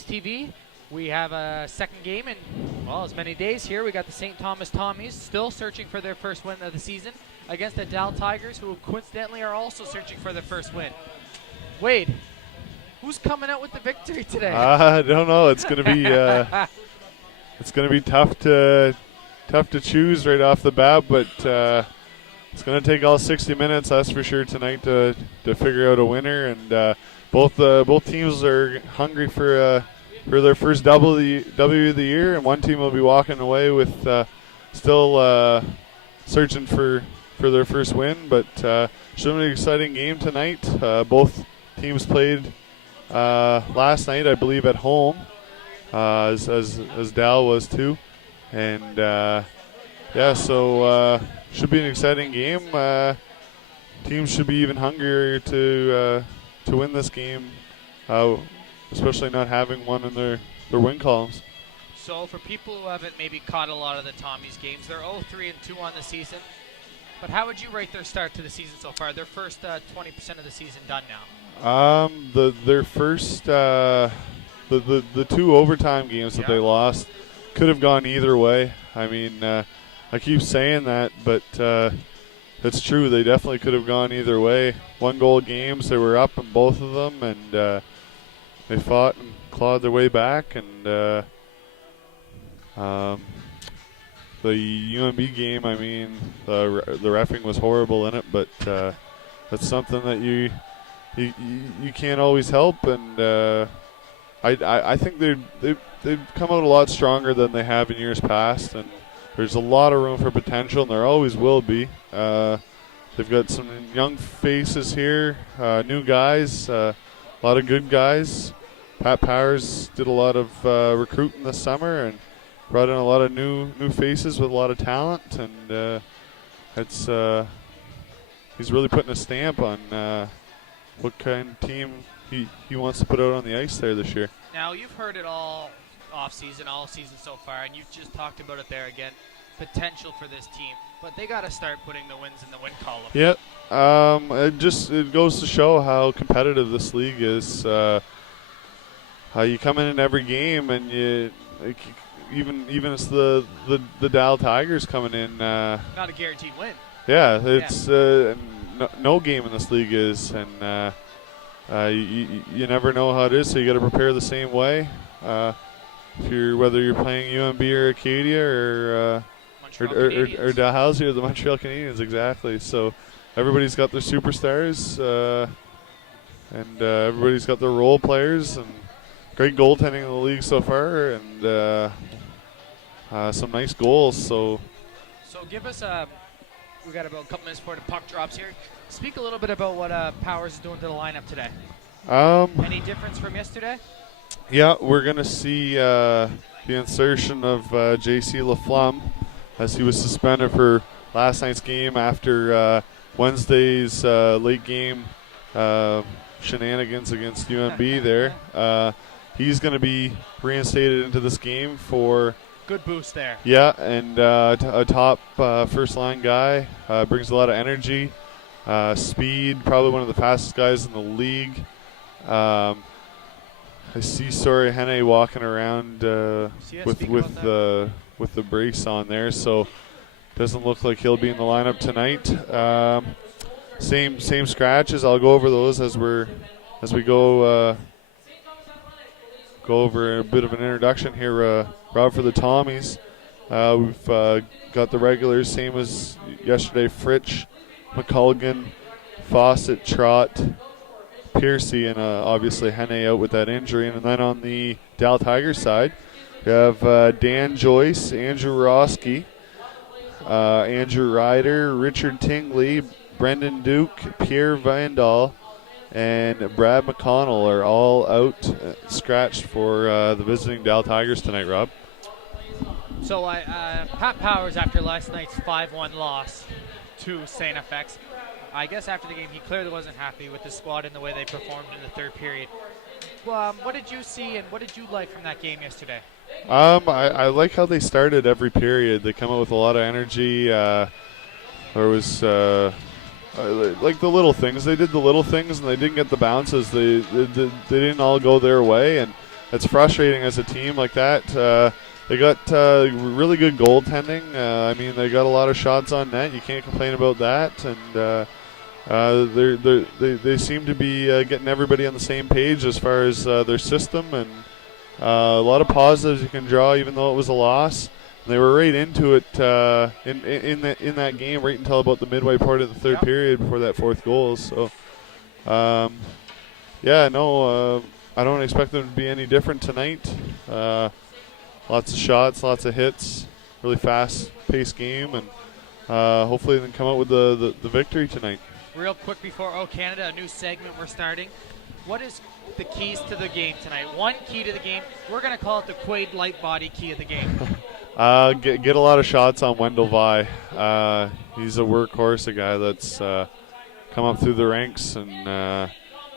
TV. We have a second game in, well, as many days here. We got the St. Thomas Tommies still searching for their first win of the season against the Dalhousie Tigers, who coincidentally are also searching for their first win. Wade, who's coming out with the victory today? I don't know. It's going to be tough to choose right off the bat, but it's going to take all 60 minutes, that's for sure, tonight to figure out a winner. And both teams are hungry for their first W of the year, and one team will be walking away with still searching for their first win. But should be an exciting game tonight. Both teams played last night, I believe, at home, as Dal was too, and so should be an exciting game. Teams should be even hungrier to win this game, especially not having one in their win columns. So for people who haven't maybe caught a lot of the Tommies games, they're 0-3-2 on the season. But how would you rate their start to the season so far? Their first 20% of the season done now. Their first the two overtime games that they lost could have gone either way. I mean, I keep saying that, but it's true. They definitely could have gone either way. 1-goal games, they were up in both of them, and they fought and clawed their way back. And the UNB game, I mean, the reffing was horrible in it, but that's something that you can't always help. And I think they've come out a lot stronger than they have in years past, and there's a lot of room for potential, and there always will be. They've got some young faces here, new guys, a lot of good guys. Pat Powers did a lot of recruiting this summer and brought in a lot of new faces with a lot of talent, and he's really putting a stamp on what kind of team he wants to put out on the ice there this year. Now, you've heard it all off-season, all season so far, and you've just talked about it there again, potential for this team. But they got to start putting the wins in the win column. Yep. It goes to show how competitive this league is. How you come in every game, and even it's the Dal Tigers coming in. Not a guaranteed win. Yeah, it's no game in this league is, and you never know how it is. So you got to prepare the same way. Whether you're playing UNB or Acadia or Dalhousie or the Montreal Canadiens, exactly. So everybody's got their superstars, and everybody's got their role players, and great goaltending in the league so far, and some nice goals. So give us we got about a couple minutes before the puck drops here. Speak a little bit about what Powers is doing to the lineup today. Any difference from yesterday? Yeah, we're going to see the insertion of J.C. Laflamme, as he was suspended for last night's game after Wednesday's late game shenanigans against UNB there. He's going to be reinstated into this game for... Good boost there. Yeah, and a top first-line guy. Brings a lot of energy, speed, probably one of the fastest guys in the league. I see Sori Hene walking around with the brace on there, so doesn't look like he'll be in the lineup tonight. Same scratches. I'll go over those as we go over a bit of an introduction here. Rob, for the Tommies, we've got the regulars, same as yesterday: Fritsch, McCulligan, Fawcett, Trott, Piercy, and obviously Hene out with that injury. And then on the Dal Tigers side, we have Dan Joyce, Andrew Roski, Andrew Ryder, Richard Tingley, Brendan Duke, Pierre Vandal, and Brad McConnell are all out, scratched for the visiting Dal Tigers tonight, Rob. So Pat Powers, after last night's 5-1 loss to St. FX, I guess after the game he clearly wasn't happy with the squad and the way they performed in the third period. What did you see and what did you like from that game yesterday? I like how they started every period. They come out with a lot of energy. There was like the little things. They did the little things and they didn't get the bounces. They didn't all go their way, and it's frustrating as a team like that. They got really good goaltending. I mean, they got a lot of shots on net. You can't complain about that. And they seem to be getting everybody on the same page as far as their system, and a lot of positives you can draw, even though it was a loss. They were right into it in that game right until about the midway part of the third period before that fourth goal. So, I don't expect them to be any different tonight. Lots of shots, lots of hits, really fast-paced game, and hopefully they can come out with the victory tonight. Real quick before O Canada, a new segment we're starting. What is the keys to the game tonight? One key to the game. We're going to call it the Quaid light body key of the game. Get a lot of shots on Wendell Vi. He's a workhorse, a guy that's come up through the ranks, and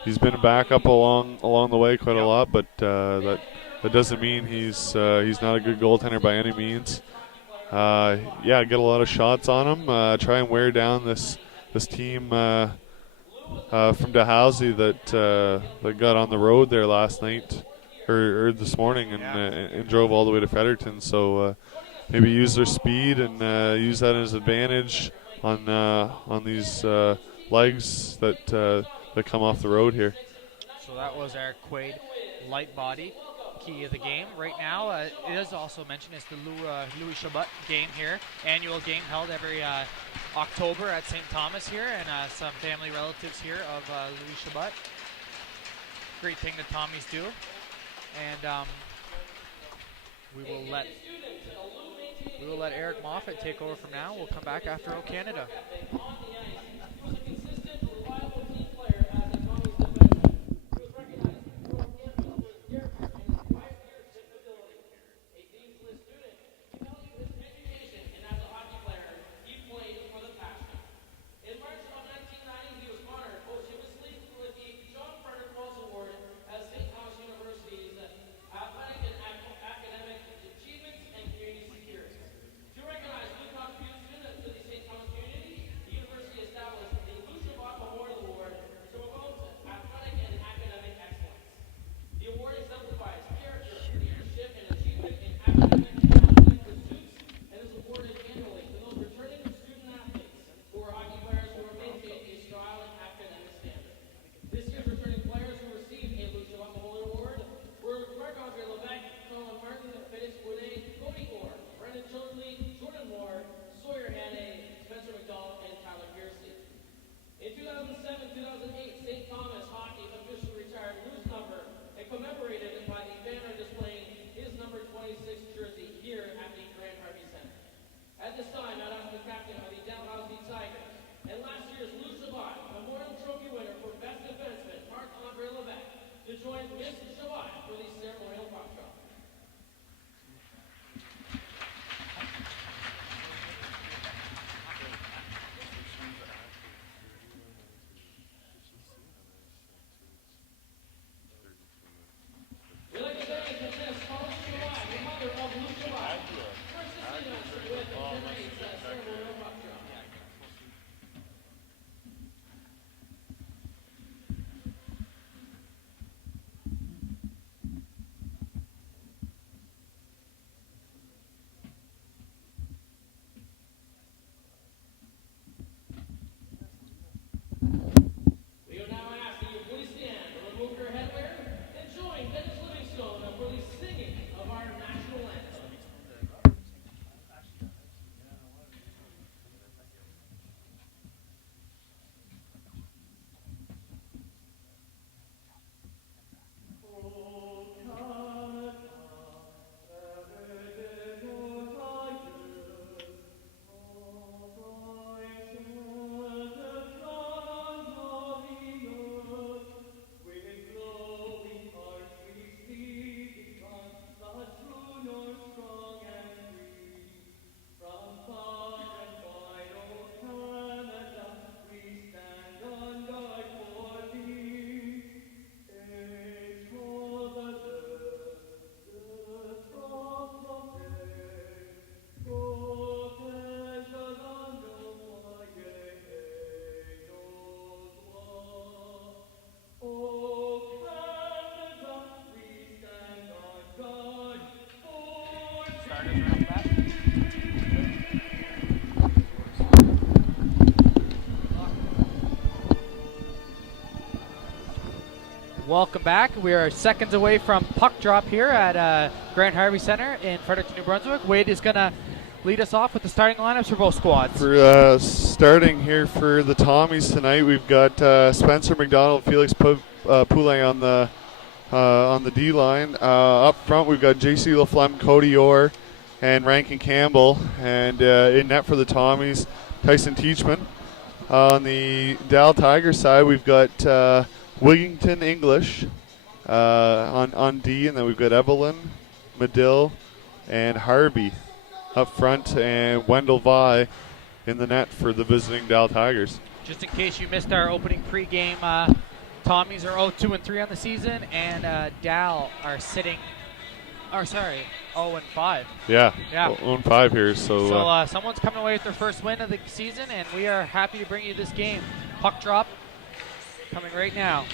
he's been a backup along the way quite a lot. But that doesn't mean he's not a good goaltender by any means. Get a lot of shots on him. Try and wear down this team from Dalhousie that got on the road there last night or this morning and drove all the way to Fredericton. So maybe use their speed and use that as advantage on these legs that come off the road here. So that was our Quaid light body key of the game. Right now, it is also mentioned it's the Louis Chabot game here, annual game held every October at St. Thomas here, and some family relatives here of Louis Chabot. Great thing the Tommies do, and we will let Eric Moffat take over from now. We'll come back after O Canada. starters right off the bat. Welcome back. We are seconds away from puck drop here at Grant-Harvey Centre in Fredericton, New Brunswick. Wade is going to lead us off with the starting lineups for both squads. For starting here for the Tommies tonight, we've got Spencer McDonald, Felix Poulet on the D line. Up front, we've got JC Laflamme, Cody Orr, and Rankin Campbell. And in net for the Tommies, Tyson Teachman. On the Dal Tigers side, we've got Wigington English on D, and then we've got Evelyn, Medill, and Harvey up front, and Wendell Vi in the net for the visiting Dal Tigers. Just in case you missed our opening pregame, Tommies are 0-2-3 on the season, and Dal are 0-5. Yeah, Yeah. 0-5 here. So someone's coming away with their first win of the season, and we are happy to bring you this game. Puck drop coming right now.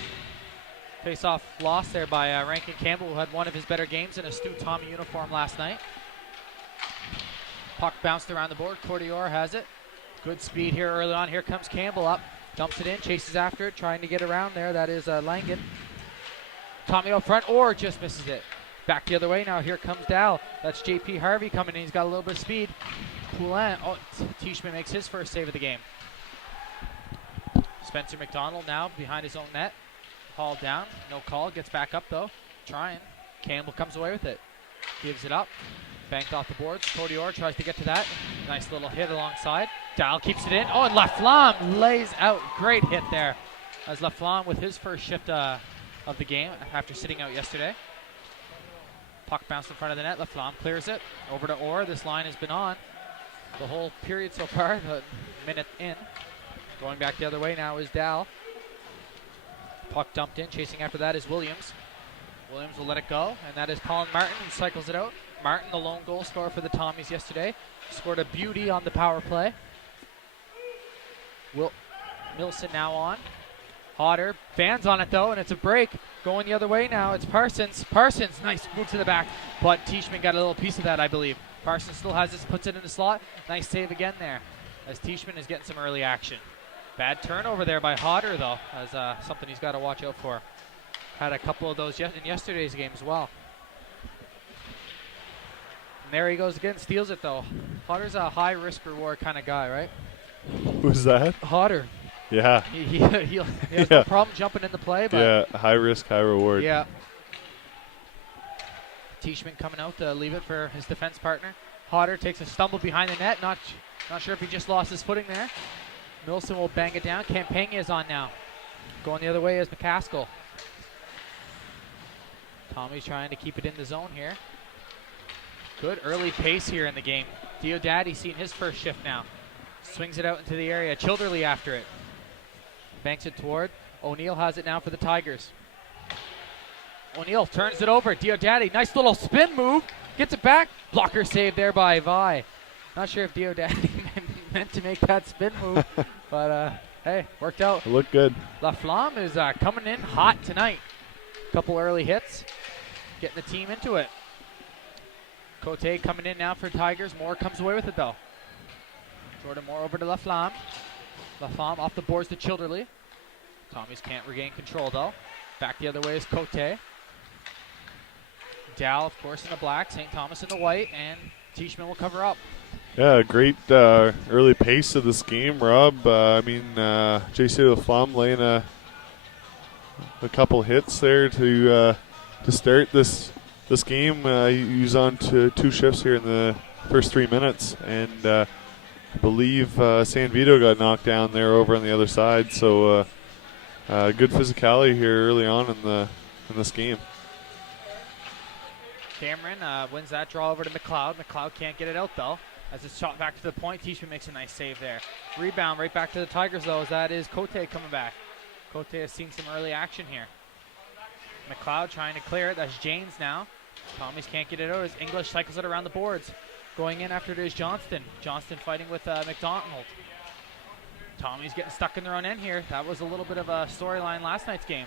Face-off lost there by Rankin Campbell, who had one of his better games in a Stu Tommy uniform last night. Puck bounced around the board. Cordior has it. Good speed here early on. Here comes Campbell up. Dumps it in, chases after it, trying to get around there. That is Langen. Tommy up front, or just misses it. Back the other way now. Here comes Dal. That's JP Harvey coming in. He's got a little bit of speed. Poulin. Oh, Teishman makes his first save of the game. Spencer McDonald now behind his own net. Hauled down. No call. Gets back up though. Trying. Campbell comes away with it. Gives it up. Banked off the boards. Cordior tries to get to that. Nice little hit alongside. Dal keeps it in. Oh, and Laflamme lays out. Great hit there. As Laflamme with his first shift of the game after sitting out yesterday. Puck bounced in front of the net. Laflamme clears it. Over to Orr. This line has been on the whole period so far. The minute in. Going back the other way now is Dal. Puck dumped in. Chasing after that is Williams. Williams will let it go. And that is Colin Martin. He cycles it out. Martin, the lone goal scorer for the Tommies yesterday. Scored a beauty on the power play. Milson now on. Hodder. Fans on it though, and it's a break. Going the other way now. It's Parsons. Parsons, nice move to the back. But Teishman got a little piece of that, I believe. Parsons still has this, puts it in the slot. Nice save again there. As Teishman is getting some early action. Bad turnover there by Hodder, though, as something he's got to watch out for. Had a couple of those in yesterday's game as well. And there he goes again, steals it, though. Hodder's a high-risk reward kind of guy, right? who's that? Hodder. Yeah. He has no problem jumping in the play. But yeah, high risk, high reward. Yeah. Teishman coming out to leave it for his defense partner. Hodder takes a stumble behind the net. Not sure if he just lost his footing there. Milson will bang it down. Campagna is on now. Going the other way is McCaskill. Tommy's trying to keep it in the zone here. Good early pace here in the game. Diodati seeing his first shift now. Swings it out into the area. Childerley after it. Banks it toward. O'Neill has it now for the Tigers. O'Neill turns it over. Diodati, nice little spin move. Gets it back. Blocker save there by Vi. Not sure if Diodati meant to make that spin move, but hey, worked out. It looked good. Laflamme is coming in hot tonight. Couple early hits, getting the team into it. Cote coming in now for Tigers. Moore comes away with it though. Jordan Moore over to Laflamme. Laflamme off the boards to Childerley. Tommies can't regain control though. Back the other way is Cote. Dow, of course, in the black. St. Thomas in the white, and Teishman will cover up. Yeah, great early pace of this game, Rob. JC Laflamme laying a couple hits there to start this game. He was on to 2 shifts here in the first 3 minutes, and I believe San Vito got knocked down there over on the other side. So good physicality here early on in this game. Cameron wins that draw over to McLeod. McLeod can't get it out though. As it's shot back to the point, Teishman makes a nice save there. Rebound right back to the Tigers though, as that is Cote coming back. Cote has seen some early action here. McLeod trying to clear it. That's James now. Tommies can't get it out as English cycles it around the boards. Going in after it is Johnston. Johnston fighting with McDonald. Tommy's getting stuck in their own end here. That was a little bit of a storyline last night's game.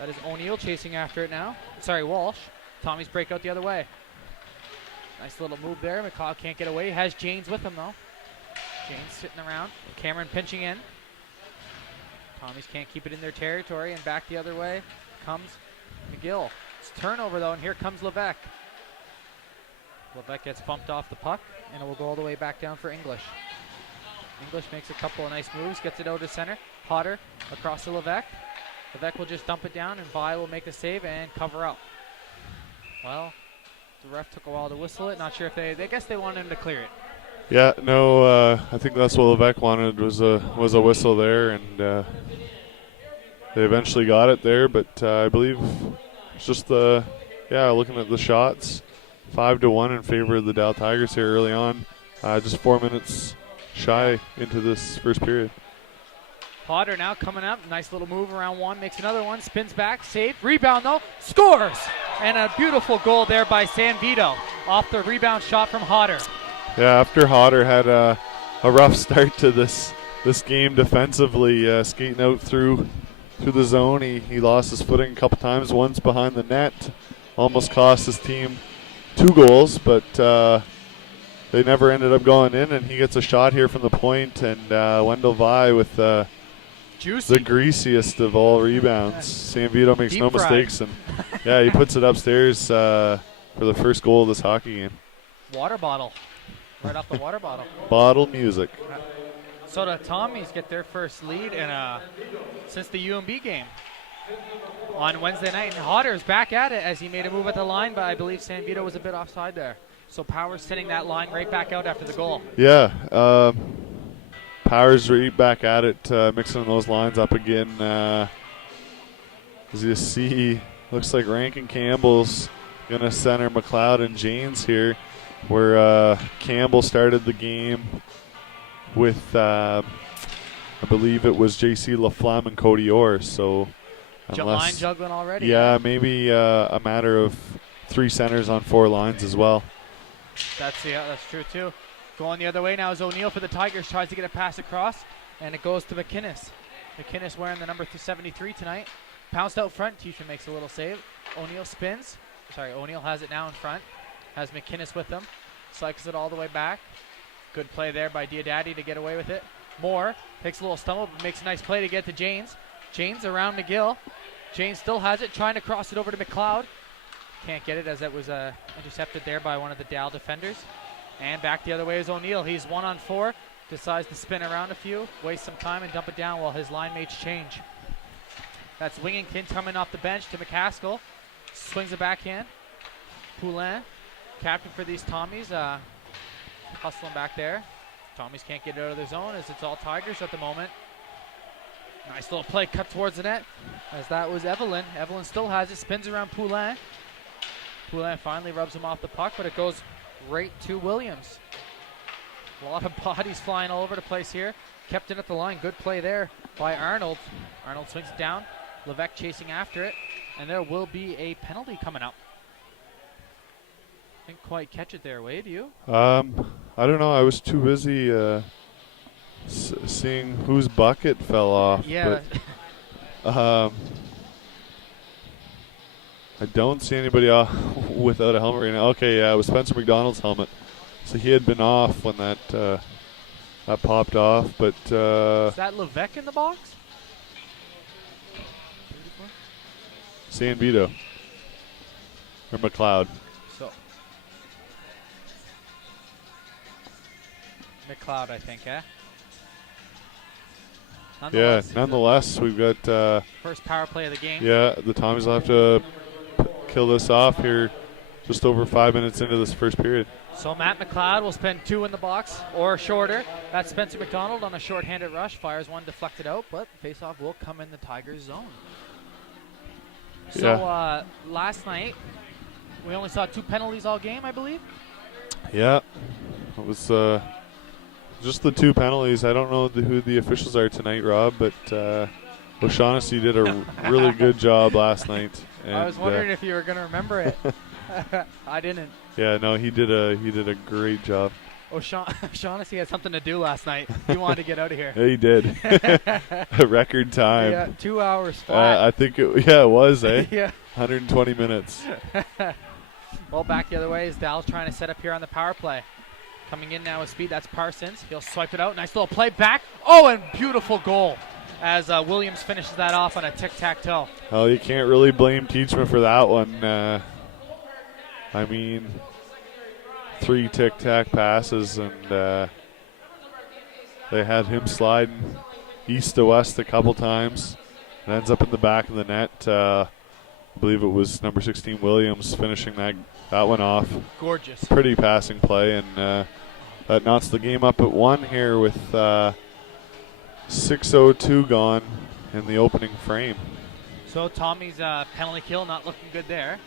That is O'Neill chasing after it now. Sorry, Walsh. Tommy's break out the other way. Nice little move there. McLeod can't get away. Has Janes with him, though. Janes sitting around. Cameron pinching in. Tommies can't keep it in their territory, and back the other way comes McGill. It's turnover, though, and here comes Levesque. Levesque gets bumped off the puck, and it will go all the way back down for English. English makes a couple of nice moves, gets it out to center. Hodder across to Levesque. Levesque will just dump it down, and Vi will make the save and cover up. Well, the ref took a while to whistle it. Not sure if they guess they wanted him to clear it. Yeah, no, I think that's what Levesque wanted was a whistle there, and they eventually got it there. But I believe it's just looking at the shots, 5-1 in favor of the Dal Tigers here early on. Just 4 minutes shy into this first period. Hodder now coming up. Nice little move around one. Makes another one. Spins back. Saved. Rebound, though. Scores! And a beautiful goal there by San Vito off the rebound shot from Hodder. Yeah, after Hodder had a rough start to this game defensively, skating out through the zone. He lost his footing a couple times. Once behind the net. Almost cost his team 2 goals, but they never ended up going in, and he gets a shot here from the point, and Wendell Vi with the greasiest of all rebounds. San Vito makes no mistakes, and yeah, he puts it upstairs for the first goal of this hockey game. Water bottle. Right off the water bottle. Bottle music. So the Tommies get their first lead since the UMB game on Wednesday night. And Hodder's back at it as he made a move at the line, but I believe San Vito was a bit offside there. So Powers sending that line right back out after the goal. Yeah, Powers right back at it, mixing those lines up again. As you see, looks like Rankin Campbell's going to center McLeod and Janes here, where Campbell started the game with, I believe it was J.C. LaFlamme and Cody Orr. So line juggling already. Yeah, maybe a matter of 3 centers on 4 lines as well. That's true too. Going the other way now is O'Neill for the Tigers. Tries to get a pass across, and it goes to McInnes. McInnes wearing the number 73 tonight. Pounced out front. Tisha makes a little save. O'Neill spins. O'Neill has it now in front. Has McInnes with him. Cycles it all the way back. Good play there by Diodati to get away with it. Moore takes a little stumble, but makes a nice play to get to Janes. Janes around McGill. Janes still has it, trying to cross it over to McLeod. Can't get it as it was intercepted there by one of the Dal defenders. And back the other way is O'Neill. He's 1-on-4. Decides to spin around a few, waste some time, and dump it down while his line mates change. That's Wingington coming off the bench to McCaskill. Swings a backhand. Poulin, captain for these Tommies, hustling back there. Tommies can't get it out of their zone as it's all Tigers at the moment. Nice little play cut towards the net as that was Evelyn. Evelyn still has it, spins around Poulin. Poulin finally rubs him off the puck, but it goes right to Williams. A lot of bodies flying all over the place here. Kept it at the line. Good play there by Arnold. Arnold swings it down. Levesque chasing after it, and there will be a penalty coming up. Didn't quite catch it there, Wade. You? I don't know. I was too busy seeing whose bucket fell off. Yeah. But, I don't see anybody without a helmet right now. Okay, yeah, it was Spencer McDonald's helmet. So he had been off when that popped off. But is that Levesque in the box? San Vito or McLeod. So McLeod, I think, eh? Nonetheless, we've got first power play of the game. Yeah, the Tommies will have to kill this off here just over 5 minutes into this first period. So Matt McLeod will spend 2 in the box or shorter. That's Spencer McDonald on a short-handed rush. Fires one deflected out, but faceoff will come in the Tigers' zone. So last night, we only saw 2 penalties all game, I believe. Yeah, it was just the 2 penalties. I don't know who the officials are tonight, Rob, but O'Shaughnessy did a really good job last night. And, I was wondering if you were going to remember it. I didn't. Yeah, no, he did a great job. O'Shaughnessy had something to do last night. He wanted to get out of here. Yeah, he did. A record time. Yeah, 2 hours flat. I think it was, eh? Yeah. 120 minutes. Well, back the other way is Dal's trying to set up here on the power play. Coming in now with speed, that's Parsons. He'll swipe it out. Nice little play back. Oh, and beautiful goal as Williams finishes that off on a tic-tac-toe. Well, you can't really blame Teachman for that one. I mean, 3 tic-tac passes, and they had him sliding east to west a couple times. It ends up in the back of the net. I believe it was number 16 Williams finishing that one off. Gorgeous. Pretty passing play, and that knocks the game up at 1 here with 6:02 gone in the opening frame. So Tommy's penalty kill not looking good there.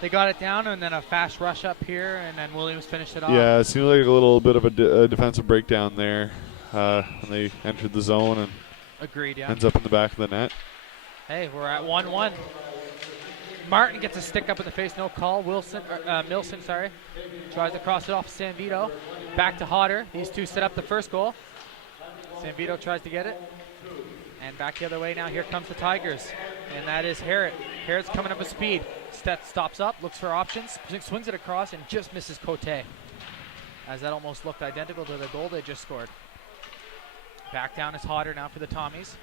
They got it down, and then a fast rush up here, and then Williams finished it off. Yeah, it seemed like a little bit of a defensive breakdown there when they entered the zone, and agreed, yeah. ends up in the back of the net. Hey, we're at 1-1. Martin gets a stick up in the face, no call. Milson, tries to cross it off San Vito. Back to Hodder. These two set up the first goal. San Vito tries to get it. And back the other way now, here comes the Tigers. And that is Harrod. Harrod's coming up with speed. Stops up, looks for options, swings it across, and just misses Cote. As that almost looked identical to the goal they just scored. Back down is Hodder now for the Tommies.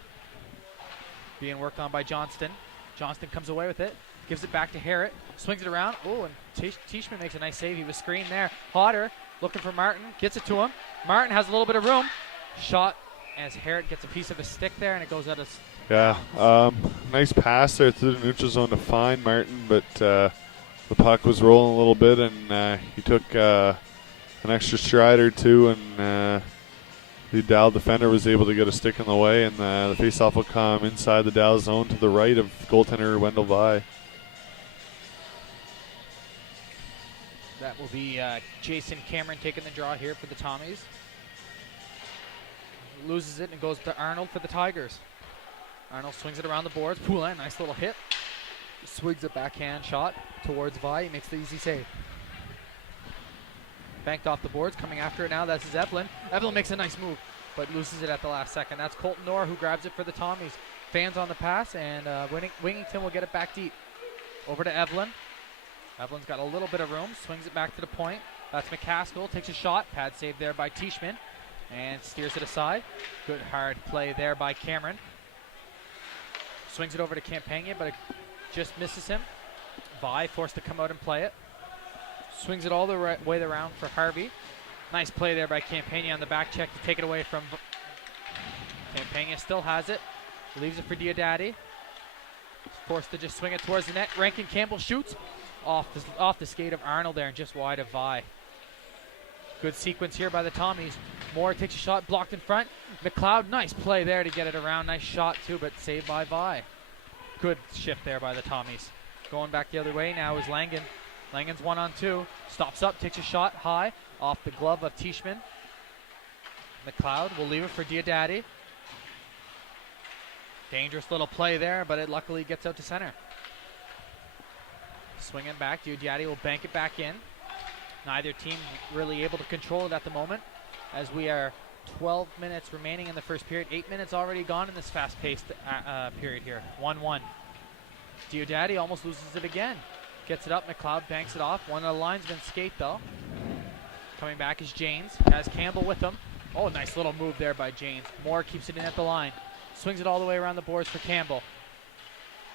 Being worked on by Johnston. Johnston comes away with it. Gives it back to Harrod. Swings it around. Oh, and Teishman makes a nice save. He was screened there. Hodder looking for Martin. Gets it to him. Martin has a little bit of room. Shot as Harrod gets a piece of a stick there, and it goes out of... Yeah, nice pass there through the neutral zone to find Martin, but the puck was rolling a little bit, and he took an extra stride or two, and the Dal defender was able to get a stick in the way, and the faceoff will come inside the Dal zone to the right of goaltender Wendell Vi. That will be Jason Cameron taking the draw here for the Tommies. Loses it and goes to Arnold for the Tigers. Arnold swings it around the boards. Poulin, nice little hit. Swigs a backhand shot towards Vi. He makes the easy save. Banked off the boards. Coming after it now, that's Evelyn. Evelyn makes a nice move, but loses it at the last second. That's Colton Noor who grabs it for the Tommies. Fans on the pass, and Wingington will get it back deep. Over to Evelyn. Evelyn's got a little bit of room. Swings it back to the point. That's McCaskill. Takes a shot. Pad save there by Teishman. And steers it aside. Good hard play there by Cameron. Swings it over to Campagna, but it just misses him. Vi forced to come out and play it. Swings it all the way around for Harvey. Nice play there by Campagna on the back check to take it away from... Campagna still has it. Leaves it for Diodati. Forced to just swing it towards the net. Rankin Campbell shoots off the skate of Arnold there and just wide of Vi. Good sequence here by the Tommies. Moore takes a shot, blocked in front. McLeod, nice play there to get it around. Nice shot too, but saved by Vi. Good shift there by the Tommies. Going back the other way now is Langan. Langan's 1-on-2. Stops up, takes a shot high off the glove of Teishman. McLeod will leave it for Diodati. Dangerous little play there, but it luckily gets out to center. Swinging back, Diodati will bank it back in. Neither team really able to control it at the moment, as we are 12 minutes remaining in the first period. 8 minutes already gone in this fast-paced period here. 1-1. Diodati almost loses it again. Gets it up, McLeod banks it off. One of the linesmen skate though. Coming back is Janes. Has Campbell with him. Oh, nice little move there by Janes. Moore keeps it in at the line. Swings it all the way around the boards for Campbell.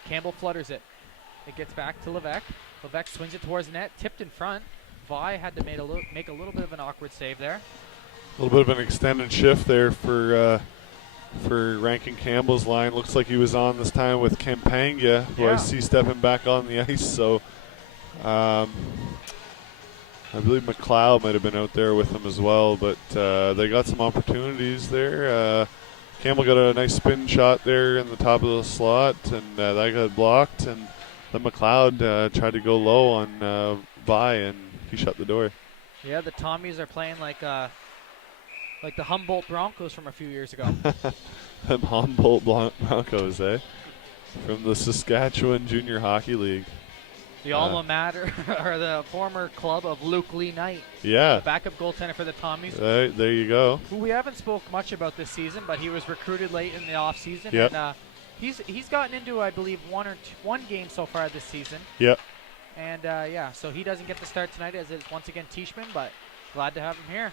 Campbell flutters it. It gets back to Levesque. Levesque swings it towards the net. Tipped in front. Vi had to make a little bit of an awkward save there. A little bit of an extended shift there for Rankin Campbell's line. Looks like he was on this time with Campagna, who I see stepping back on the ice. So I believe McLeod might have been out there with him as well, but they got some opportunities there. Campbell got a nice spin shot there in the top of the slot, and that got blocked. And then McLeod tried to go low on Vi, and he shut the door. Yeah, the Tommies are playing like the Humboldt Broncos from a few years ago. Them Humboldt Broncos, eh? From the Saskatchewan Junior Hockey League. The alma mater, or the former club of Luke Lee Knight. Yeah. The backup goaltender for the Tommies. There you go. Who we haven't spoke much about this season, but he was recruited late in the offseason. Yep. And he's gotten into, I believe, one game so far this season. Yep. And yeah, so he doesn't get the start tonight as it's once again Teichman, but glad to have him here.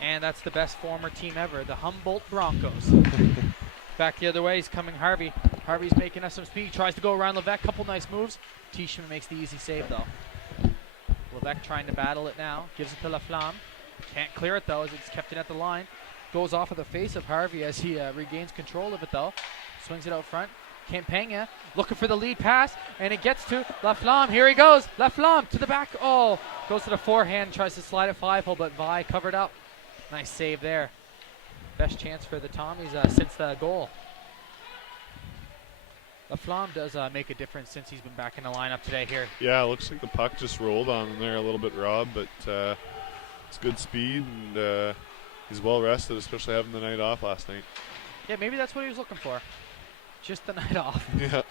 And that's the best former team ever, the Humboldt Broncos. Back the other way, he's coming Harvey. Harvey's making us some speed, tries to go around Levesque, couple nice moves. Teichman makes the easy save though. Levesque trying to battle it now, gives it to Laflamme. Can't clear it though as it's kept in at the line. Goes off of the face of Harvey as he regains control of it though. Swings it out front. Campagna looking for the lead pass, and it gets to Laflamme. Here he goes. Laflamme to the back. Oh, goes to the forehand, tries to slide a 5-hole, but Vi covered up. Nice save there. Best chance for the Tommies since the goal. Laflamme does make a difference since he's been back in the lineup today here. Yeah, it looks like the puck just rolled on him there a little bit, Rob, but it's good speed, and he's well rested, especially having the night off last night. Yeah, maybe that's what he was looking for. Just the night off. Yeah.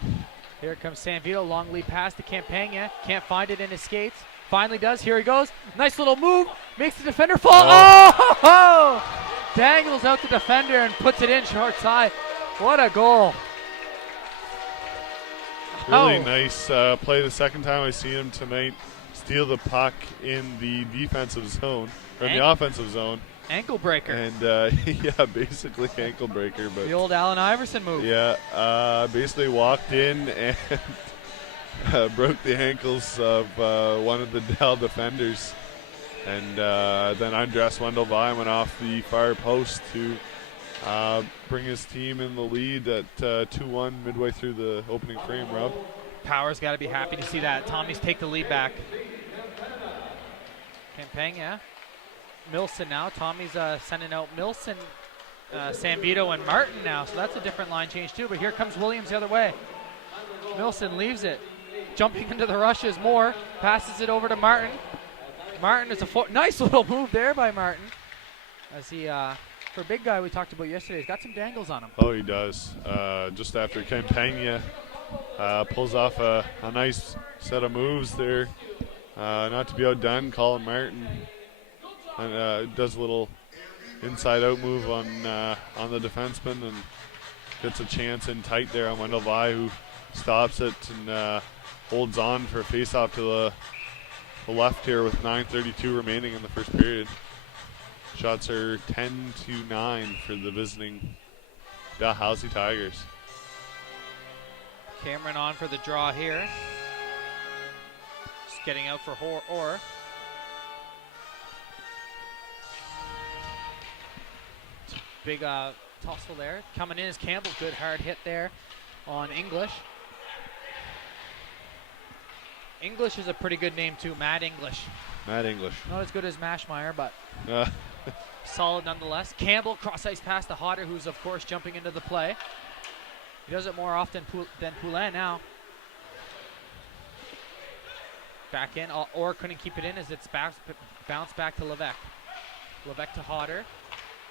Here comes Sanvito, long lead pass to Campagna. Can't find it in his skates. Finally does. Here he goes. Nice little move. Makes the defender fall. Oh! Dangles out the defender and puts it in short side. What a goal. Really nice play. The second time I seen him tonight steal the puck in the defensive zone, or in the offensive zone. Ankle breaker. And yeah, basically ankle breaker. But the old Allen Iverson move. Yeah, basically walked in and broke the ankles of one of the Dell defenders. And then undressed Wendell Vi, went off the far post to bring his team in the lead at 2-1 midway through the opening frame, Rob. Power's got to be happy to see that. Tommies take the lead back. Campagna. Milson now. Tommy's sending out Milson, Sanvito, and Martin now. So that's a different line change too. But here comes Williams the other way. Milson leaves it. Jumping into the rushes more. Passes it over to Martin. Martin is a nice little move there by Martin. As he, for a big guy we talked about yesterday, he's got some dangles on him. Oh, he does. Just after Campagna pulls off a nice set of moves there. Not to be outdone, Colin Martin. And does a little inside-out move on the defenseman and gets a chance in tight there on Wendell Vi, who stops it and holds on for a face-off to the left here with 9:32 remaining in the first period. Shots are 10-9 for the visiting Dalhousie Tigers. Cameron on for the draw here. Just getting out for Orr. Big tussle there. Coming in is Campbell. Good hard hit there on English. English is a pretty good name too. Matt English. Matt English. Not as good as Mashmeyer, but solid nonetheless. Campbell cross ice pass to Hodder, who's of course jumping into the play. He does it more often than Poulin now. Back in. Orr couldn't keep it in as it's bounced back to Levesque. Levesque to Hodder.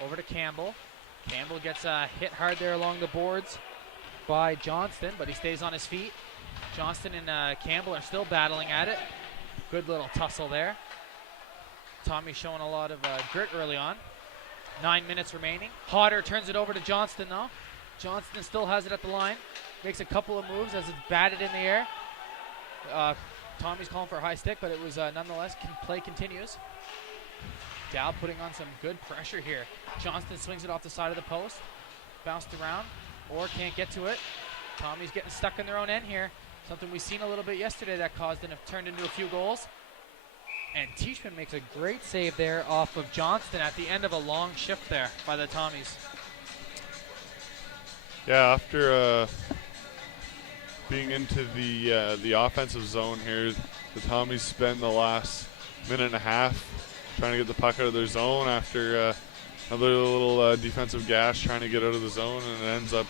Over to Campbell. Campbell gets hit hard there along the boards by Johnston, but he stays on his feet. Johnston and Campbell are still battling at it. Good little tussle there. Tommy showing a lot of grit early on. 9 minutes remaining. Hodder turns it over to Johnston though. Johnston still has it at the line. Makes a couple of moves as it's batted in the air. Tommy's calling for a high stick, but it was nonetheless, play continues. Dow putting on some good pressure here. Johnston swings it off the side of the post. Bounced around. Orr can't get to it. Tommy's getting stuck in their own end here. Something we've seen a little bit yesterday that caused and have turned into a few goals. And Teichman makes a great save there off of Johnston at the end of a long shift there by the Tommies. Yeah, after being into the offensive zone here, the Tommies spend the last minute and a half trying to get the puck out of their zone after another little defensive gash trying to get out of the zone, and it ends up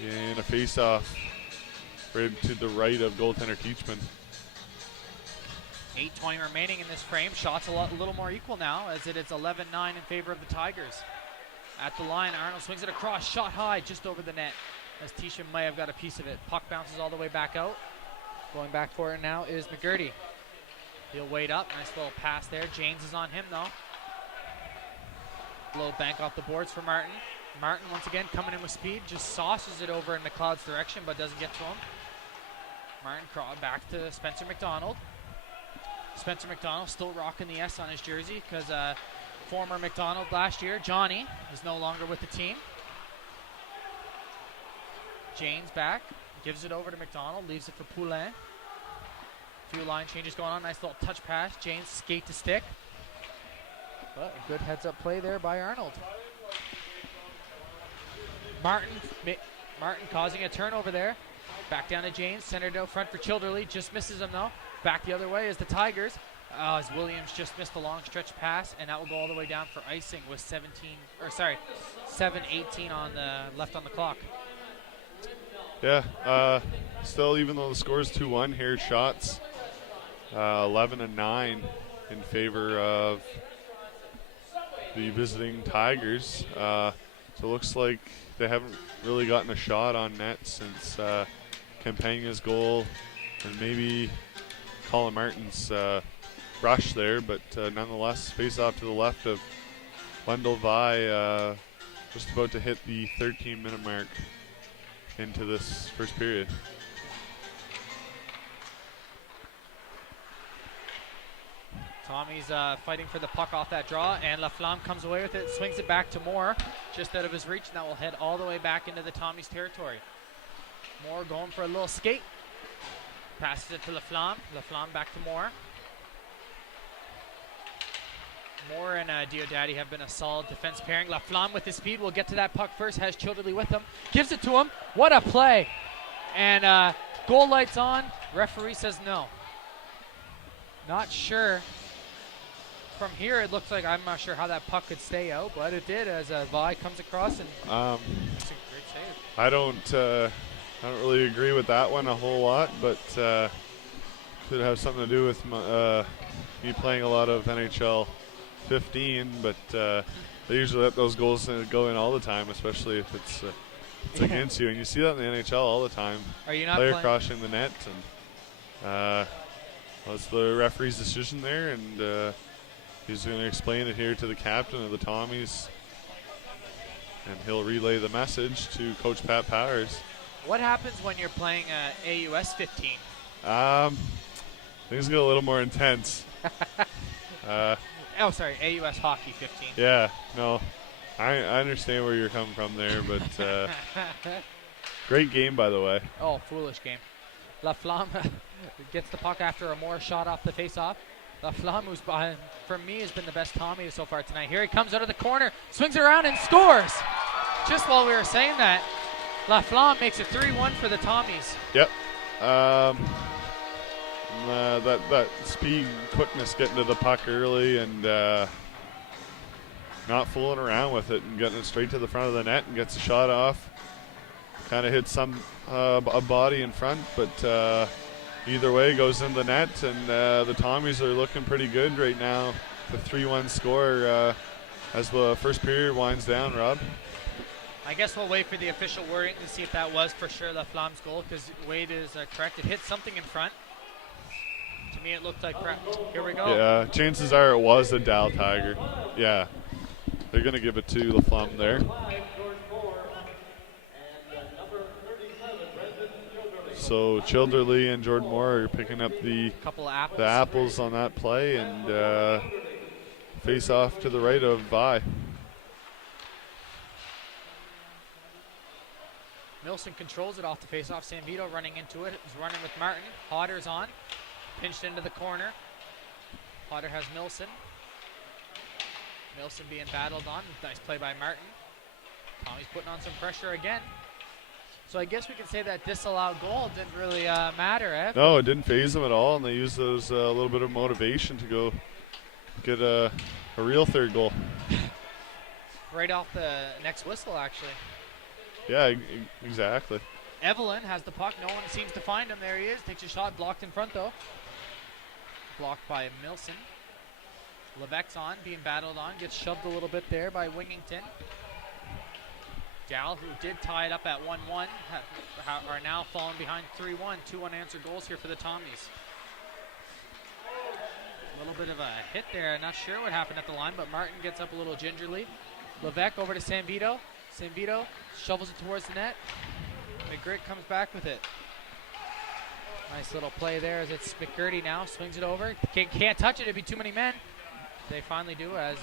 in a face-off right to the right of goaltender Teichman. 8:20 remaining in this frame. Shots a little more equal now as it is 11-9 in favor of the Tigers. At the line, Arnold swings it across, shot high just over the net as Teichman may have got a piece of it. Puck bounces all the way back out. Going back for it now is McGurdy. He'll wait up. Nice little pass there. James is on him though. Little bank off the boards for Martin. Martin once again coming in with speed. Just sauces it over in McLeod's direction but doesn't get to him. Martin back to Spencer McDonald. Spencer McDonald still rocking the S on his jersey because former McDonald last year, Johnny, is no longer with the team. Jane's back, gives it over to McDonald, leaves it for Poulin. Few line changes going on, nice little touch pass. Jane's skate to stick. But a good heads-up play there by Arnold. Martin causing a turnover there. Back down to James, centered out front for Childerley, just misses him though. Back the other way is the Tigers. As Williams just missed a long stretch pass, and that will go all the way down for icing with 7:18 on the left on the clock. Yeah, still, even though the score is 2-1 here, shots 11-9 in favor of the visiting Tigers. So it looks like they haven't really gotten a shot on net since Campagna's goal and maybe Colin Martin's rush there, but nonetheless, face off to the left of Wendell Vi, just about to hit the 13-minute mark into this first period. Tommy's fighting for the puck off that draw, and Laflamme comes away with it, swings it back to Moore, just out of his reach, and that will head all the way back into the Tommy's territory. Moore going for a little skate, passes it to Laflamme. Laflamme back to Moore. Moore and Diodati have been a solid defense pairing. Laflamme with his speed will get to that puck first, has Childerley with him, gives it to him. What a play! And goal lights on, referee says no. Not sure. From here, it looks like, I'm not sure how that puck could stay out, but it did as Vi comes across and it's a great save. I don't really agree with that one a whole lot, but could have something to do with me playing a lot of NHL 15, but they usually let those goals go in all the time, especially if it's against you, and you see that in the NHL all the time. Are you not player playing? crossing the net, and well, it's the referee's decision there, and he's going to explain it here to the captain of the Tommies, and he'll relay the message to Coach Pat Powers. What happens when you're playing AUS 15? Things get a little more intense. AUS Hockey 15. Yeah, no, I understand where you're coming from there, but great game, by the way. Oh, foolish game. Laflamme gets the puck after a Moore shot off the face-off. Laflamme, who's behind, for me, has been the best Tommy so far tonight. Here he comes out of the corner, swings around and scores. Just while we were saying that, Laflamme makes it 3-1 for the Tommies. Yep. That speed and quickness getting to the puck early and not fooling around with it and getting it straight to the front of the net and gets a shot off. Kind of hits a body in front, but either way goes in the net, and the Tommies are looking pretty good right now. The 3-1 score as the first period winds down, Rob. I guess we'll wait for the official wording to see if that was for sure Laflamme's goal, because Wade is correct. It hit something in front. To me, it looked like here we go. Yeah, chances are it was a Dal Tiger. Yeah, they're going to give it to Laflamme there. So Childerley and Jordan Moore are picking up the apples on that play, and face off to the right of Vi. Milson controls it off the face-off. Sanvito running into it. He's running with Martin. Hodder's on. Pinched into the corner. Hodder has Milson. Milson being battled on. Nice play by Martin. Tommy's putting on some pressure again. So I guess we can say that disallowed goal didn't really matter, eh? No, it didn't phase them at all, and they used those a little bit of motivation to go get a real third goal. Right off the next whistle, actually. Yeah, exactly. Evelyn has the puck. No one seems to find him. There he is. Takes a shot. Blocked in front, though. Blocked by Milson. Levesque's on, being battled on. Gets shoved a little bit there by Wingington. Dal, who did tie it up at 1-1, are now falling behind 3-1. 2 unanswered goals here for the Tommies. A little bit of a hit there. Not sure what happened at the line, but Martin gets up a little gingerly. Levesque over to Sanvito. Sanvito shovels it towards the net. McGrick comes back with it. Nice little play there as it's McGurdy now. Swings it over. Can't touch it. It'd be too many men. They finally do as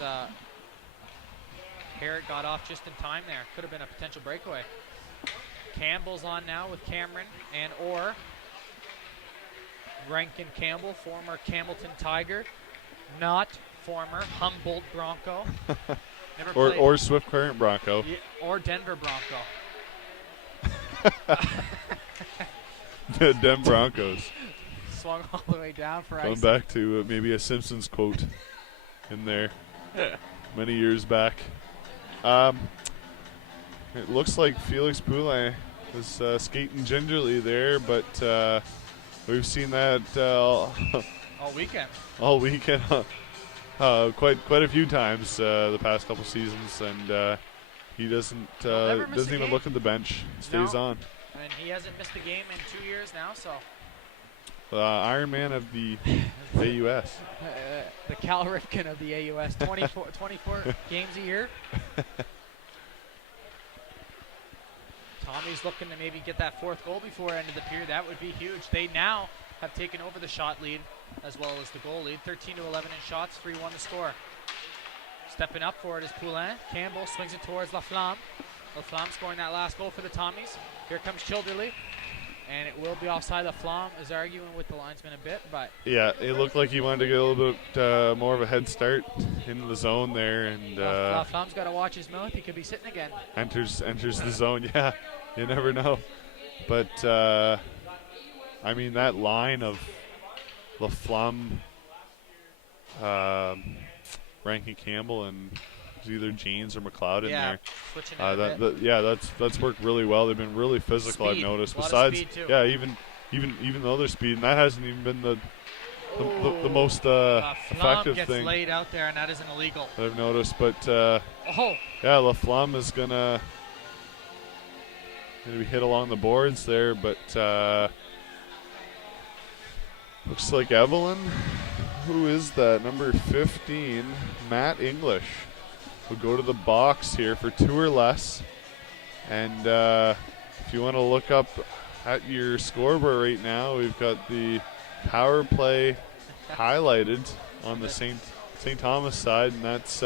Harrod got off just in time there. Could have been a potential breakaway. Campbell's on now with Cameron and Orr. Rankin Campbell, former Campbellton Tiger, not former Humboldt Bronco. Never played. Or Swift Current Bronco. Yeah, or Denver Bronco. The Denver Broncos. Swung all the way down for Going ice. back to maybe a Simpsons quote in there many years back. It looks like Felix Poulin was skating gingerly there, but we've seen that all weekend. all weekend, quite a few times the past couple seasons, and he doesn't never miss a even game. look at the bench. Stays on. And he hasn't missed a game in 2 years now, so. Iron Man of the AUS. The Cal Ripken of the AUS, 24 games a year. Tommy's looking to maybe get that fourth goal before end of the period. That would be huge. They now have taken over the shot lead as well as the goal lead. 13-11 in shots, 3-1 to score. Stepping up for it is Poulin. Campbell swings it towards Laflamme. Laflamme scoring that last goal for the Tommies. Here comes Childerley. And it will be offside. Laflamme is arguing with the linesman a bit, but Yeah, it looked like he wanted to get a little bit more of a head start into the zone there, and Laflamme's got to watch his mouth. He could be sitting again. enters the zone. Yeah, you never know. But I mean, that line of Laflamme, Rankin Campbell, and it was either Jeans or McLeod in there. Switching it a bit. That's worked really well. They've been really physical. Speed. I've noticed. A lot of Besides, speed, too. yeah, even though they're speed, and that hasn't even been the most Flamme effective gets thing laid out there, and that isn't illegal. that I've noticed. But Oh, yeah, Laflamme is gonna be hit along the boards there, but looks like Evelyn. Who is that? Number 15, Matt English, will go to the box here for 2 or less. And if you want to look up at your scoreboard right now, we've got the power play highlighted on the St. Thomas side, and that's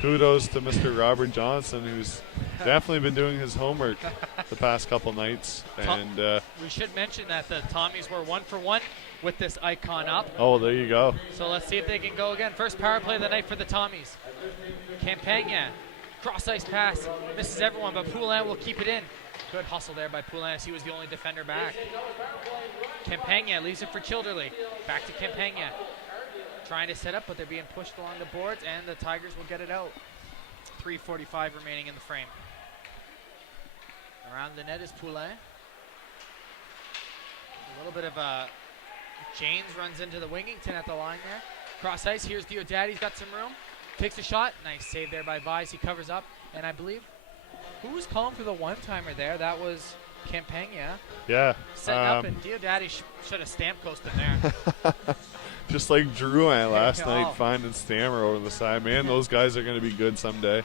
kudos to Mr. Robert Johnson, who's definitely been doing his homework the past couple nights. And we should mention that the Tommies were 1 for 1 with this icon up. oh, there you go. So let's see if they can go again. First power play of the night for the Tommies. Campagna, cross-ice pass, misses everyone, but Poulin will keep it in. Good hustle there by Poulin as he was the only defender back. Campagna leaves it for Childerley. Back to Campagna. Trying to set up, but they're being pushed along the boards, and the Tigers will get it out. 3:45 remaining in the frame. Around the net is Poulin. A little bit of a James runs into the Wingington at the line there. Cross ice, here's Diodati's got some room. Takes a shot. Nice save there by Vise. He covers up. And I believe, who was calling for the one-timer there? That was Campagna. Yeah. Setting up, and Diodati should have stamp-coasted there. Just like Drouin last Oh. night, finding Stammer over the side. Man, those guys are going to be good someday.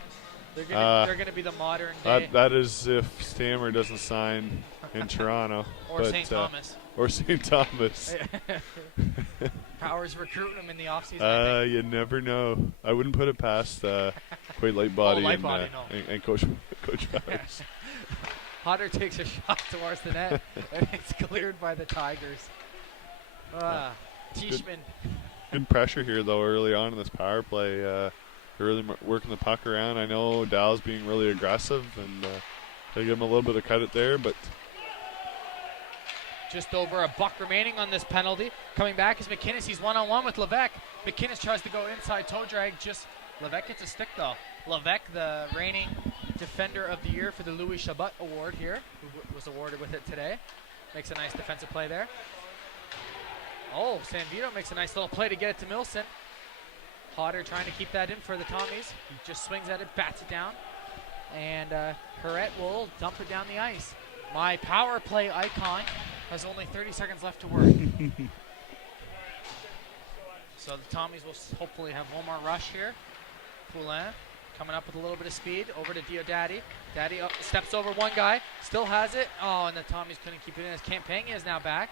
They're gonna be the modern day. That is if Stammer doesn't sign in Toronto. Or St. Thomas. Or St. Thomas. Powers recruiting him in the offseason. I think. You never know. I wouldn't put it past Quade Lightbody, Lightbody, and Coach Powers. Hodder takes a shot towards the net, and it's cleared by the Tigers. Teichmann. Good pressure here, though, early on in this power play. Really working the puck around. I know Dow's being really aggressive, and they give him a little bit of credit there, but just over a buck remaining on this penalty. Coming back is McInnes. He's one-on-one with Levesque. McInnes tries to go inside toe drag. Levesque gets a stick, though. Levesque, the reigning defender of the year for the Louis Chabot award here, who was awarded with it today. Makes a nice defensive play there. Oh, San Vito makes a nice little play to get it to Milson. Hodder trying to keep that in for the Tommies. He just swings at it, bats it down. And Perrette will dump it down the ice. My power play icon has only 30 seconds left to work. So the Tommies will hopefully have one more rush here. Poulin coming up with a little bit of speed. Over to Diodati. Daddy steps over one guy. Still has it. Oh, and the Tommies couldn't keep it in as Campagna is now back.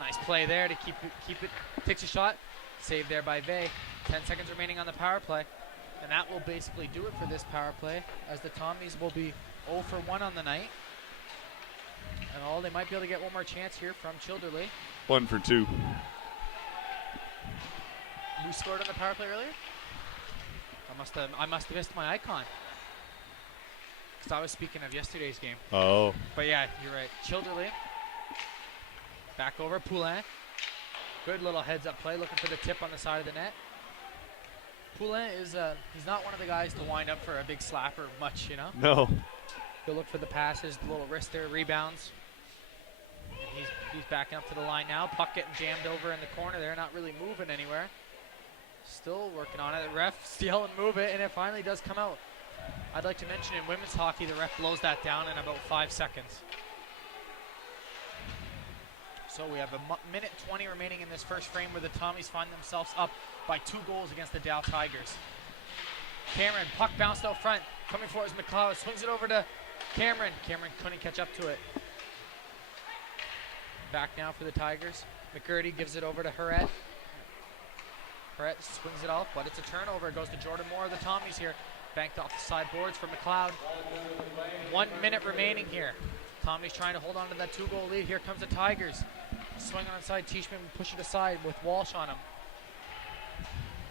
Nice play there to keep it. Takes a shot. Saved there by Vey. 10 seconds remaining on the power play. And that will basically do it for this power play, as the Tommies will be 0 for 1 on the night. And they might be able to get one more chance here from Childerley. 1 for 2. Who scored on the power play earlier? I must have missed my icon, because I was speaking of yesterday's game. Oh. But yeah, you're right. Childerley. Back over Poulin. Good little heads-up play, looking for the tip on the side of the net. Poulin is he's not one of the guys to wind up for a big slap or much, you know. No. He'll look for the passes, the little wrister, rebounds. And he's backing up to the line now. Puck getting jammed over in the corner there, not really moving anywhere. Still working on it. The ref yelling move it, and it finally does come out. I'd like to mention in women's hockey, the ref blows that down in about 5 seconds. So we have a minute 20 remaining in this first frame, where the Tommies find themselves up by 2 goals against the Dow Tigers. Cameron, puck bounced out front. Coming for it is McLeod. Swings it over to Cameron. Cameron couldn't catch up to it. Back now for the Tigers. McGurdy gives it over to Herret. Herret swings it off, but it's a turnover. It goes to Jordan Moore of the Tommies here. Banked off the side boards for McLeod. 1 minute remaining here. Tommies trying to hold on to that 2-goal lead. Here comes the Tigers. Swing on inside. Teichman will push it aside with Walsh on him.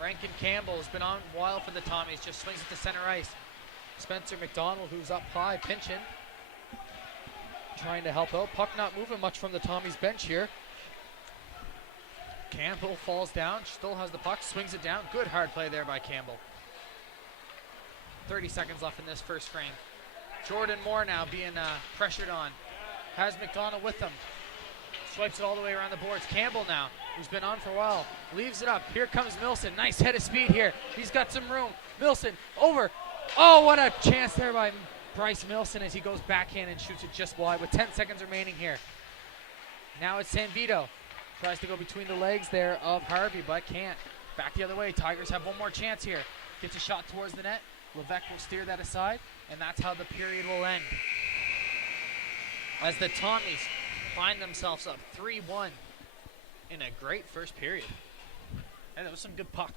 Rankin Campbell has been on a while for the Tommies. Just swings it to center ice. Spencer McDonald, who's up high, pinching. Trying to help out. Puck not moving much from the Tommies bench here. Campbell falls down. Still has the puck. Swings it down. Good hard play there by Campbell. 30 seconds left in this first frame. Jordan Moore now being pressured on. Has McDonald with him. Swipes it all the way around the boards. Campbell now, who's been on for a while, leaves it up. Here comes Milson. Nice head of speed here. He's got some room. Milson over. Oh, what a chance there by Bryce Milson as he goes backhand and shoots it just wide with 10 seconds remaining here. Now it's San Vito. Tries to go between the legs there of Harvey, but can't. Back the other way. Tigers have one more chance here. Gets a shot towards the net. Levesque will steer that aside, and that's how the period will end. As the Tommies find themselves up 3-1 in a great first period. And that was some good puck.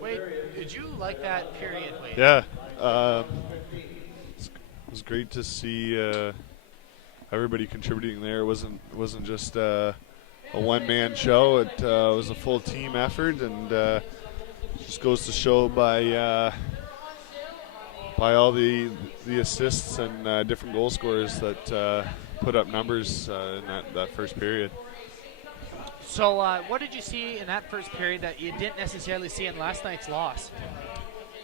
Wade, did you like that period, Wade? Yeah. It was great to see everybody contributing there. It wasn't just a one-man show. It was a full team effort, and just goes to show by all the assists and different goal scorers that put up numbers in that first period. So what did you see in that first period that you didn't necessarily see in last night's loss?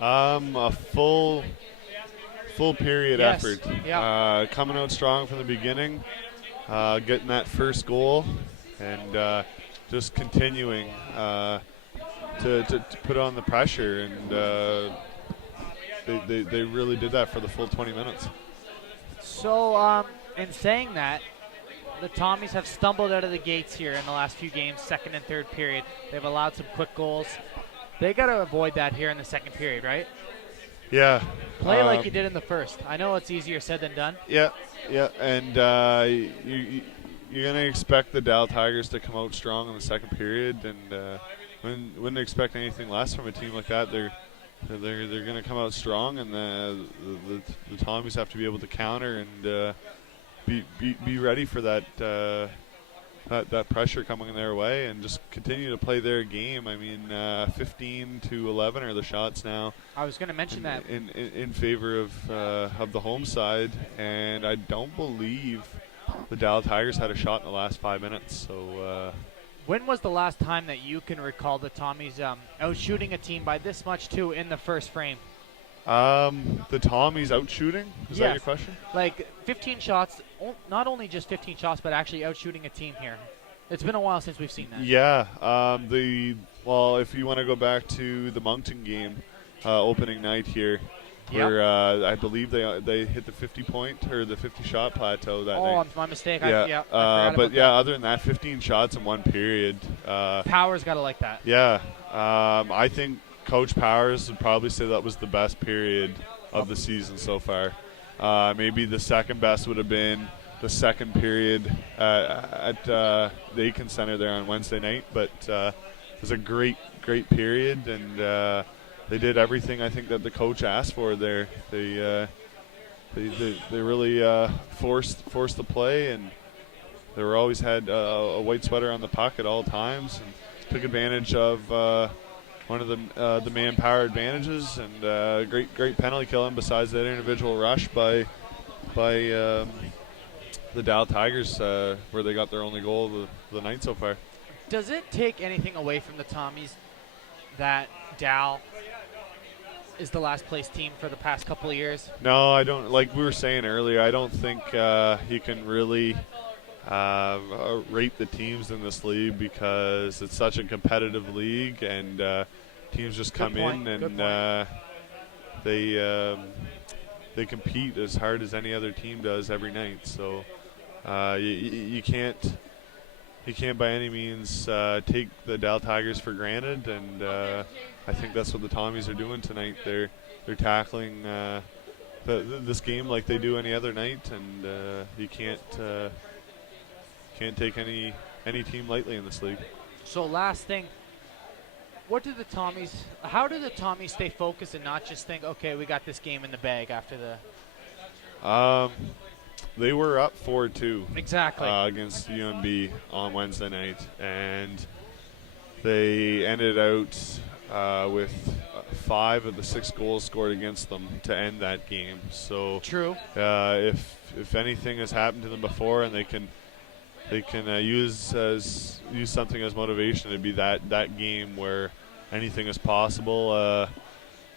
A full period effort. Yeah. Coming out strong from the beginning, getting that first goal, and just continuing to put on the pressure, and they really did that for the full 20 minutes. So in saying that, the Tommies have stumbled out of the gates here in the last few games, second and third period. They've allowed some quick goals. They got to avoid that here in the second period, right? Yeah. Play like you did in the first. I know it's easier said than done. Yeah, and you're going to expect the Dalhousie Tigers to come out strong in the second period, and wouldn't expect anything less from a team like that. They're going to come out strong, and the Tommies have to be able to counter and be ready for that pressure coming their way, and just continue to play their game. I mean, 15-11 are the shots now. I was going to mention that in favor of the home side, and I don't believe the Dalhousie Tigers had a shot in the last 5 minutes. So. When was the last time that you can recall the Tommies out shooting a team by this much too in the first frame? The Tommies out shooting? Is that your question? Like 15 shots, not only just 15 shots, but actually out shooting a team here. It's been a while since we've seen that. Yeah. If you want to go back to the Moncton game, opening night here, where I believe they hit the 50-point or the 50-shot plateau that night. Oh, my mistake. Yeah. Other than that, 15 shots in one period. Power's got to like that. Yeah. I think Coach Powers would probably say that was the best period of the season so far. Maybe the second best would have been the second period at the Aiken Centre there on Wednesday night. But it was a great period, and they did everything I think that the coach asked for there. They really forced the play, and they were always had a white sweater on the puck at all times, and took advantage of one of the manpower advantages, and great penalty kill. And besides that individual rush by the Dalhousie Tigers, where they got their only goal of the night so far. Does it take anything away from the Tommies that Dal is the last place team for the past couple of years? No, I don't. Like we were saying earlier, I don't think you can really rate the teams in this league, because it's such a competitive league, and teams just come in and they compete as hard as any other team does every night. So you can't by any means take the Dalhousie Tigers for granted, and I think that's what the Tommies are doing tonight. They're tackling this game like they do any other night, and you can't take any team lightly in this league. So last thing, how do the Tommies stay focused and not just think, okay, we got this game in the bag after the... They were up 4-2 exactly against UNB on Wednesday night, and they ended out with 5 of the 6 goals scored against them to end that game. So true. If anything has happened to them before, and they can use something as motivation, it'd be that game where anything is possible.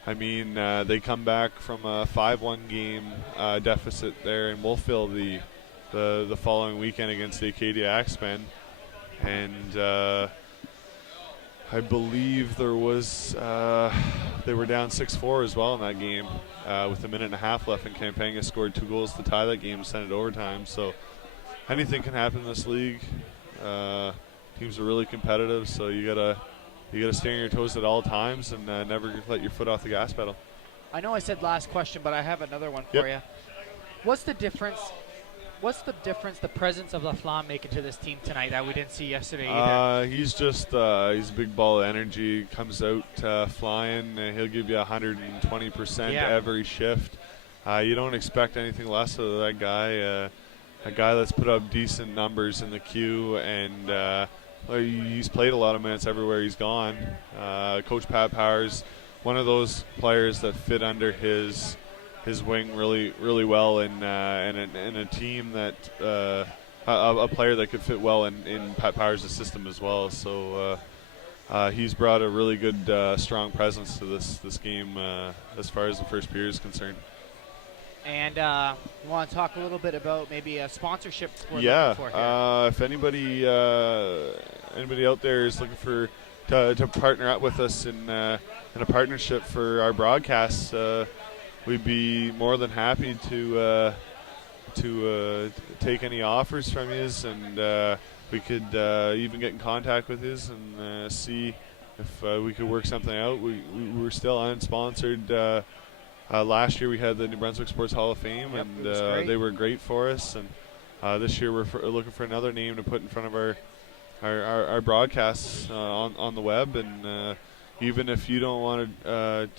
They come back from a 5-1 game deficit there in Wolfville the following weekend against the Acadia Axemen, and I believe there was they were down 6-4 as well in that game with a minute and a half left, and Campanga scored 2 goals to tie that game and send it overtime. So anything can happen in this league. Teams are really competitive, so you gotta stay on your toes at all times, and never let your foot off the gas pedal. I know I said last question, but I have another one for you. What's the difference the presence of LaFlamme making to this team tonight that we didn't see yesterday either? He's just he's a big ball of energy. Comes out flying. He'll give you 120% every shift. You don't expect anything less of that guy. A guy that's put up decent numbers in the queue, and he's played a lot of minutes everywhere he's gone. Coach Pat Powers, one of those players that fit under his wing really well, in a team that a player that could fit well in Pat Powers' system as well. So he's brought a really good strong presence to this game as far as the first period is concerned. And we want to talk a little bit about maybe a sponsorship we're looking for here. If anybody out there is looking for to partner up with us in a partnership for our broadcasts, we'd be more than happy to take any offers from you, and we could even get in contact with you and see if we could work something out. We're still unsponsored. Last year we had the New Brunswick Sports Hall of Fame, and they were great for us. And this year we're looking for another name to put in front of our broadcasts on the web. And even if you don't want to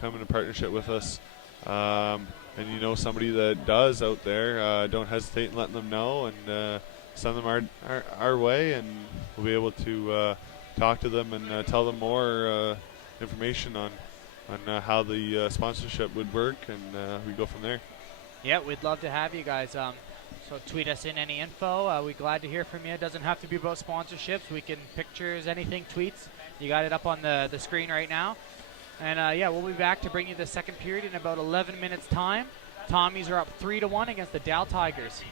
come into partnership with us, and you know somebody that does out there, don't hesitate in letting them know, and send them our way, and we'll be able to talk to them and tell them more information on how the sponsorship would work, and we go from there. Yeah, we'd love to have you guys. So tweet us in any info. We're glad to hear from you. It doesn't have to be about sponsorships. We can pictures, anything, tweets. You got it up on the screen right now. And we'll be back to bring you the second period in about 11 minutes time. Tommies are up 3-1 against the Dalhousie Tigers.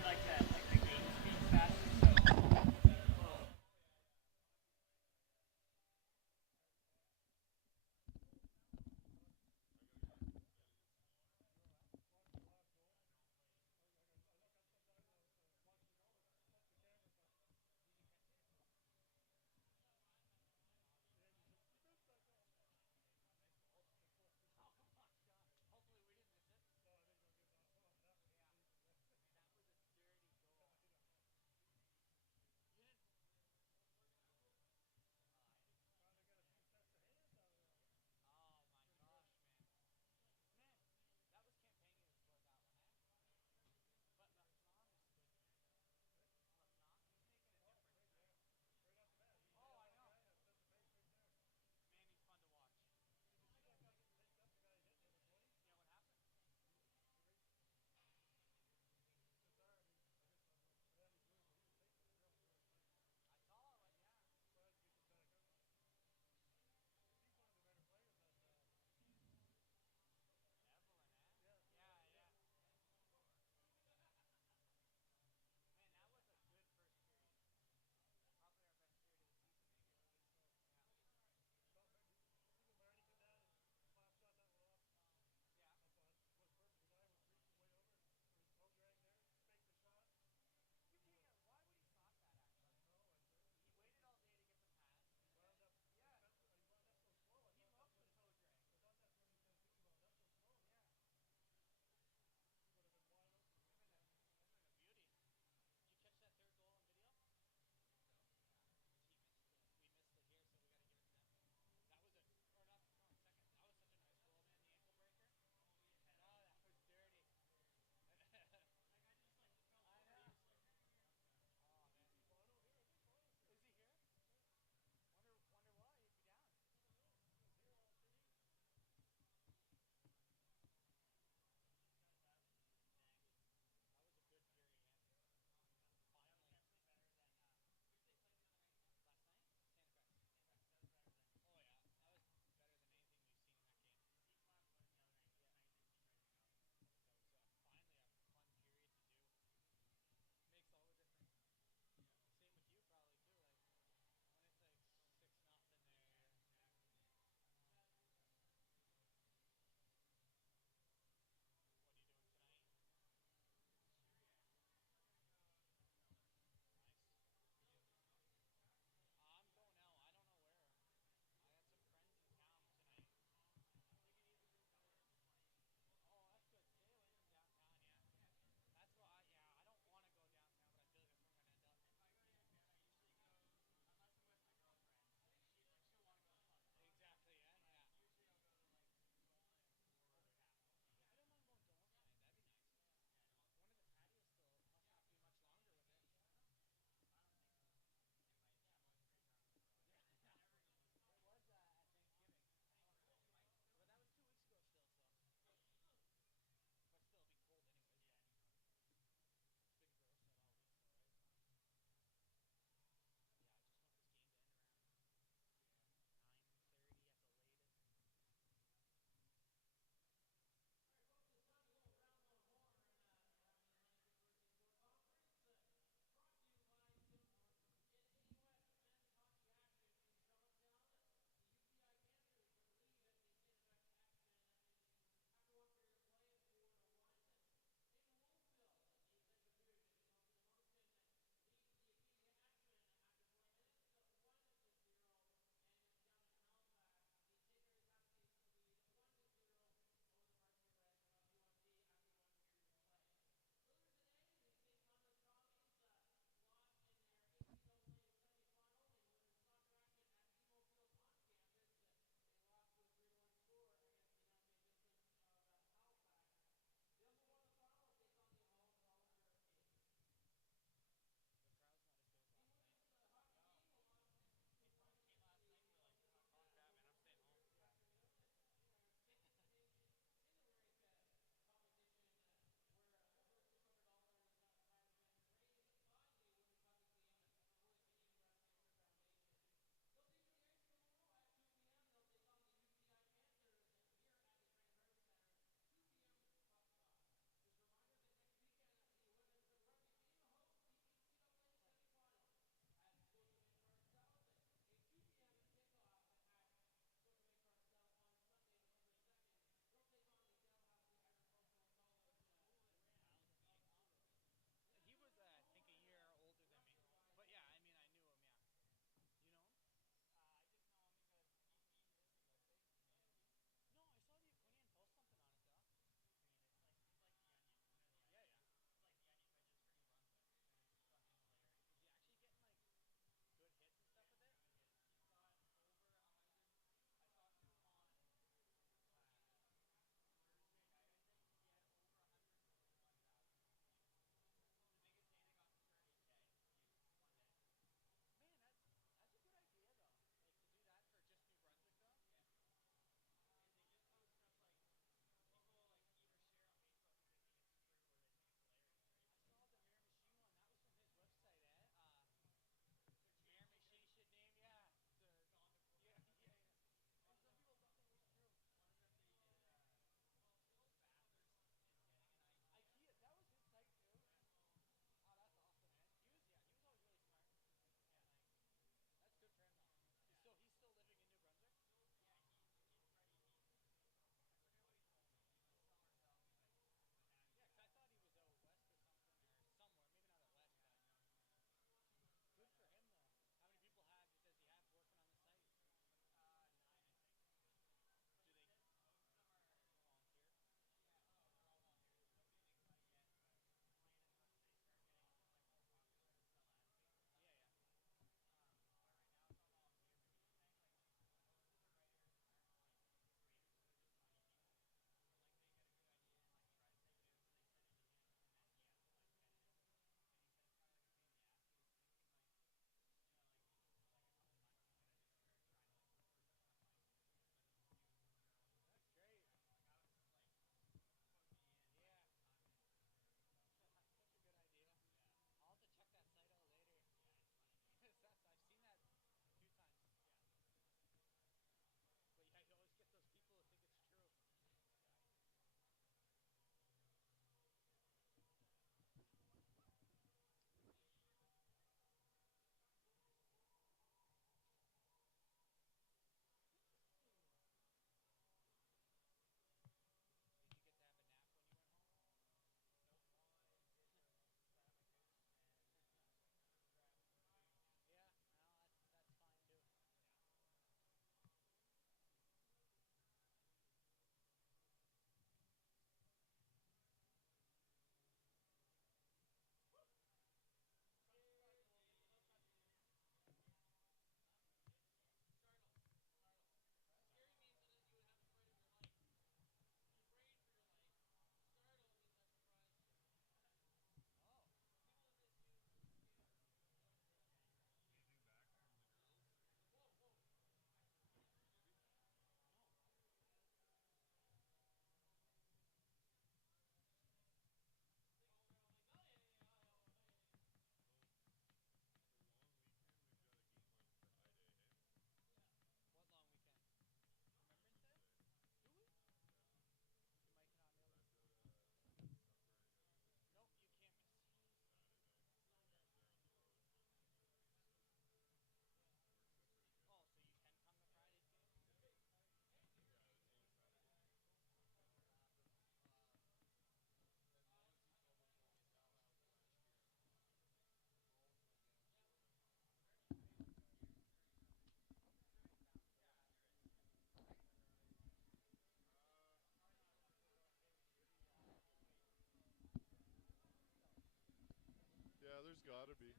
gotta be.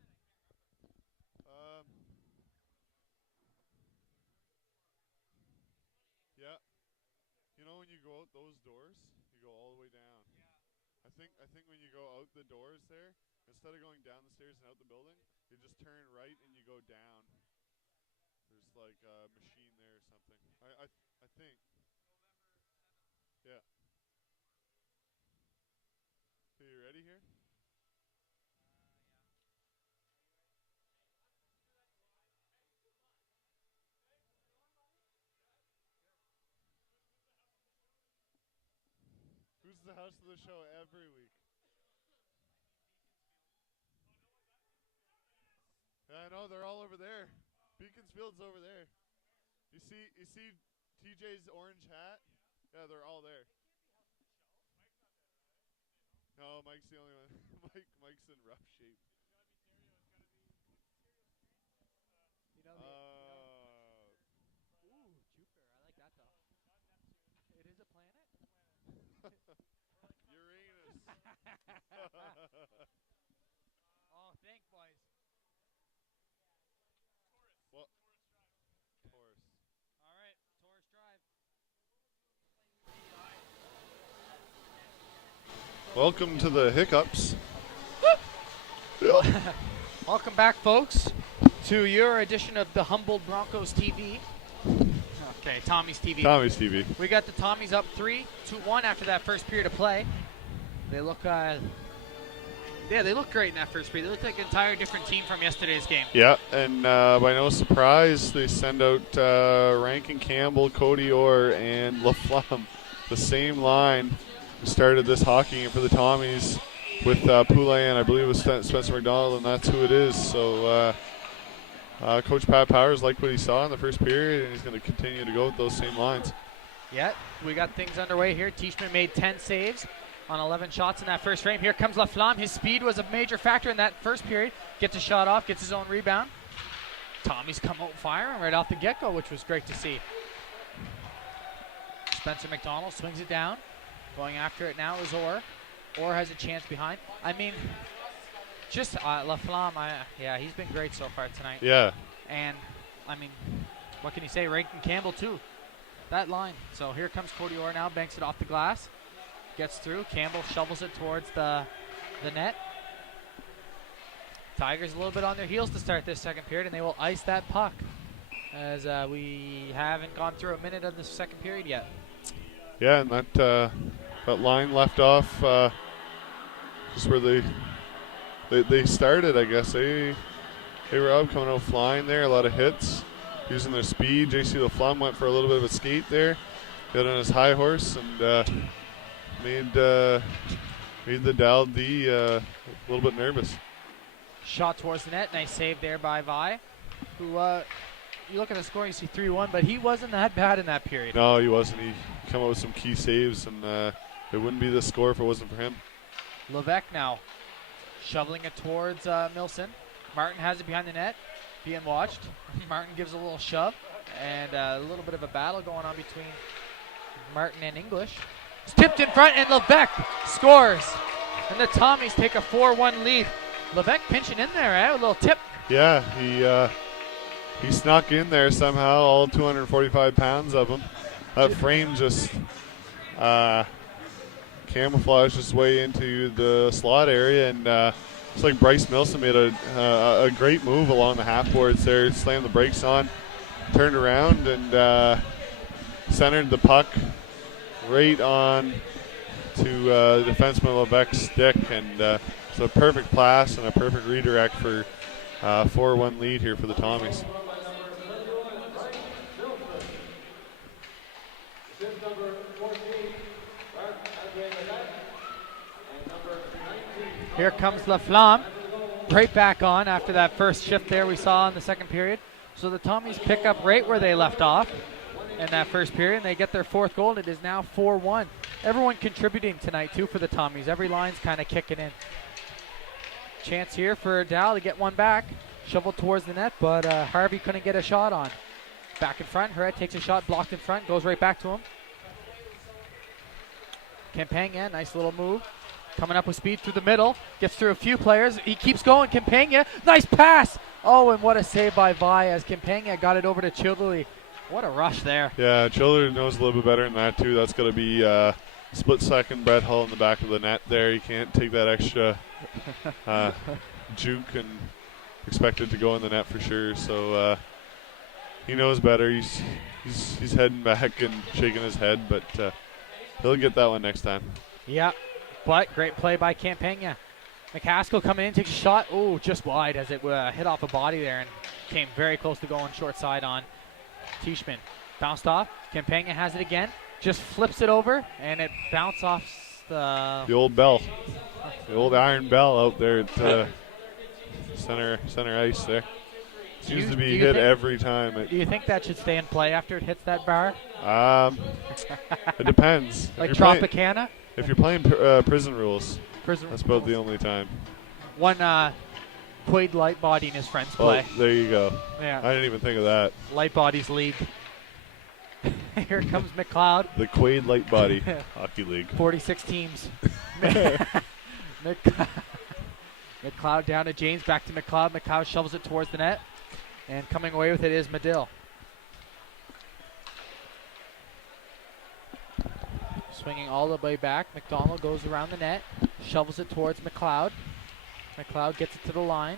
Yeah. You know when you go out those doors, you go all the way down. I think when you go out the doors there, instead of going down the stairs and out the building, you just turn right and you go down. There's like a machine there or something. I think. Yeah. Okay, you ready here? Who's the host of the show every week? Yeah, I know they're all over there. Beaconsfield's over there. You see TJ's orange hat? Yeah, they're all there. No, Mike's the only one. Mike's in rough shape. Ooh, Jupiter. I like that though. It is a planet? Uranus. Oh, thank boys. What? Taurus. All right, Taurus Drive. Welcome to the hiccups. Welcome back, folks, to your edition of the Humboldt Broncos TV. Okay, Tommy's TV. Tommy's TV. We got the Tommies up 3-1 after that first period of play. They look, they look great in that first period. They look like an entire different team from yesterday's game. Yeah, and by no surprise, they send out Rankin Campbell, Cody Orr, and LaFlamme. The same line who started this hockey game for the Tommies with Poulet and I believe it was Spencer McDonald, and that's who it is. So Coach Pat Powers liked what he saw in the first period, and he's going to continue to go with those same lines. Yeah, we got things underway here. Teichmann made 10 saves on 11 shots in that first frame. Here comes LaFlamme. His speed was a major factor in that first period. Gets a shot off, gets his own rebound. Tommy's come out firing right off the get-go, which was great to see. Spencer McDonald swings it down. Going after it now is Orr. Orr has a chance behind. I mean, just LaFlamme, yeah, he's been great so far tonight. Yeah. And, I mean, what can you say? Rankin Campbell, too. That line. So here comes Cody Orr now, banks it off the glass. Gets through. Campbell shovels it towards the net. Tigers a little bit on their heels to start this second period, and they will ice that puck as we haven't gone through a minute of the second period yet. Yeah, and that line left off just where they started, I guess. Hey, Rob coming out flying there, a lot of hits, using their speed. JC LaFlamme went for a little bit of a skate there, got on his high horse, and made the Dal D a little bit nervous. Shot towards the net, nice save there by Vi, who you look at the score, you see 3-1, but he wasn't that bad in that period. No, he wasn't. He came up with some key saves, and it wouldn't be the score if it wasn't for him. Levesque now shoveling it towards Milson. Martin has it behind the net, being watched. Martin gives a little shove, and a little bit of a battle going on between Martin and English. It's tipped in front, and Levesque scores. And the Tommies take a 4-1 lead. Levesque pinching in there, a little tip. Yeah, he snuck in there somehow, all 245 pounds of him. That frame just camouflaged his way into the slot area, and it's like Bryce Milson made a great move along the half boards there, slammed the brakes on, turned around, and centered the puck right on to the defenseman Levesque's stick, and it's a perfect pass and a perfect redirect for 4-1 lead here for the Tommies. Here comes LaFlamme, right back on after that first shift there we saw in the second period. So the Tommies pick up right where they left off in that first period, and they get their fourth goal, and it is now 4-1. Everyone contributing tonight, too, for the Tommies. Every line's kind of kicking in. Chance here for Dal to get one back. Shoveled towards the net, but Harvey couldn't get a shot on. Back in front, Herret takes a shot, blocked in front, goes right back to him. Campagna, nice little move. Coming up with speed through the middle. Gets through a few players. He keeps going. Campagna. Nice pass. Oh, and what a save by Vi as Campagna got it over to Childerley. What a rush there. Yeah, Childerley knows a little bit better than that, too. That's going to be split second Brett Hull in the back of the net there. You can't take that extra juke and expect it to go in the net for sure. So he knows better. He's heading back and shaking his head, but he'll get that one next time. Yeah, but great play by Campagna. McCaskill coming in, takes a shot. Oh, just wide as it hit off a body there and came very close to going short side on Teichmann. Bounced off. Campagna has it again. Just flips it over, and it bounced off the old bell. The old iron bell out there at center ice there. Seems to be hit every time. Do you think that should stay in play after it hits that bar? It depends. Like Tropicana? If you're playing prison rules, that's about the only time. One Quaid light body in his friends play. Oh, there you go. Yeah. I didn't even think of that. Light Bodies League. Here comes McLeod. The Quaid Light Body Hockey League. 46 teams. McLeod down to James, back to McLeod. McLeod shovels it towards the net. And coming away with it is Medill. Swinging all the way back. McDonald goes around the net. Shovels it towards McLeod. McLeod gets it to the line.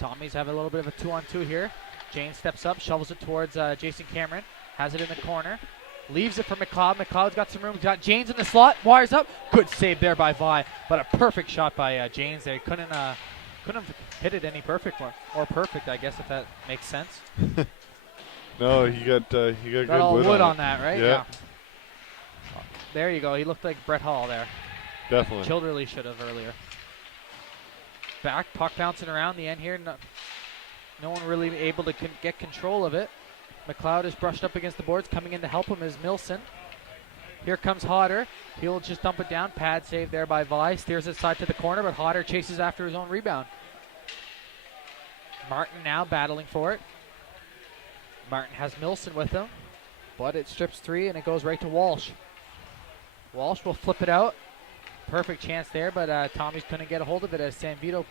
Tommies have a little bit of a 2-on-2 here. Jane steps up, shovels it towards Jason Cameron. Has it in the corner. Leaves it for McLeod. McLeod's got some room. Got Janes in the slot. Wires up. Good save there by Vi. But a perfect shot by Janes there. Couldn't have hit it any perfect or perfect, I guess, if that makes sense. No, he got good all wood on it. that, right? Yeah. There you go. He looked like Brett Hall there. Definitely. Childerley should have earlier. Back, puck bouncing around the end here. No one really able to get control of it. McLeod is brushed up against the boards. Coming in to help him is Milson. Here comes Hodder. He'll just dump it down. Pad save there by Vi. Steers it side to the corner, but Hodder chases after his own rebound. Martin now battling for it. Martin has Milson with him, but it strips three and it goes right to Walsh. Walsh will flip it out. Perfect chance there, but Tommies couldn't get a hold of it as San Vito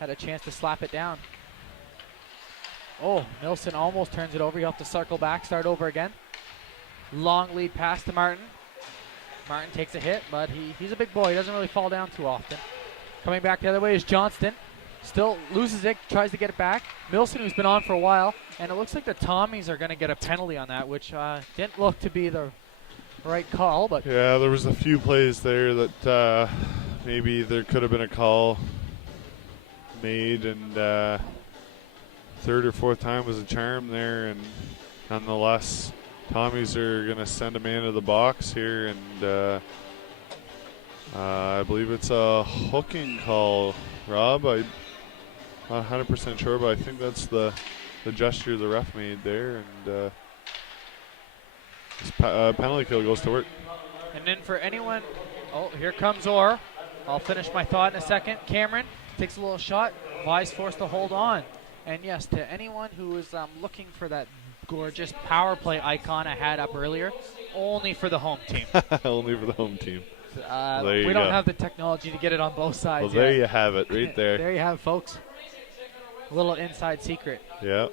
had a chance to slap it down. Oh, Milson almost turns it over. He'll have to circle back, start over again. Long lead pass to Martin. Martin takes a hit, but he's a big boy. He doesn't really fall down too often. Coming back the other way is Johnston. Still loses it, tries to get it back. Milson, who's been on for a while, and it looks like the Tommies are going to get a penalty on that, which didn't look to be the right call. But yeah, there was a few plays there that maybe there could have been a call made, and third or fourth time was a charm there, and nonetheless, Tommies are going to send a man to the box here, and I believe it's a hooking call, Rob. I'm not 100% sure, but I think that's the gesture the ref made there, and this penalty kill goes to work. And then for anyone, oh, here comes Orr. I'll finish my thought in a second. Cameron takes a little shot. Vi's forced to hold on. And yes, to anyone who is looking for that gorgeous power play icon I had up earlier, only for the home team. Only for the home team. We don't have the technology to get it on both sides. Well, there you have it, right there. There you have it, folks. A little inside secret. Yeah.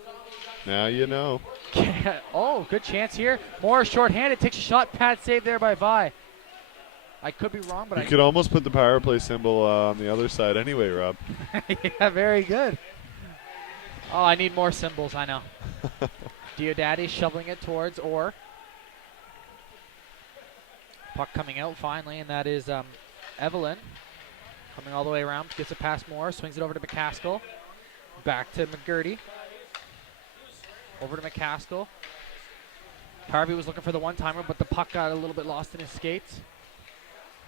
Now you know. Oh, good chance here. Moore shorthanded, takes a shot. Pad save there by Vi. I could be wrong, but you could almost put the power play symbol on the other side anyway, Rob. Yeah, very good. Oh, I need more symbols, I know. Diodati shoveling it towards Orr. Puck coming out finally, and that is Evelyn. Coming all the way around, gets it past Moore, swings it over to McCaskill. Back to McGurdy. Over to McCaskill. Harvey was looking for the one-timer, but the puck got a little bit lost in his skates.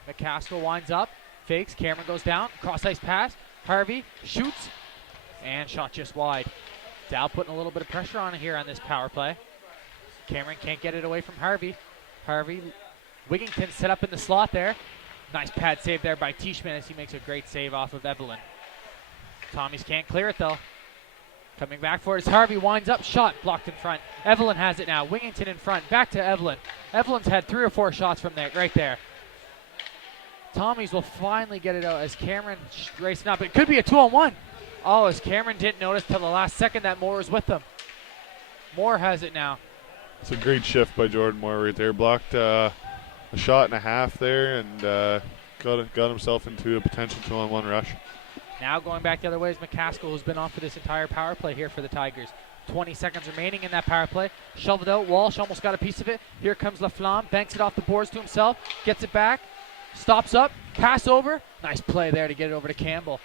McCaskill winds up, fakes, Cameron goes down, cross-ice pass. Harvey shoots, and shot just wide. Dow putting a little bit of pressure on here on this power play. Cameron can't get it away from Harvey. Wigington set up in the slot there. Nice pad save there by Teichmann as he makes a great save off of Evelyn. Tommies can't clear it though. Coming back for it is Harvey, winds up, shot blocked in front. Evelyn has it now. Wigington in front, back to Evelyn. Evelyn's had 3 or 4 shots from there, right there. Tommies will finally get it out as Cameron racing up. It could be a 2-on-1. Oh, as Cameron didn't notice till the last second that Moore was with them. Moore has it now. It's a great shift by Jordan Moore right there. Blocked a shot and a half there and got himself into a potential 2-on-1 rush. Now going back the other way is McCaskill, who's been on for this entire power play here for the Tigers. 20 seconds remaining in that power play. Shoveled out. Walsh almost got a piece of it. Here comes Laflamme. Banks it off the boards to himself. Gets it back. Stops up. Pass over. Nice play there to get it over to Campbell.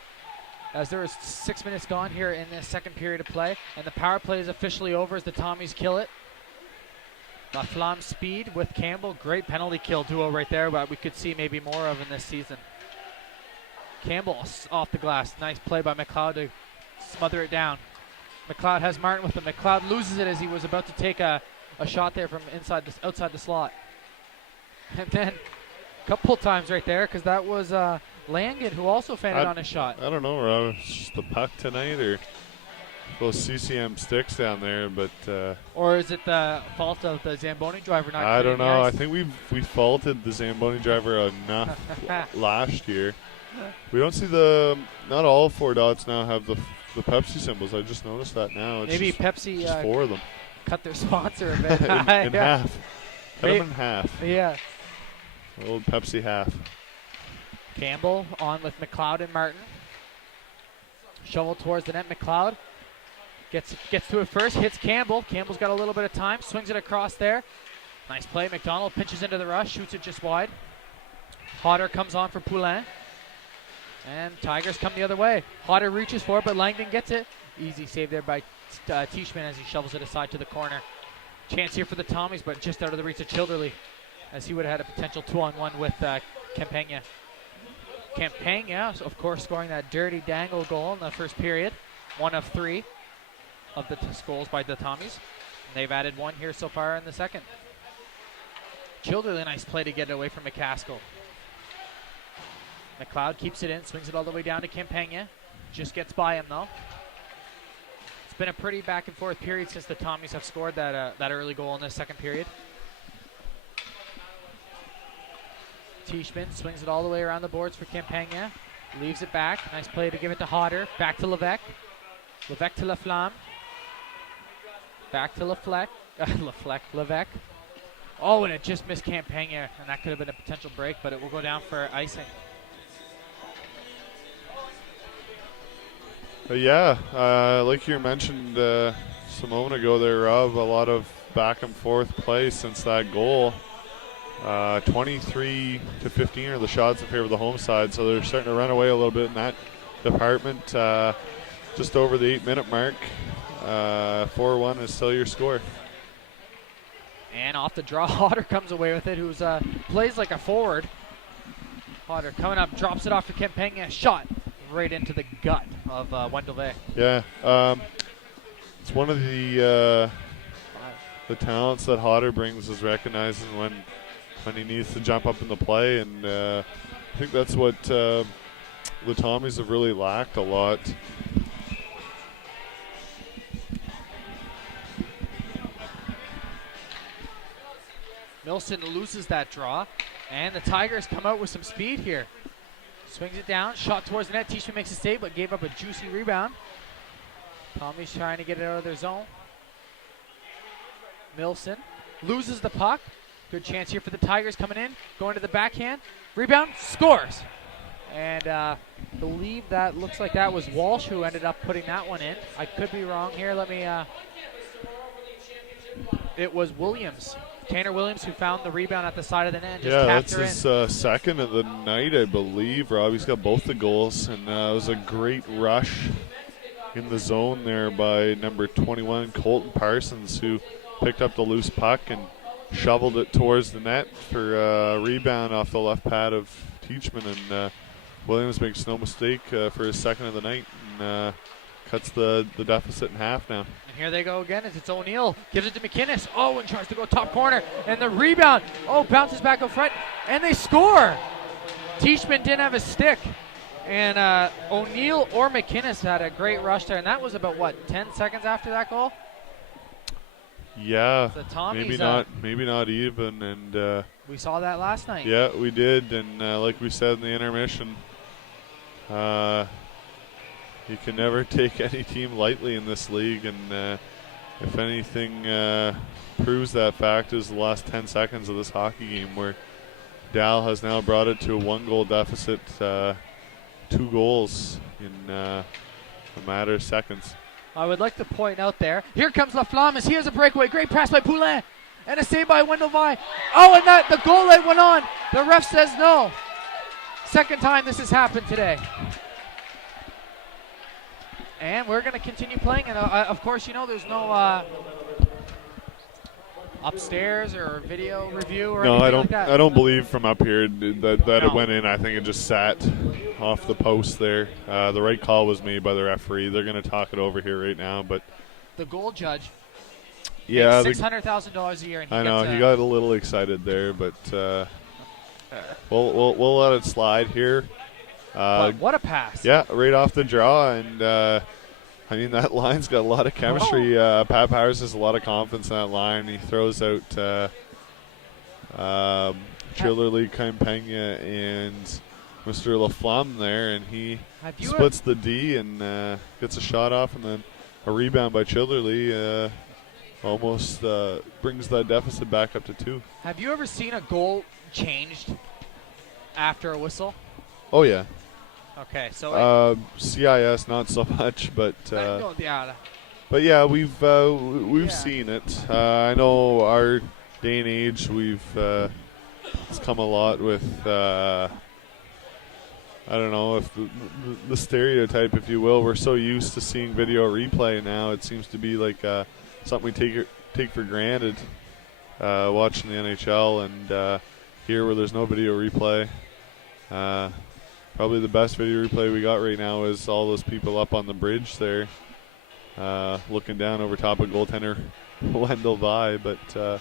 As there is 6 minutes gone here in the second period of play. And the power play is officially over as the Tommies kill it. Laflamme speed with Campbell. Great penalty kill duo right there, but we could see maybe more of in this season. Campbell off the glass. Nice play by McLeod to smother it down. McLeod has Martin with him. McLeod loses it as he was about to take a shot there from outside the slot. And then a couple times right there because that was Langan who also fainted on a shot. I don't know, Rob. It's just the puck tonight or those CCM sticks down there, but or is it the fault of the Zamboni driver not? I don't know. I think we faulted the Zamboni driver enough last year. We don't see not all 4 dots now have the Pepsi symbols. I just noticed that now. It's maybe just, Pepsi just 4 of them. Cut their sponsor a bit. in half. Cut them in half. Yeah. Old Pepsi half. Campbell on with McLeod and Martin. Shovel towards the net. McLeod gets to it first. Hits Campbell. Campbell's got a little bit of time. Swings it across there. Nice play. McDonald pinches into the rush. Shoots it just wide. Hodder comes on for Poulin. And Tigers come the other way. Hodder reaches for it, but Langdon gets it. Easy save there by Teichmann as he shovels it aside to the corner. Chance here for the Tommies, but just out of the reach of Childerley, as he would have had a potential 2-on-1 with Campagna. Campagna, of course, scoring that dirty dangle goal in the first period. 1 of 3 of the goals by the Tommies. And they've added 1 here so far in the second. Childerley, nice play to get it away from McCaskill. McLeod keeps it in, swings it all the way down to Campagna. Just gets by him, though. It's been a pretty back and forth period since the Tommies have scored that early goal in the second period. Teichmann swings it all the way around the boards for Campagna. Leaves it back. Nice play to give it to Hodder. Back to Levesque. Levesque to Laflamme. Back to Levesque. Oh, and it just missed Campagna, and that could have been a potential break, but it will go down for icing. Like you mentioned some moment ago there, Rob, a lot of back and forth play since that goal. 23 to 15 are the shots in favor of the home side, so they're starting to run away a little bit in that department. Just over the 8-minute mark, 4-1 is still your score. And off the draw, Hodder comes away with it, who's plays like a forward. Hodder coming up, drops it off to Campagna, shot right into the gut of Wendell Vey. Yeah, it's one of the talents that Hodder brings is recognizing when he needs to jump up in the play, and I think that's what the Tommies have really lacked a lot. Milson loses that draw, and the Tigers come out with some speed here. Swings it down, shot towards the net. Teichmann makes a save, but gave up a juicy rebound. Tommies trying to get it out of their zone. Milson loses the puck. Good chance here for the Tigers coming in, going to the backhand. Rebound, scores. And believe that looks like that was Walsh who ended up putting that one in. I could be wrong here. Let me. It was Williams. Tanner Williams, who found the rebound at the side of the net and just tapped her in. That's his second of the night, I believe, Rob. He's got both the goals, and it was a great rush in the zone there by number 21, Colton Parsons, who picked up the loose puck and shoveled it towards the net for a rebound off the left pad of Teichmann, and Williams makes no mistake for his second of the night and cuts the deficit in half now. And here they go again as it's O'Neill. Gives it to McInnes. Oh, and tries to go top corner. And the rebound. Oh, bounces back up front. And they score. Teichmann didn't have a stick. And O'Neill or McInnes had a great rush there. And that was about, 10 seconds after that goal? Yeah, The Tommies, maybe not even, and we saw that last night. yeah, we did, and like we said in the intermission, you can never take any team lightly in this league, and if anything proves that fact is the last 10 seconds of this hockey game, where Dal has now brought it to a 1-goal deficit, 2 goals in a matter of seconds. I would like to point out there. Here comes Laflamme as he has a breakaway. Great pass by Poulin. And a save by Wendelvai. Oh, and the goal light went on. The ref says no. Second time this has happened today. And we're going to continue playing. And of course, you know, there's no upstairs or video review or anything like that. I don't believe from up here that No. it went in. I think it just sat off the post there. The right call was made by the referee. They're going to talk it over here right now, but The goal judge yeah, makes $600,000 a year. And I know he got a little excited there, but we'll let it slide here. But what a pass! Yeah, right off the draw, and I mean, that line's got a lot of chemistry. Pat Powers has a lot of confidence in that line. He throws out Chillerly, Campagna, and Mr. Laflamme there, and he splits the D and gets a shot off, and then a rebound by Chillerly almost brings that deficit back up to 2. Have you ever seen a goal after a whistle? Oh, yeah. Okay, so CIS not so much, but but yeah, we've seen it. I know our day and age it's come a lot with I don't know if the stereotype, if you will. We're so used to seeing video replay now. It seems to be like something we take for granted watching the NHL, and here where there's no video replay. Probably the best video replay we got right now is all those people up on the bridge there looking down over top of goaltender Wendell Vi. But,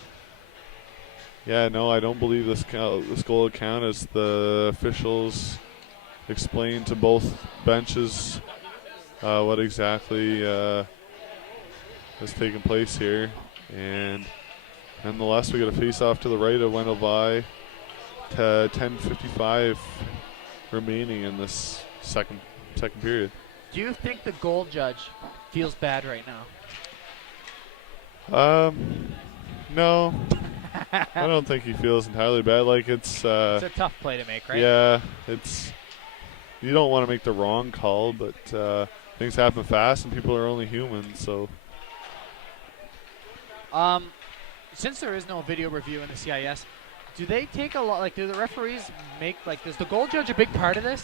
yeah, no, I don't believe this goal will count, as the officials explained to both benches what exactly has taken place here. And nonetheless, we got a face-off to the right of Wendell Vi. 10:55 remaining in this second period. do you think the goal judge feels bad right now? No. I don't think he feels entirely bad. Like it's a tough play to make, right? Yeah, you don't want to make the wrong call, but things happen fast and people are only human, so. Since there is no video review in the CIS, do they take a lot? Like, do the referees make is the goal judge a big part of this?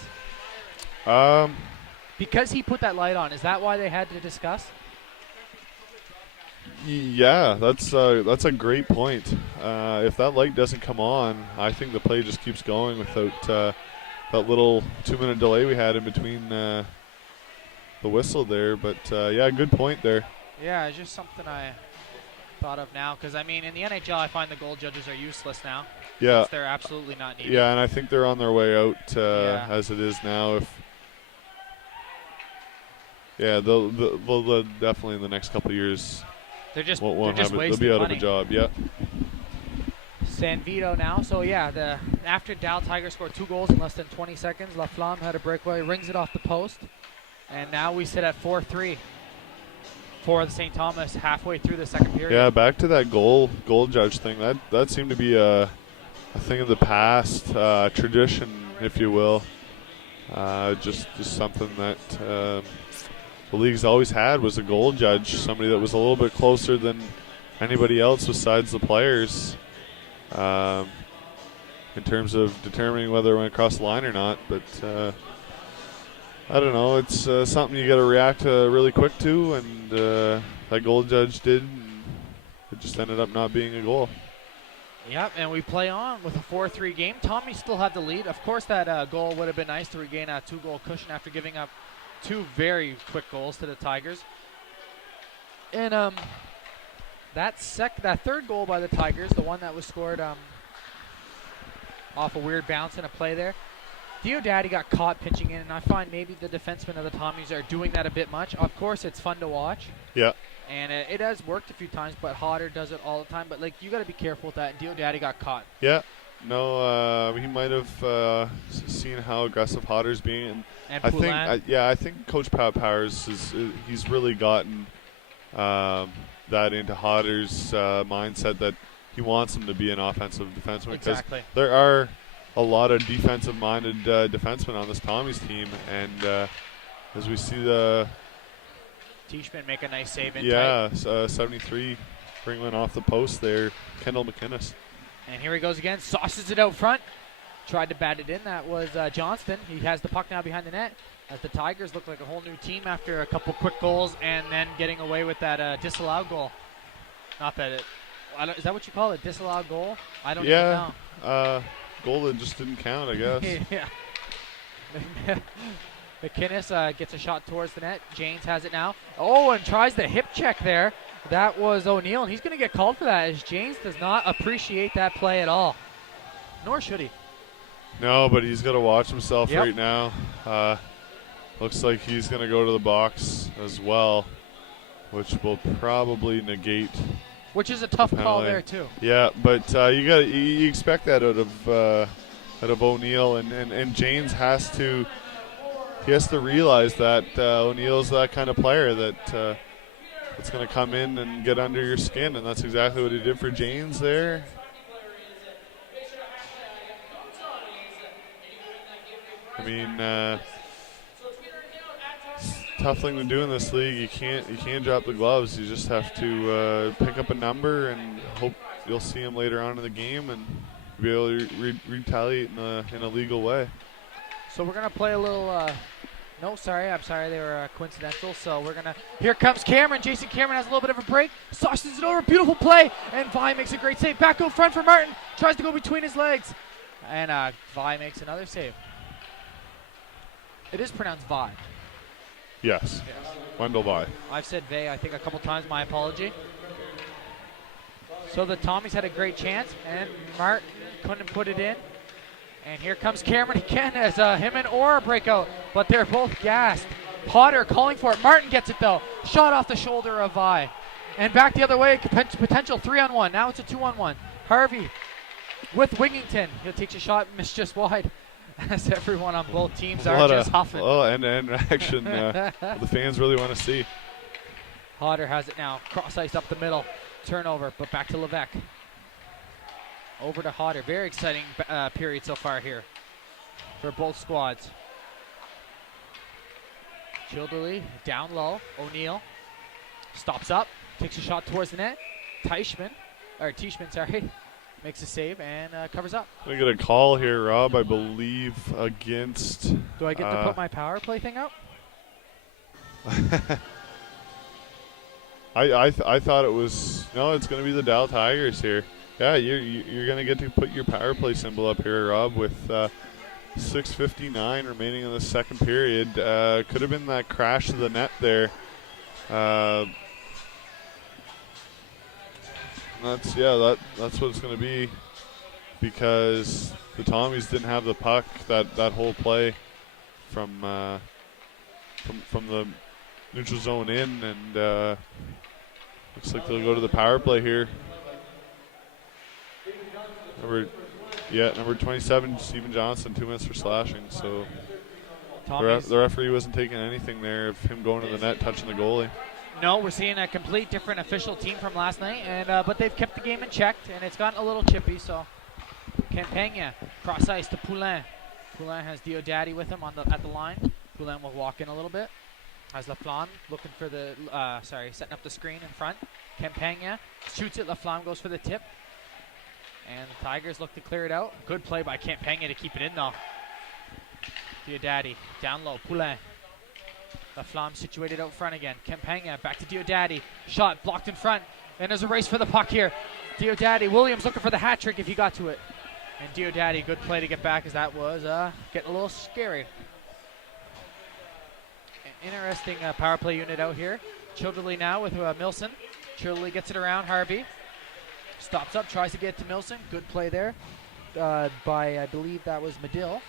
Because he put that light on, is that why they had to discuss? Yeah, that's a great point. If that light doesn't come on, I think the play just keeps going without that little 2-minute delay we had in between the whistle there. But yeah, good point there. Yeah, it's just something I thought of now, because I mean, in the NHL, I find the goal judges are useless now. Yeah, they're absolutely not needed. Yeah, and I think they're on their way out as it is now. They'll definitely in the next couple of years. They're just wasting money. They'll be out of a job. Yeah. San Vito now. So yeah, after Dal Tigers scored 2 goals in less than 20 seconds, Laflamme had a breakaway, rings it off the post, and now we sit at 4-3 for the St. Thomas halfway through the second period. Yeah, back to that goal judge thing. That seemed to be a thing of the past, tradition, if you will. Just something that the league's always had, was a goal judge, somebody that was a little bit closer than anybody else besides the players in terms of determining whether it went across the line or not. But I don't know. It's something you got to react really quick to, and that goal judge did. And it just ended up not being a goal. Yep, and we play on with a 4-3 game. Tommy still had the lead. Of course, that goal would have been nice to regain a 2-goal cushion after giving up 2 very quick goals to the Tigers. And that third goal by the Tigers, the one that was scored off a weird bounce in a play there, Diodati got caught pitching in, and I find maybe the defensemen of the Tommies are doing that a bit much. Of course, it's fun to watch. Yeah. And it has worked a few times, but Hodder does it all the time. But, like, you got to be careful with that, and Diodati got caught. Yeah. No, he might have seen how aggressive Hodder's being. And I think Coach Pat Powers, he's really gotten that into Hodder's mindset that he wants him to be an offensive defenseman. Exactly. Because there are a lot of defensive-minded defensemen on this Tommies team, and as we see the Teichman make a nice save in tight. 73 bring one off the post there, Kendall McInnes. And here he goes again, sauces it out front. Tried to bat it in. That was Johnston. He has the puck now behind the net as the Tigers look like a whole new team after a couple quick goals and then getting away with that disallowed goal. Not that it. Is that what you call it? Disallowed goal? I don't even know. Goal that just didn't count, I guess. Yeah. McInnes gets a shot towards the net. James has it now. Oh, and tries the hip check there. That was O'Neill, and he's going to get called for that as James does not appreciate that play at all. Nor should he. No, but he's got to watch himself right now. Looks like he's going to go to the box as well, which will probably negate. Which is a tough call there too. Yeah, but you expect that out of O'Neill, and James has to realize that O'Neill's that kind of player that it's going to come in and get under your skin, and that's exactly what he did for James there. I mean, tough thing to do in this league. You can't drop the gloves. You just have to pick up a number and hope you'll see him later on in the game and be able to retaliate in a legal way. So we're gonna play a little. I'm sorry, they were coincidental. So we're gonna. Here comes Cameron. Jason Cameron has a little bit of a break. Sauces it over. Beautiful play, and Vi makes a great save. Back out front for Martin. Tries to go between his legs, and Vi makes another save. It is pronounced Vi. Yes. Wendell Vi. I've said Vay, I think, a couple times. My apology. So the Tommies had a great chance, and Martin couldn't put it in. And here comes Cameron again as him and Orr break out, but they're both gassed. Potter calling for it. Martin gets it, though. Shot off the shoulder of Vi. And back the other way, potential 3-on-1. Now it's a 2-on-1. Harvey with Wingington. He'll take a shot, missed just wide. As everyone on both teams are just huffing. Oh, end-to-end action the fans really want to see. Hodder has it now. Cross ice up the middle. Turnover, but back to Levesque. Over to Hodder. Very exciting period so far here for both squads. Childerly down low. O'Neill stops up. Takes a shot towards the net. Teichman, makes a save and covers up. I get a call here, Rob, I believe, against... Do I get to put my power play thing up? I thought it was... No, it's going to be the Dalhousie Tigers here. Yeah, you're going to get to put your power play symbol up here, Rob, with 6:59 remaining in the second period. Could have been that crash to the net there. That's what it's going to be, because the Tommies didn't have the puck that whole play from the neutral zone in, and looks like they'll go to the power play here. Number 27, Stephen Johnson, 2 minutes for slashing. So the referee wasn't taking anything there of him going to the net, touching the goalie. No, we're seeing a complete different official team from last night, and but they've kept the game in check, and it's gotten a little chippy. So Campagna cross ice to Poulin. Poulin has Diodati with him at the line. Poulin will walk in a little bit. Has Laflamme looking for the setting up the screen in front. Campagna shoots it. Laflamme goes for the tip, and the Tigers look to clear it out. Good play by Campagna to keep it in though. Diodati down low. Poulin. Laflamme situated out front again. Campagna back to Diodati. Shot blocked in front. And there's a race for the puck here. Diodati. Williams looking for the hat trick if he got to it. And Diodati, good play to get back, as that was getting a little scary. An interesting power play unit out here. Childerly now with Milson. Childerly gets it around. Harvey stops up, tries to get to Milson. Good play there by, I believe that was Medill.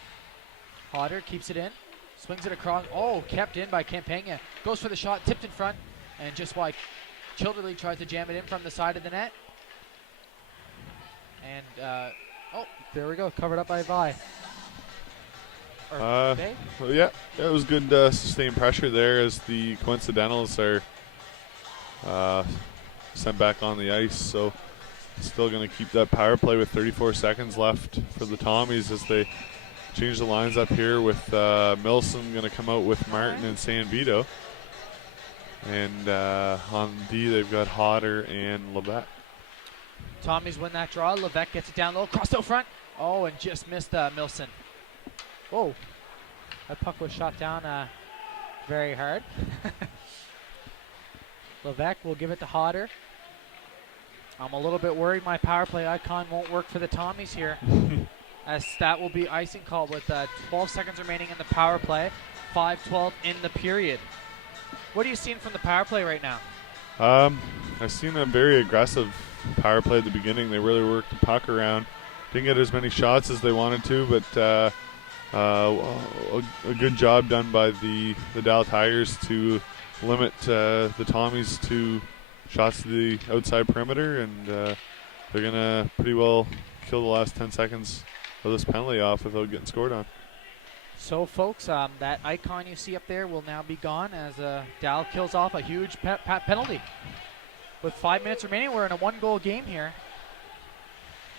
Hodder keeps it in. Swings it across. Oh, kept in by Campagna. Goes for the shot, tipped in front. And just why Childerley tries to jam it in from the side of the net. And, oh, there we go. Covered up by Vi. Well, yeah, it was good sustained pressure there as the Coincidentals are sent back on the ice. So still going to keep that power play with 34 seconds left for the Tommies as they change the lines up here with Milson going to come out with Martin and San Vito. And on D, they've got Hodder and Levesque. Tommies win that draw. Levesque gets it down low, crossed out front. Oh, and just missed Milson. Whoa. That puck was shot down very hard. Levesque will give it to Hodder. I'm a little bit worried my power play icon won't work for the Tommies here. As that will be icing call with 12 seconds remaining in the power play. 5:12 in the period. What are you seeing from the power play right now? I've seen a very aggressive power play at the beginning. They really worked the puck around. Didn't get as many shots as they wanted to, but a good job done by the Dalhousie Tigers to limit the Tommies to shots to the outside perimeter, and they're going to pretty well kill the last 10 seconds of this penalty off without getting scored on. So, folks, that icon you see up there will now be gone as Dal kills off a huge penalty. With 5 minutes remaining, we're in a one-goal game here.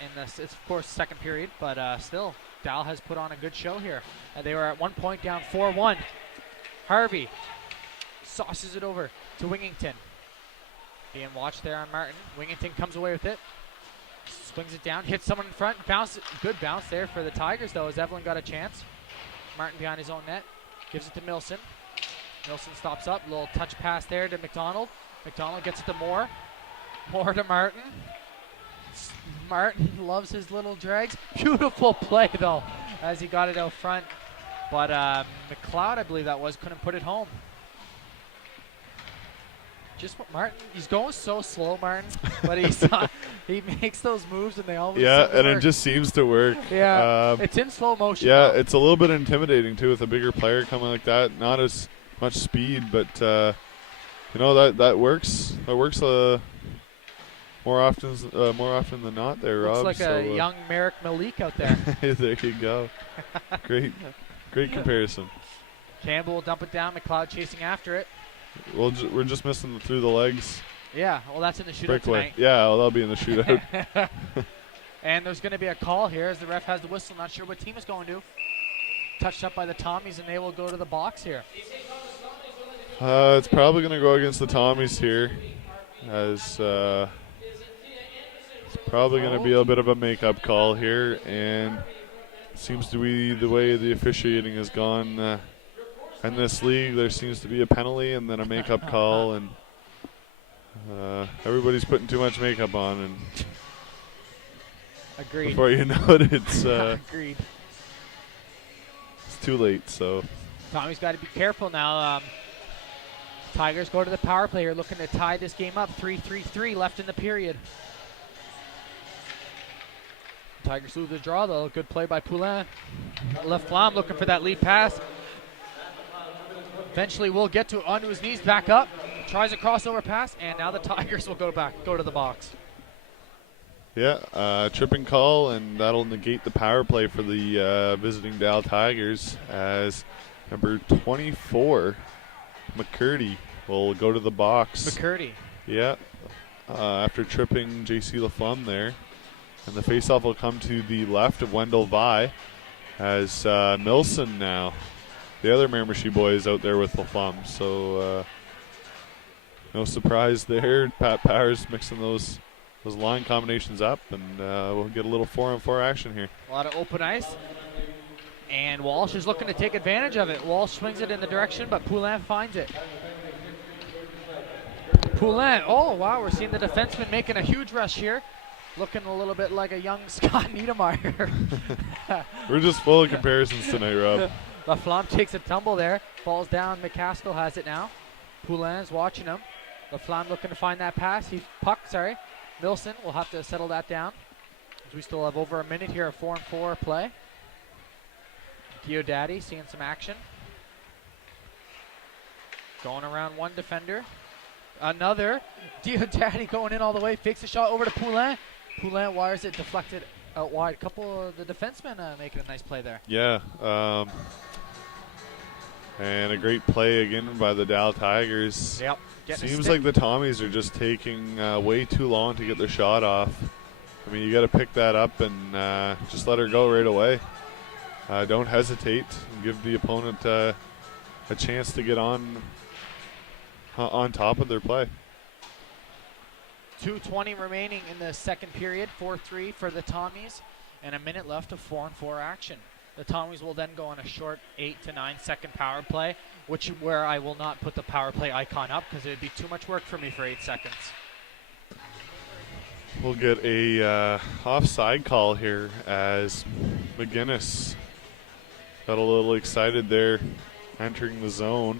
And this is, of course, second period, but still, Dal has put on a good show here. They were at 1 point down 4-1. Harvey sauces it over to Wingington. Being watched there on Martin. Wingington comes away with it. Swings it down, hits someone in front, bounce. Good bounce there for the Tigers, though, as Evelyn got a chance. Martin behind his own net, gives it to Milson. Milson stops up, little touch pass there to McDonald. McDonald gets it to Moore. Moore to Martin. Martin loves his little drags. Beautiful play, though, as he got it out front. But McLeod, I believe that was, couldn't put it home. Just what Martin, he's going so slow, Martin, but he makes those moves and they always it just seems to work. Yeah, it's in slow motion. Yeah, though. it's a little bit intimidating too with a bigger player coming like that. Not as much speed, but that works. That works more often than not. There, Looks Rob. like a young Merrick Malik out there. There you go. Great comparison. Campbell will dump it down. McLeod chasing after it. We're just missing through the legs. Yeah, well, that's in the shootout Breakaway. tonight. Yeah, well, that'll be in the shootout. And there's going to be a call here as the ref has the whistle. Not sure what team is going to. Touched up by the Tommies, and they will go to the box here. It's probably going to go against the Tommies here, as it's probably going to be a bit of a make-up call here, and it seems to be the way the officiating has gone. In this league, there seems to be a penalty and then a makeup call, and everybody's putting too much makeup on, and Agreed. Before you know it, it's Agreed. It's too late. So Tommy's got to be careful now. Tigers go to the power play here, looking to tie this game up. 3-3-3 left in the period. Tigers lose the draw, though. Good play by Poulin. Left Flam looking for that lead pass. Eventually will get to onto his knees, back up, tries a crossover pass, and now the Tigers will go to the box. Yeah, tripping call, and that'll negate the power play for the visiting Dalhousie Tigers, as number 24, McCurdy, will go to the box. McCurdy. Yeah, after tripping J.C. Laflamme there. And the faceoff will come to the left of Wendell Vi, as Milson now, the other Miramichi boy, is out there with Laflamme. So no surprise there. Pat Powers mixing those line combinations up, and we'll get a little 4-on-4 action here. A lot of open ice. And Walsh is looking to take advantage of it. Walsh swings it in the direction, but Poulin finds it. Poulin, oh wow, we're seeing the defenseman making a huge rush here. Looking a little bit like a young Scott Niedermeyer. We're just full of comparisons tonight, Rob. Laflamme takes a tumble there, falls down. McCaskill has it now. Poulin is watching him. Laflamme looking to find that pass. Milson will have to settle that down, as we still have over a minute here of 4-on-4 play. Diodati seeing some action. Going around one defender. Another. Diodati going in all the way. Fakes a shot over to Poulin. Poulin wires it, deflected out wide. A couple of the defensemen making a nice play there. Yeah. And a great play again by the Dalhousie Tigers. Yep. Seems like the Tommies are just taking way too long to get their shot off. I mean, you got to pick that up and just let her go right away. Don't hesitate and give the opponent a chance to get on top of their play. 2:20 remaining in the second period. 4-3 for the Tommies, and a minute left of 4-on-4 action. The Tommies will then go on a short 8 to 9 second power play, where I will not put the power play icon up because it would be too much work for me for 8 seconds. We'll get a offside call here as McGinnis got a little excited there entering the zone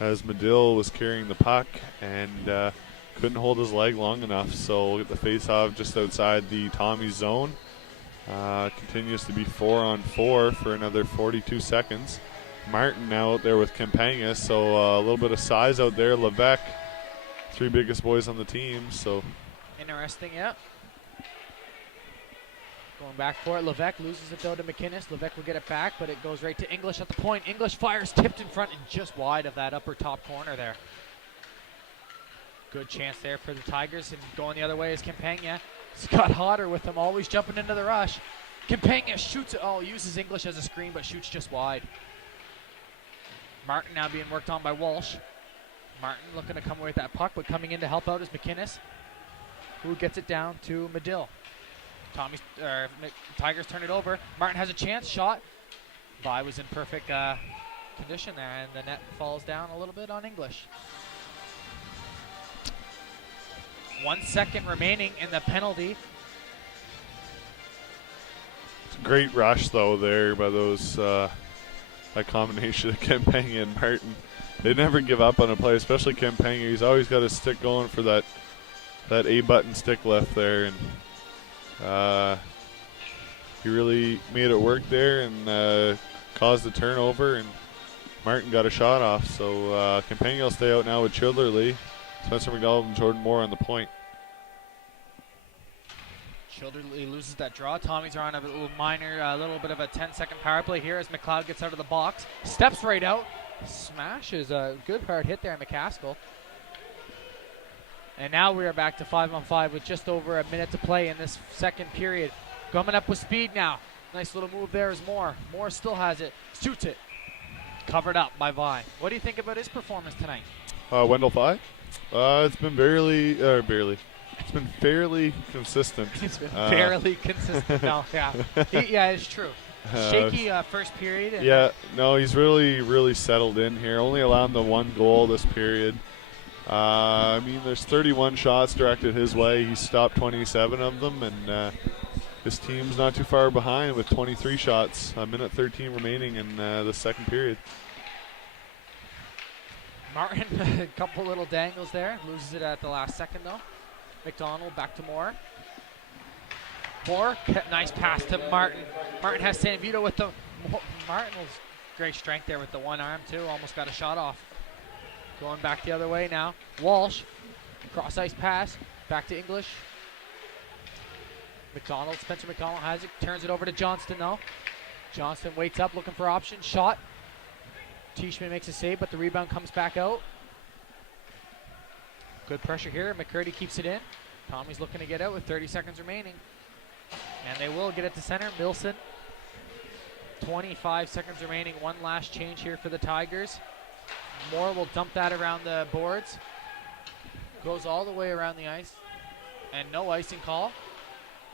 as Medill was carrying the puck and couldn't hold his leg long enough. So we'll get the face-off just outside the Tommy zone. Continues to be 4-on-4 for another 42 seconds. Martin now out there with Campagna, so a little bit of size out there. Levesque, 3 biggest boys on the team. So interesting, yeah. Going back for it. Levesque loses it though to McInnes. Levesque will get it back, but it goes right to English at the point. English fires tipped in front and just wide of that upper top corner there. Good chance there for the Tigers, and going the other way is Campagna. Scott Hodder with them, always jumping into the rush. Campagna shoots it. Oh, uses English as a screen, but shoots just wide. Martin now being worked on by Walsh. Martin looking to come away with that puck, but coming in to help out is McInnes, who gets it down to Medill. Tigers turn it over. Martin has a chance. Shot. Vi was in perfect condition there, and the net falls down a little bit on English. 1 second remaining in the penalty. It's a great rush though there by those that combination of Campagna and Martin. They never give up on a play, especially Campagna. He's always got his stick going for that A-button stick lift there, and he really made it work there and caused the turnover, and Martin got a shot off. So Campagna will stay out now with Childerley. Spencer McDonald and Jordan Moore on the point. Childerley loses that draw. Tommies are on a little bit of a 10-second power play here as McLeod gets out of the box. Steps right out. Smashes a good hard hit there in McCaskill. And now we are back to 5-on-5 with just over a minute to play in this second period. Coming up with speed now. Nice little move there is Moore. Moore still has it. Shoots it. Covered up by Vi. What do you think about his performance tonight? Wendell Vi? It's been it's been fairly consistent. It's been fairly consistent. No, yeah. Yeah, it's true. Shaky first period. Yeah, no, he's really settled in here. Only allowed the 1 goal this period. I mean, there's 31 shots directed his way. He stopped 27 of them, and his team's not too far behind with 23 shots. A minute 13 remaining in the second period. Martin, a couple little dangles there. Loses it at the last second, though. McDonald back to Moore. Moore, nice pass to Martin. Martin has Sanvito with the... Martin was great strength there with the one arm, too. Almost got a shot off. Going back the other way now. Walsh, cross-ice pass. Back to English. McDonald, Spencer McDonald has it. Turns it over to Johnston, though. Johnston waits up, looking for options. Shot. Teichman makes a save, but the rebound comes back out. Good pressure here. McCurdy keeps it in. Tommy's looking to get out with 30 seconds remaining. And they will get it to center. Milson. 25 seconds remaining. One last change here for the Tigers. Moore will dump that around the boards. Goes all the way around the ice. And no icing call.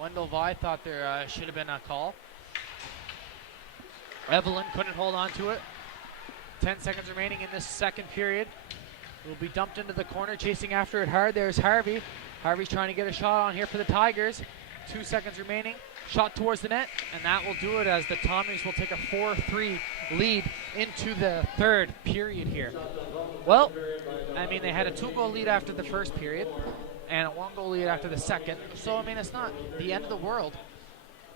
Wendell Vi thought there should have been a call. Evelyn couldn't hold on to it. 10 seconds remaining in this second period. Will be dumped into the corner, chasing after it hard. There's Harvey. Harvey's trying to get a shot on here for the Tigers. 2 seconds remaining. Shot towards the net, and that will do it as the Tommies will take a 4-3 lead into the third period here. Well, I mean, they had a 2-goal lead after the first period and a 1-goal lead after the second. So, I mean, it's not the end of the world.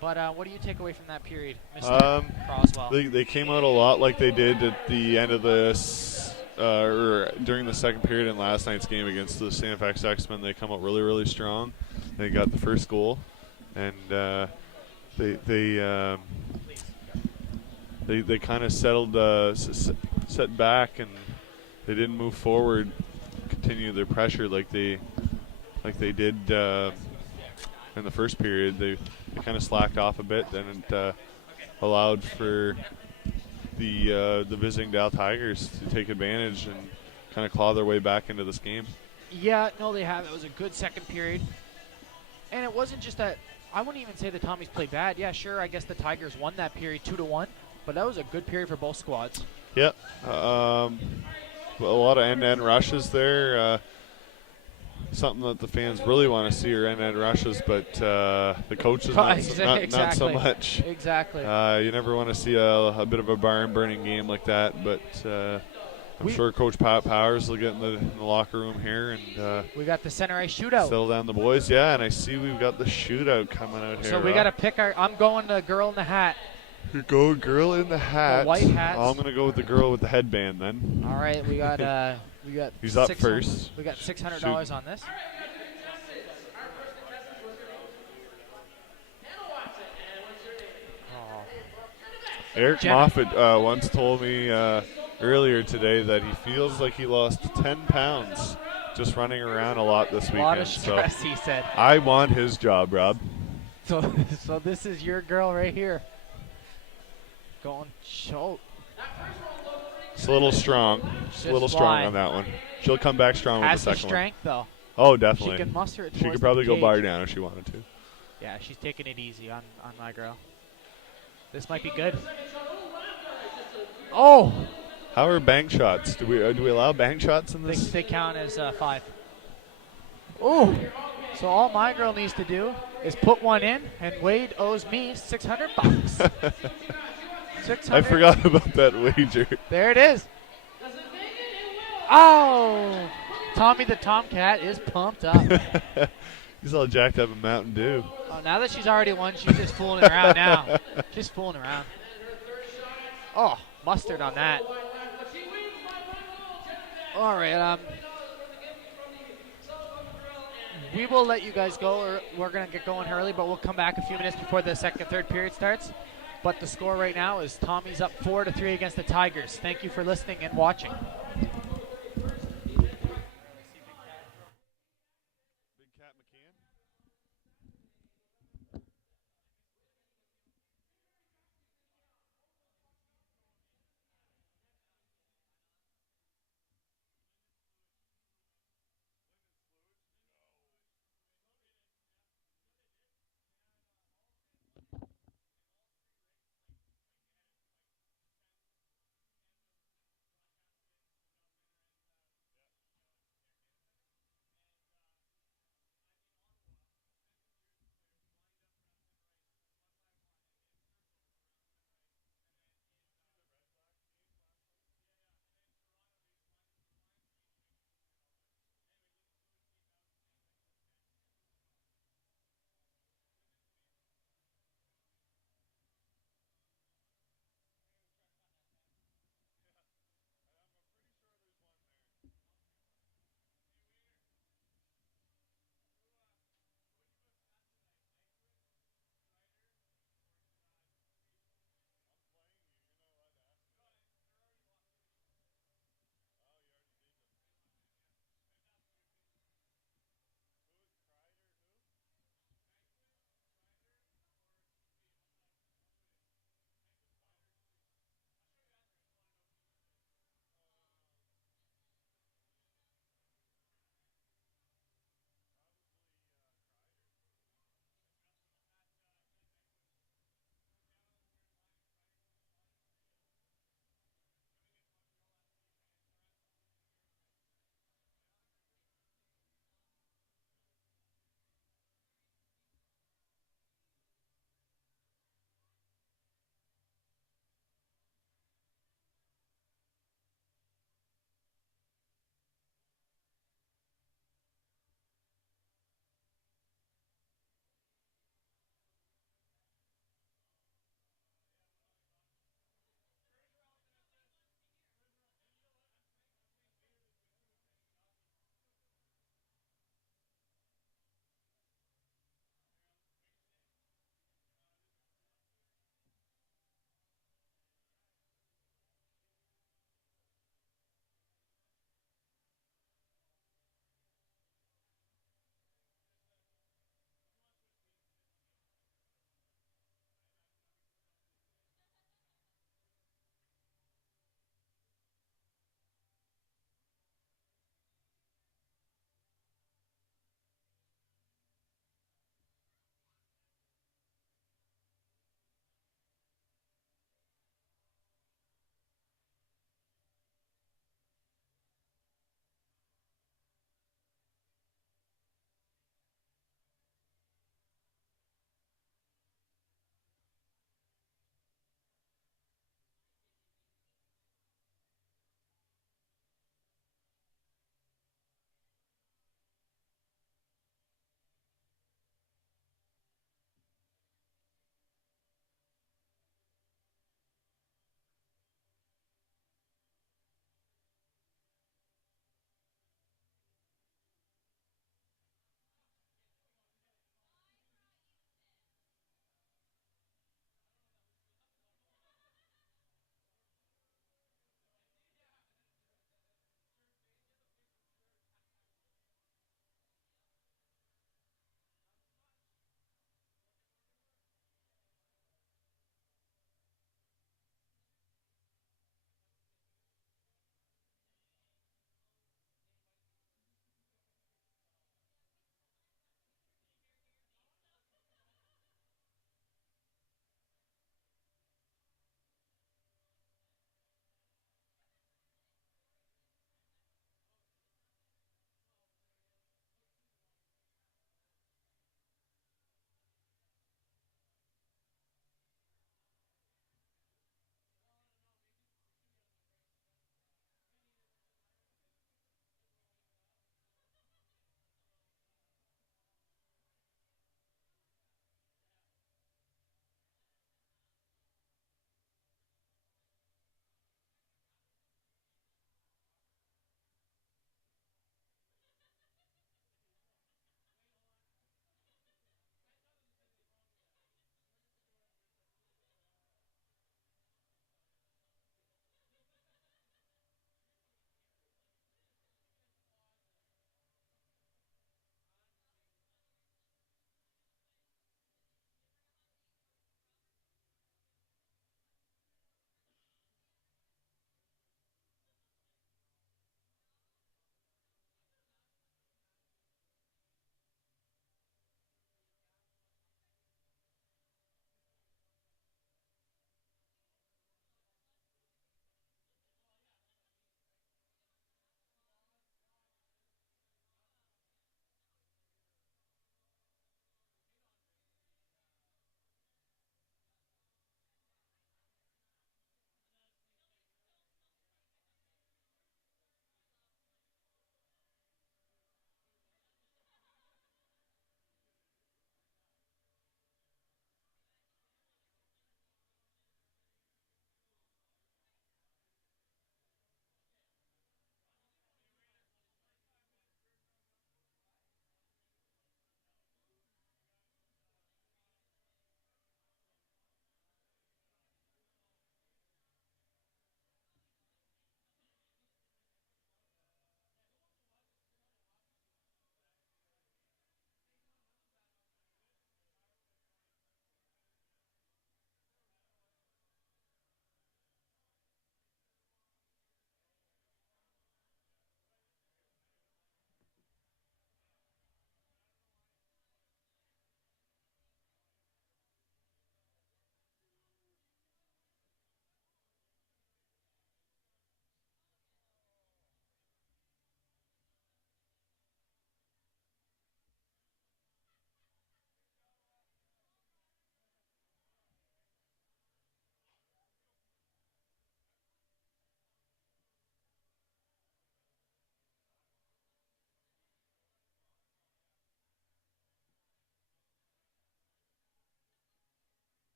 But what do you take away from that period, Mr. Croswell? They came out a lot like they did at the end of this, or during the second period in last night's game against the St. FX X-Men. They come out really, really strong. They got the first goal, and they kind of settled, set back, and they didn't move forward, continue their pressure like they did in the first period. They kind of slacked off a bit, and it allowed for the visiting Dal Tigers to take advantage and kind of claw their way back into this game. Yeah, no, they have. It was a good second period. And it wasn't just that. I wouldn't even say the Tommies played bad. Yeah, sure, I guess the Tigers won that period 2-1, but that was a good period for both squads. Yep. A lot of end-to-end rushes there. Something that the fans really want to see are end-to-end rushes, but the coaches not so much. Exactly. You never want to see a bit of a barn-burning game like that, but I'm sure Coach Pat Powers will get in the locker room here and we got the center ice shootout. Settle down the boys. Yeah, and I see we've got the shootout coming out here. So we got to pick I'm going to girl in the hat. You go girl in the hat. The white hats. I'm going to go with the girl with the headband then. All right, we got He's up first. We got $600 on this. Eric Moffat once told me earlier today that he feels like he lost 10 pounds just running around a lot this weekend. A lot of stress, he said. I want his job, Rob. So this is your girl right here. Going show. It's a little strong. It's a little strong on that one. She'll come back strong with the second one. Has the strength, though. Oh, definitely. She can muster it. She could probably go bar down if she wanted to. Yeah, she's taking it easy on my girl. This might be good. Oh! How are bank shots? Do we allow bank shots in this? They count as 5. Oh! So all my girl needs to do is put one in, and Wade owes me $600. 600. I forgot about that wager. There it is. Oh! Tommy the Tomcat is pumped up. He's all jacked up in Mountain Dew. Oh, now that she's already won, she's just fooling around now. She's fooling around. Oh, mustard on that. All right. We will let you guys go. Or we're going to get going early, but we'll come back a few minutes before the second and third period starts. But the score right now is Tommy's up 4-3 against the Tigers. Thank you for listening and watching.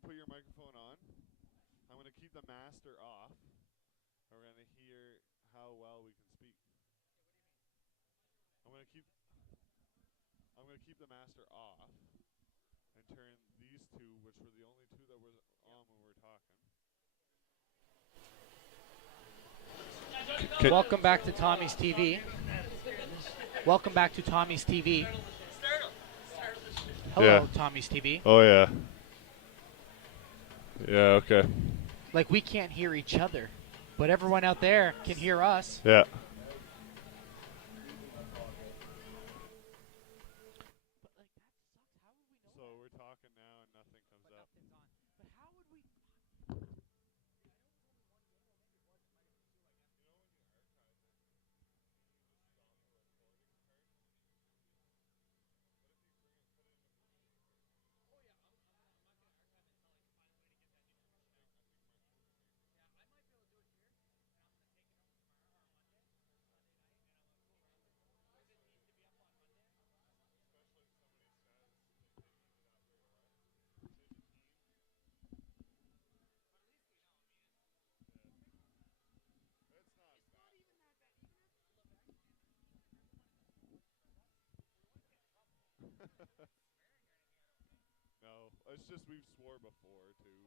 to put your microphone on. I'm going to keep the master off. We're going to hear how well we can speak. I'm going to keep the master off and turn these two, which were the only two that were on when we were talking. Welcome back to Tommies TV. Welcome back to Tommies TV. Hello, Yeah. Tommies TV. Oh, yeah. Yeah, okay. Like, we can't hear each other, but everyone out there can hear us. Yeah. But, like, that sucks. How would we know? So we're talking now and nothing comes But up. nothing's on. But how would we? No, it's just we've swore before, too.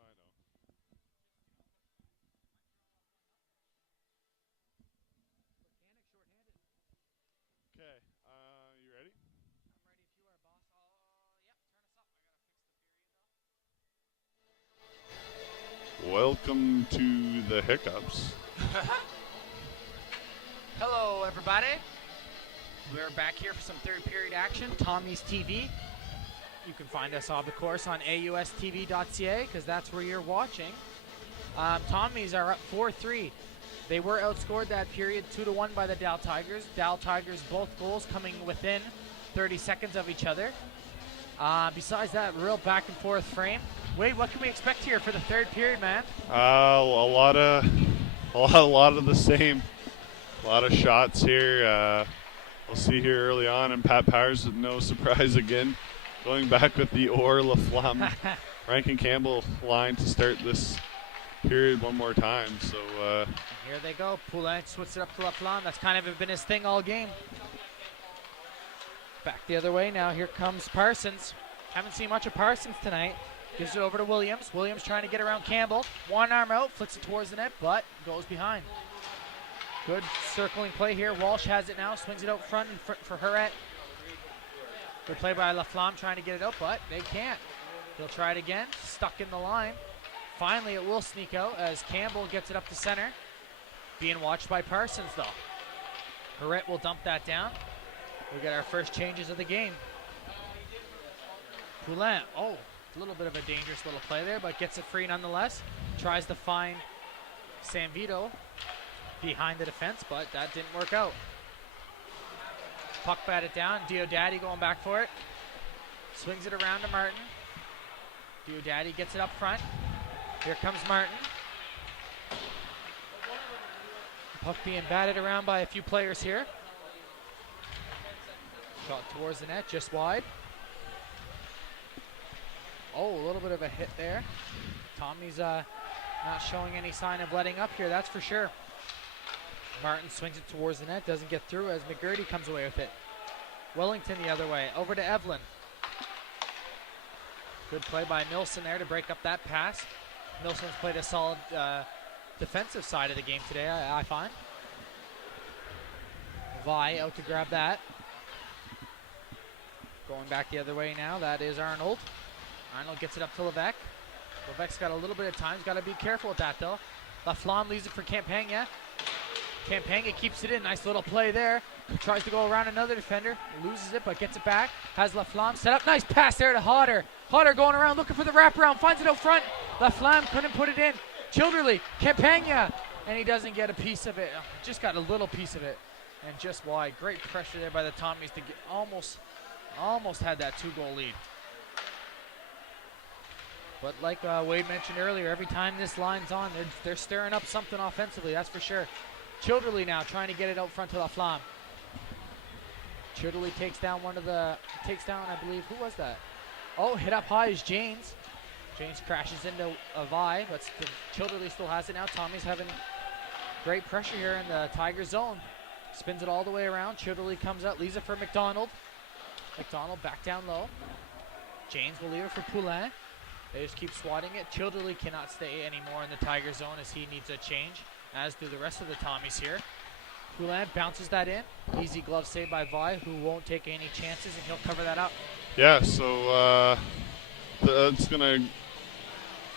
Oh, I know. Okay, you ready? I'm ready if you are, boss. Yep, turn us up. I gotta fix the period though. Welcome to the hiccups. Hello, everybody. We're back here for some third period action. Tommies TV. You can find us, of course, on austv.ca because that's where you're watching. Tommies are up 4-3. They were outscored that period 2-1 by the Dal Tigers. Dal Tigers, both goals coming within 30 seconds of each other. Besides that, real back and forth frame. Wade, what can we expect here for the third period, man? A lot of the same. A lot of shots here. We'll see here early on, and Pat Powers, no surprise again, going back with the Laflamme, Rankin Campbell line to start this period one more time. So here they go. Poulin switches it up to Laflamme. That's kind of been his thing all game. Back the other way now. Here comes Parsons. Haven't seen much of Parsons tonight. Gives it over to Williams. Williams trying to get around Campbell. One arm out, flicks it towards the net, but goes behind. Good circling play here. Walsh has it now. Swings it out front for Herret. Good play by Laflamme trying to get it out, but they can't. They'll try it again. Stuck in the line. Finally, it will sneak out as Campbell gets it up to center. Being watched by Parsons, though. Herret will dump that down. We get our first changes of the game. Poulin, a little bit of a dangerous little play there, but gets it free nonetheless. Tries to find San Vito behind the defense, but that didn't work out. Puck batted down. Diodati going back for it. Swings it around to Martin. Diodati gets it up front. Here comes Martin. Puck being batted around by a few players here. Shot towards the net, just wide. A little bit of a hit there. Tommy's not showing any sign of letting up here, that's for sure. Martin swings it towards the net, doesn't get through as McGurdy comes away with it. Wellington the other way, over to Evelyn. Good play by Nilsson there to break up that pass. Nilsson's played a solid defensive side of the game today, I find. Vi out to grab that. Going back the other way now, that is Arnold. Arnold gets it up to Levesque. Levesque's got a little bit of time. He's got to be careful with that, though. Laflamme leaves it for Campagna. Campagna keeps it in. Nice little play there. Tries to go around another defender. Loses it, but gets it back. Has Laflamme set up. Nice pass there to Hodder. Hodder going around looking for the wraparound. Finds it out front. Laflamme couldn't put it in. Childerley. Campagna. And he doesn't get a piece of it. Just got a little piece of it. And just wide. Great pressure there by the Tommies to get almost had that 2-goal lead. But like Wade mentioned earlier, every time this line's on, they're stirring up something offensively, that's for sure. Childerley now trying to get it out front to Laflamme. Childerley takes down I believe, who was that? Oh, hit up high is James. James crashes into Vi, but Childerley still has it now. Tommy's having great pressure here in the Tiger zone. Spins it all the way around. Childerley comes out, leaves it for McDonald. McDonald back down low. James will leave it for Poulin. They just keep swatting it. Childerley cannot stay anymore in the Tiger zone as he needs a change, as do the rest of the Tommies here. Poulin bounces that in. Easy glove save by Vi, who won't take any chances, and he'll cover that up. Yeah, so it's going to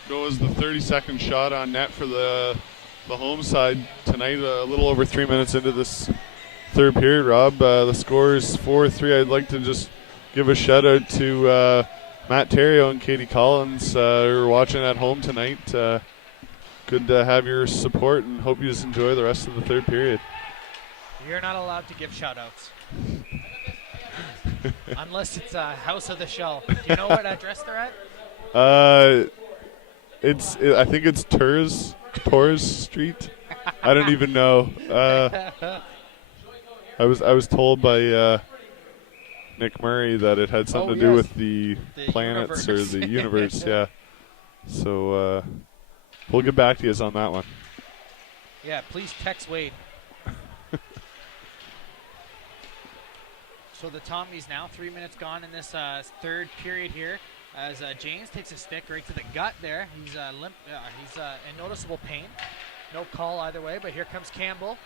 go as the 32nd shot on net for the home side tonight, a little over 3 minutes into this third period, Rob. The score is 4-3. I'd like to just give a shout out to Matt Terrio and Katie Collins who are watching at home tonight. Good to have your support, and hope you just enjoy the rest of the third period. You're not allowed to give shout outs. Unless it's House of the Shell. Do you know what address they're at? I think it's Torres Street. I don't even know. I was told by Nick Murray that it had something to do with the planets universe. or the universe. Yeah. So we'll get back to you on that one. Yeah, please text Wade. So the Tommies now, 3 minutes gone in this third period here, as James takes a stick right to the gut there. He's limp. He's in noticeable pain. No call either way, but here comes Campbell.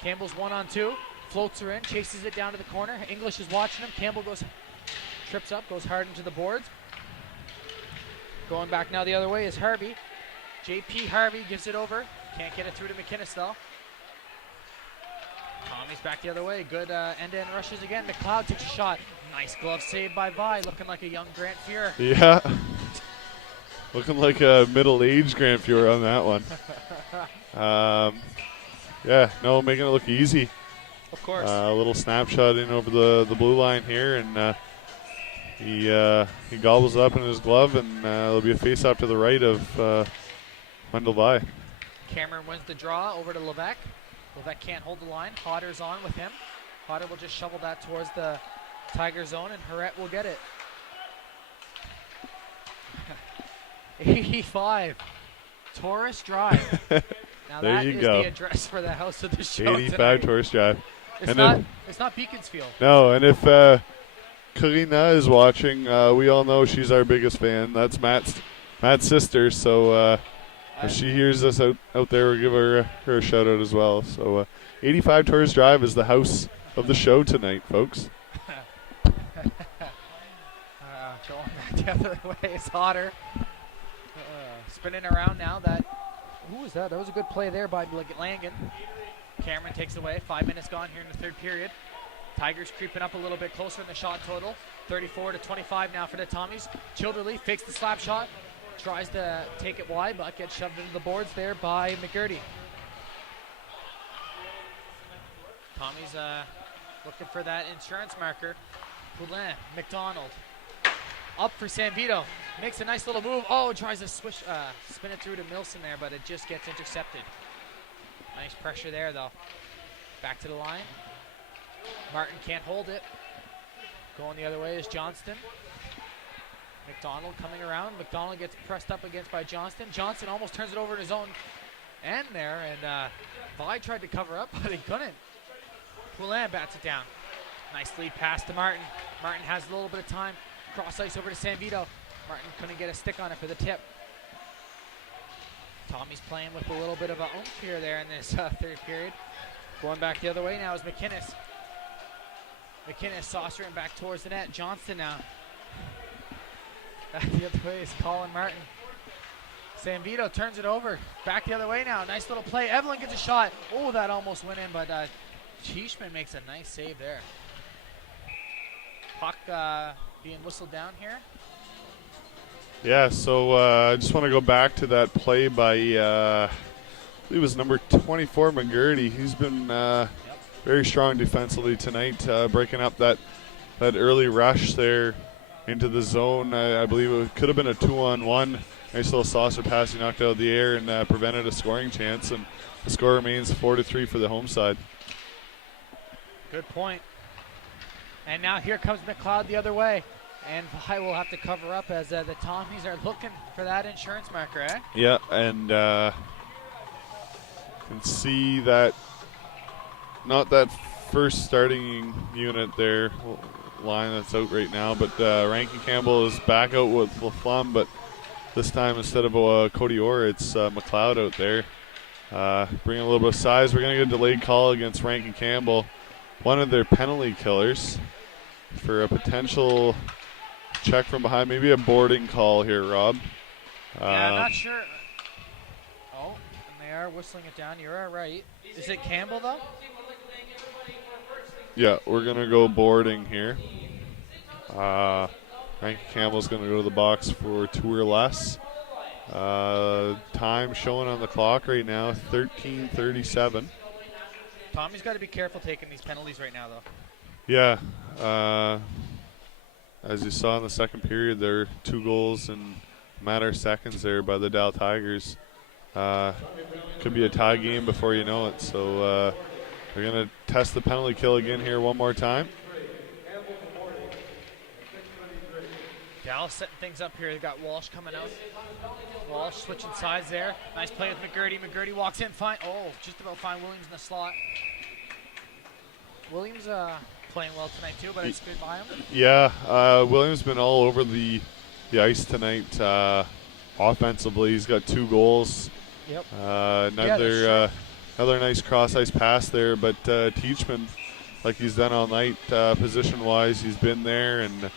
Campbell's 1-on-2, floats her in, chases it down to the corner. English is watching him. Campbell trips up, goes hard into the boards. Going back now the other way is Harvey. JP Harvey gives it over. Can't get it through to McInnes though. Tommy's back the other way. Good end-to-end rushes again. McLeod takes a shot. Nice glove save by Vi, looking like a young Grant Fuhrer. Yeah. Looking like a middle-aged Grant Fuhrer on that one. Yeah, no, making it look easy. Of course. A little snapshot in over the blue line here, and he gobbles up in his glove, and there'll be a face-off to the right of Wendell Vi. Cameron wins the draw over to Levesque. Levesque can't hold the line. Hodder's on with him. Hodder will just shovel that towards the Tiger zone, and Herret will get it. 85. Taurus Drive. Now there that you is go. The address for the House of the Show 85 tonight. Taurus Drive. It's not Beaconsfield. No, and if Karina is watching, we all know she's our biggest fan. That's Matt's sister, so if she hears us out there, we'll give her a shout out as well. So 85 Taurus Drive is the House of the Show tonight, folks. Going back the other way is Hodder. Spinning around now. Who was that? That was a good play there by Langan. Cameron takes away. 5 minutes gone here in the third period. Tigers creeping up a little bit closer in the shot total. 34-25 now for the Tommies. Childerley fakes the slap shot. Tries to take it wide, but gets shoved into the boards there by McGurdy. Tommy's looking for that insurance marker. Poulin, McDonald. Up for San Vito. Makes a nice little move. Oh, tries to spin it through to Milson there, but it just gets intercepted. Nice pressure there, though. Back to the line. Martin can't hold it. Going the other way is Johnston. McDonald coming around. McDonald gets pressed up against by Johnston. Johnston almost turns it over in his own end there, and Vi tried to cover up, but he couldn't. Poulin bats it down. Nice lead pass to Martin. Martin has a little bit of time. Cross ice over to San Vito. Martin couldn't get a stick on it for the tip. Tommy's playing with a little bit of a oomph here there in this third period. Going back the other way now is McInnes. McInnes saucering back towards the net. Johnston now. Back the other way is Colin Martin. San Vito turns it over. Back the other way now. Nice little play. Evelyn gets a shot. Oh, that almost went in, but Cheeshman makes a nice save there. Puck being whistled down here. Yeah, so I just want to go back to that play by, I believe it was number 24, McGurdy. He's been very strong defensively tonight, breaking up that early rush there into the zone. I believe it could have been a 2-on-1. Nice little saucer pass he knocked out of the air and prevented a scoring chance, and the score remains 4-3 for the home side. Good point. And now here comes McLeod the other way. And Vi will have to cover up as the Tommies are looking for that insurance marker, eh? Yeah, and can see that not that first starting unit there line that's out right now, but Rankin Campbell is back out with LaFlamme, but this time instead of Cody Orr, it's McLeod out there. Bringing a little bit of size. We're going to get a delayed call against Rankin Campbell, one of their penalty killers, for a potential check from behind, maybe a boarding call here, Rob. Yeah, I'm not sure. Oh, and they are whistling it down. You're all right. Is it Campbell, though? Yeah, we're going to go boarding here. Rankin Campbell's going to go to the box for 2 or less. Time showing on the clock right now, 13:37. Tommy's got to be careful taking these penalties right now, though. Yeah. As you saw in the second period, there were 2 goals in a matter of seconds there by the Dalhousie Tigers. Could be a tie game before you know it. So we're going to test the penalty kill again here one more time. Dallas setting things up here. They've got Walsh coming out. Walsh switching sides there. Nice play with McGurdy. McGurdy walks in fine. Oh, just about fine. Williams in the slot. Williams playing well tonight too, but it's good by him. Yeah, Williams been all over the ice tonight. Offensively, he's got 2 goals. Yep. Another nice cross ice pass there, but Teachman, like he's done all night, position-wise, he's been there and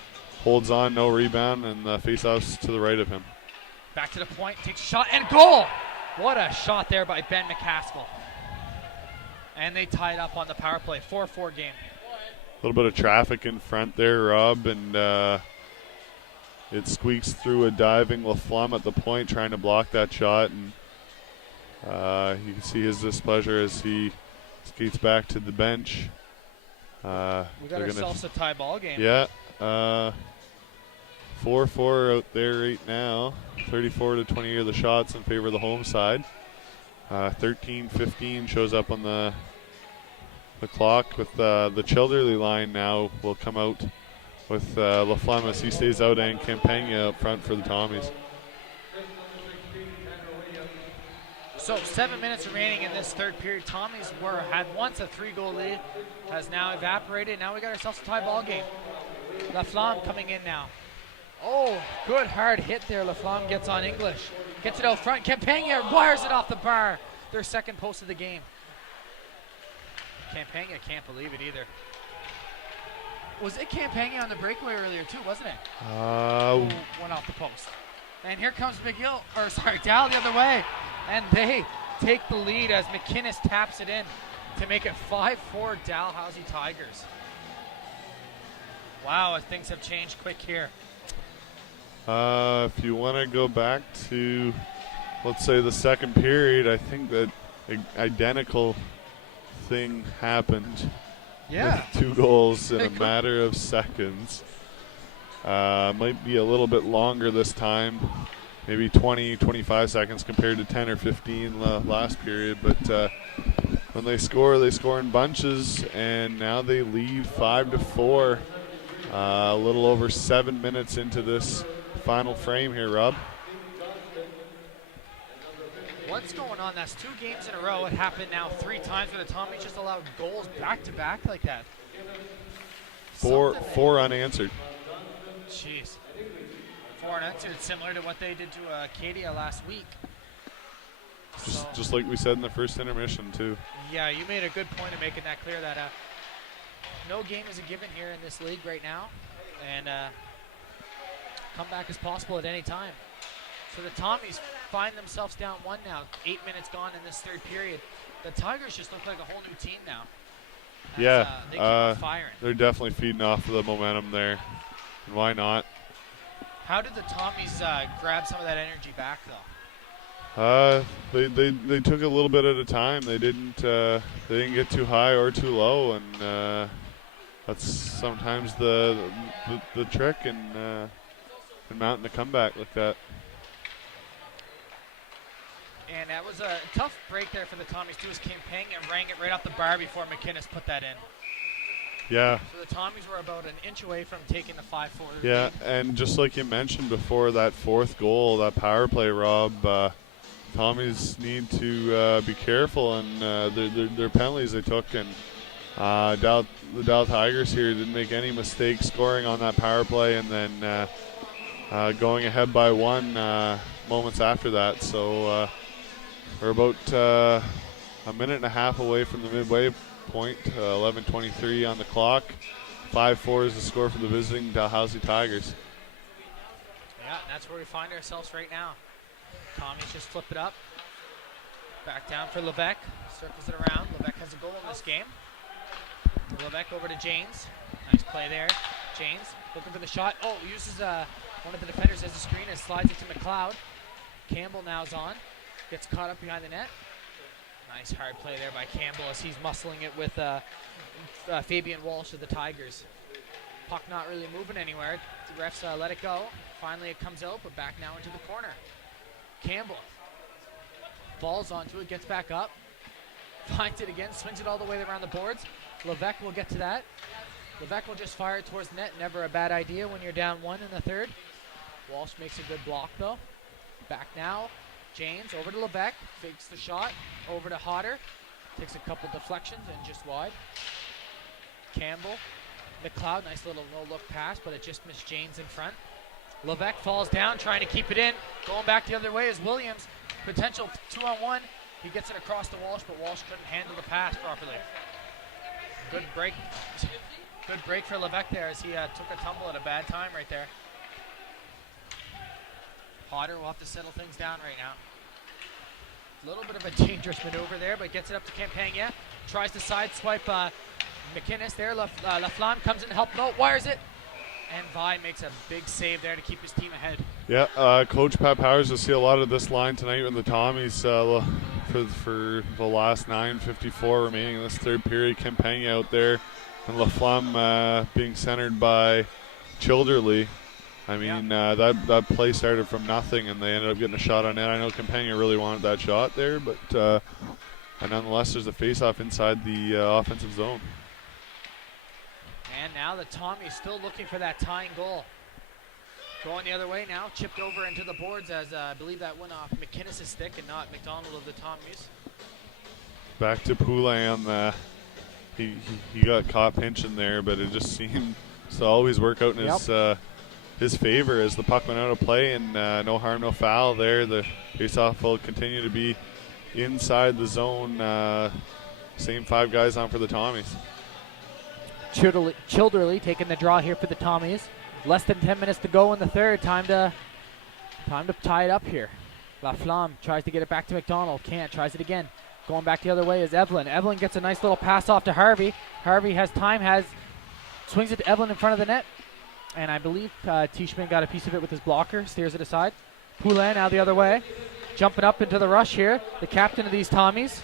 holds on, no rebound, and the face-offs to the right of him. Back to the point, takes a shot, and goal! What a shot there by Ben McCaskill. And they tie it up on the power play, 4-4 game. A little bit of traffic in front there, Rob, and it squeaks through a diving LaFlamme at the point, trying to block that shot, and you can see his displeasure as he skates back to the bench. We got ourselves a tie ball game. Yeah. 4-4 out there right now. 34-20 are the shots in favor of the home side. 13-15 shows up on the clock with the Childerley line now will come out with LaFlamme as he stays out and Campagna up front for the Tommies. So 7 minutes remaining in this third period. Tommies had once a 3-goal lead, has now evaporated. Now we got ourselves a tie ball game. LaFlamme coming in now. Oh, good hard hit there. LaFlamme gets on English. Gets it out front. Campagna wires it off the bar. Their second post of the game. Campagna can't believe it either. Was it Campagna on the breakaway earlier too, wasn't it? Went off the post. And here comes Dow the other way. And they take the lead as McInnes taps it in to make it 5-4 Dalhousie Tigers. Wow, things have changed quick here. If you want to go back to, let's say, the second period, I think that identical thing happened. Yeah. With 2 goals in a matter of seconds. Might be a little bit longer this time. Maybe 20, 25 seconds compared to 10 or 15 last period. But when they score in bunches, and now they lead 5-4. A little over 7 minutes into this final frame here, Rob. What's going on? That's 2 games in a row. It happened now 3 times where the Tommies just allowed goals back-to-back like that. Four unanswered. Jeez. 4 unanswered, similar to what they did to Acadia last week. Just like we said in the first intermission, too. Yeah, you made a good point of making that clear that no game is a given here in this league right now. And comeback is possible at any time. So the Tommies find themselves down 1 now. 8 minutes gone in this third period. The Tigers just look like a whole new team now. As, they keep on firing. They're definitely feeding off of the momentum there. And why not? How did the Tommies grab some of that energy back, though? They took a little bit at a time. They didn't get too high or too low, and that's sometimes the trick in mounting a comeback like that. And that was a tough break there for the Tommies too, as Campagna rang it right off the bar before McInnes put that in. Yeah. So the Tommies were about an inch away from taking the 5-4 Yeah, lead. and just like you mentioned before, that fourth goal, that power play, Rob, Tommies need to be careful, and their penalties they took, and the Dal Tigers here didn't make any mistakes scoring on that power play, and then going ahead by 1 moments after that. So we're about a minute and a half away from the midway point, 11:23 on the clock. 5-4 is the score for the visiting Dalhousie Tigers. Yeah, and that's where we find ourselves right now. Tommies just flip it up. Back down for Levesque. Circles it around. Levesque has a goal in this game. Levesque over to Janes. Nice play there. Janes looking for the shot. Oh, uses one of the defenders as a screen and slides it to McLeod. Campbell now's on. Gets caught up behind the net. Nice hard play there by Campbell as he's muscling it with Fabian Walsh of the Tigers. Puck not really moving anywhere. The refs let it go. Finally it comes out, but back now into the corner. Campbell falls onto it, gets back up, finds it again, swings it all the way around the boards. Levesque will get to that. Levesque will just fire it towards the net. Never a bad idea when you're down 1 in the third. Walsh makes a good block though. Back now. James over to Levesque, fakes the shot, over to Hodder, takes a couple deflections and just wide. Campbell, McLeod, nice little no-look pass, but it just missed James in front. Levesque falls down, trying to keep it in. Going back the other way is Williams. Potential 2-on-1. He gets it across to Walsh, but Walsh couldn't handle the pass properly. Good break. Good break for Levesque there as he took a tumble at a bad time right there. Hodder will have to settle things down right now. A little bit of a dangerous maneuver there, but gets it up to Campagna. Tries to sideswipe McInnes there. Laflamme comes in to help him out, wires it. And Vi makes a big save there to keep his team ahead. Yeah, Coach Pat Powers will see a lot of this line tonight in the Tommies for the last 9:54 remaining in this third period. Campagna out there, and Laflamme being centered by Childerley. I mean, that play started from nothing, and they ended up getting a shot on net. I know Campagna really wanted that shot there, but and nonetheless, there's a face-off inside the offensive zone. And now the Tommies still looking for that tying goal. Going the other way now, chipped over into the boards as I believe that went off McInnes' stick and not McDonald of the Tommies. Back to Poulain. He got caught pinching there, but it just seemed to always work out in his favor as the puck went out of play, and no harm, no foul there. The faceoff will continue to be inside the zone. Same 5 guys on for the Tommies. Childerley taking the draw here for the Tommies. Less than 10 minutes to go in the third. Time to tie it up here. Laflamme tries to get it back to McDonald. Can't. Tries it again. Going back the other way is Evelyn. Evelyn gets a nice little pass off to Harvey. Harvey has time. Swings it to Evelyn in front of the net. And I believe Tishman got a piece of it with his blocker. Steers it aside. Poulain now the other way. Jumping up into the rush here. The captain of these Tommies.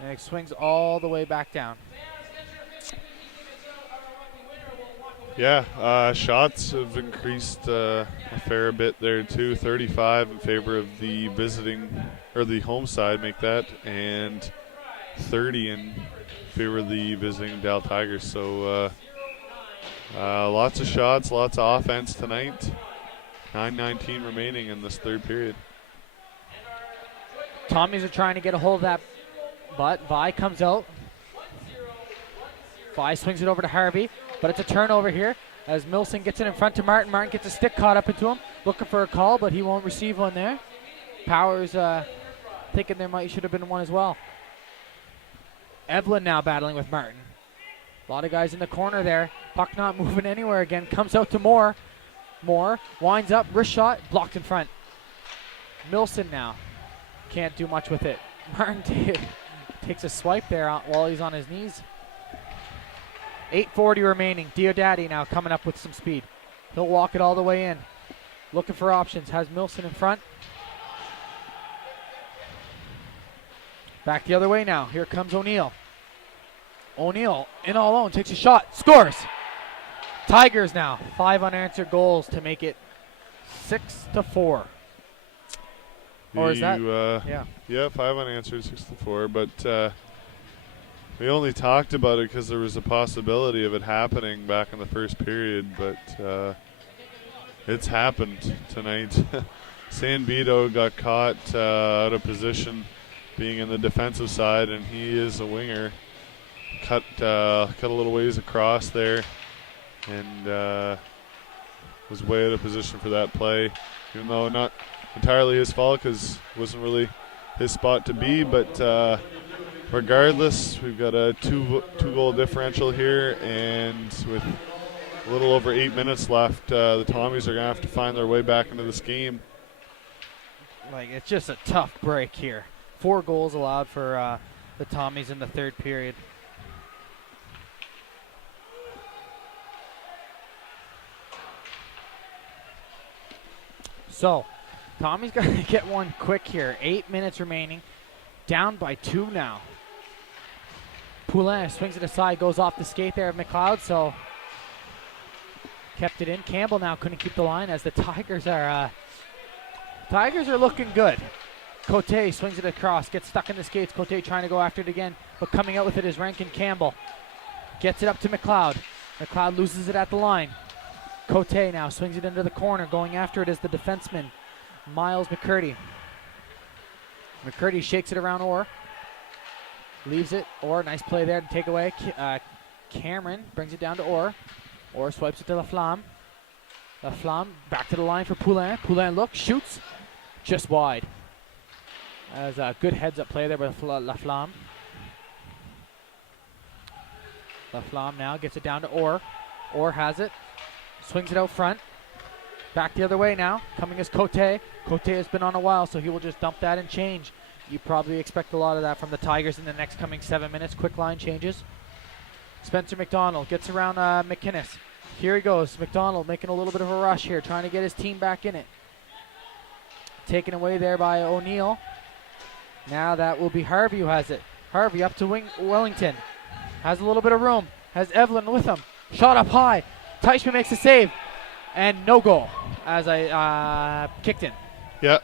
And it swings all the way back down. Yeah, shots have increased a fair bit there too. 35 in favor of the visiting, or the home side, make that, and 30 in favor of the visiting Dal Tigers. So lots of shots, lots of offense tonight. 9:19 remaining in this third period. Tommies are trying to get a hold of that, but Vi comes out. Vi swings it over to Harvey, but it's a turnover here as Milson gets it in front to Martin. Martin gets a stick caught up into him, looking for a call, but he won't receive one there. Powers thinking there should have been one as well. Evelyn now battling with Martin. A lot of guys in the corner there. Puck not moving anywhere again. Comes out to Moore. Moore winds up, wrist shot, blocked in front. Milson now can't do much with it. Martin takes a swipe there while he's on his knees. 8:40 remaining. Diodati now coming up with some speed. He'll walk it all the way in. Looking for options. Has Milson in front. Back the other way now. Here comes O'Neill. O'Neill in all alone. Takes a shot. Scores. Tigers now. 5 unanswered goals to make it 6-4. Or is that? Yeah, 5 unanswered, 6-4. But We only talked about it because there was a possibility of it happening back in the first period, but it's happened tonight. San Vito got caught out of position being in the defensive side, and he is a winger. Cut a little ways across there and was way out of position for that play, even though not entirely his fault because it wasn't really his spot to be, but regardless, we've got a two-goal differential here, and with a little over 8 minutes left, the Tommies are going to have to find their way back into this game. Like, it's just a tough break here. 4 goals allowed for the Tommies in the third period. So, Tommy's got to get one quick here. 8 minutes remaining. Down by 2 now. Poulin swings it aside, goes off the skate there of McLeod, so kept it in. Campbell now couldn't keep the line as the Tigers are looking good. Cote swings it across, gets stuck in the skates. Cote trying to go after it again, but coming out with it is Rankin Campbell. Gets it up to McLeod. McLeod loses it at the line. Cote now swings it into the corner. Going after it is the defenseman, Miles McCurdy. McCurdy shakes it around Orr. Leaves it. Orr, nice play there to take away. Cameron brings it down to Orr. Orr swipes it to Laflamme. Laflamme back to the line for Poulin. Poulin looks, shoots, just wide. As a good heads-up play there by Laflamme. Laflamme now gets it down to Orr. Orr has it. Swings it out front. Back the other way now. Coming is Cote. Cote has been on a while, so he will just dump that and change. You probably expect a lot of that from the Tigers in the next coming 7 minutes. Quick line changes. Spencer McDonald gets around McInnes. Here he goes. McDonald making a little bit of a rush here, trying to get his team back in it. Taken away there by O'Neill. Now that will be Harvey who has it. Harvey up to Wellington. Has a little bit of room. Has Evelyn with him. Shot up high. Teichmann makes a save. And no goal as I kicked in. Yeah.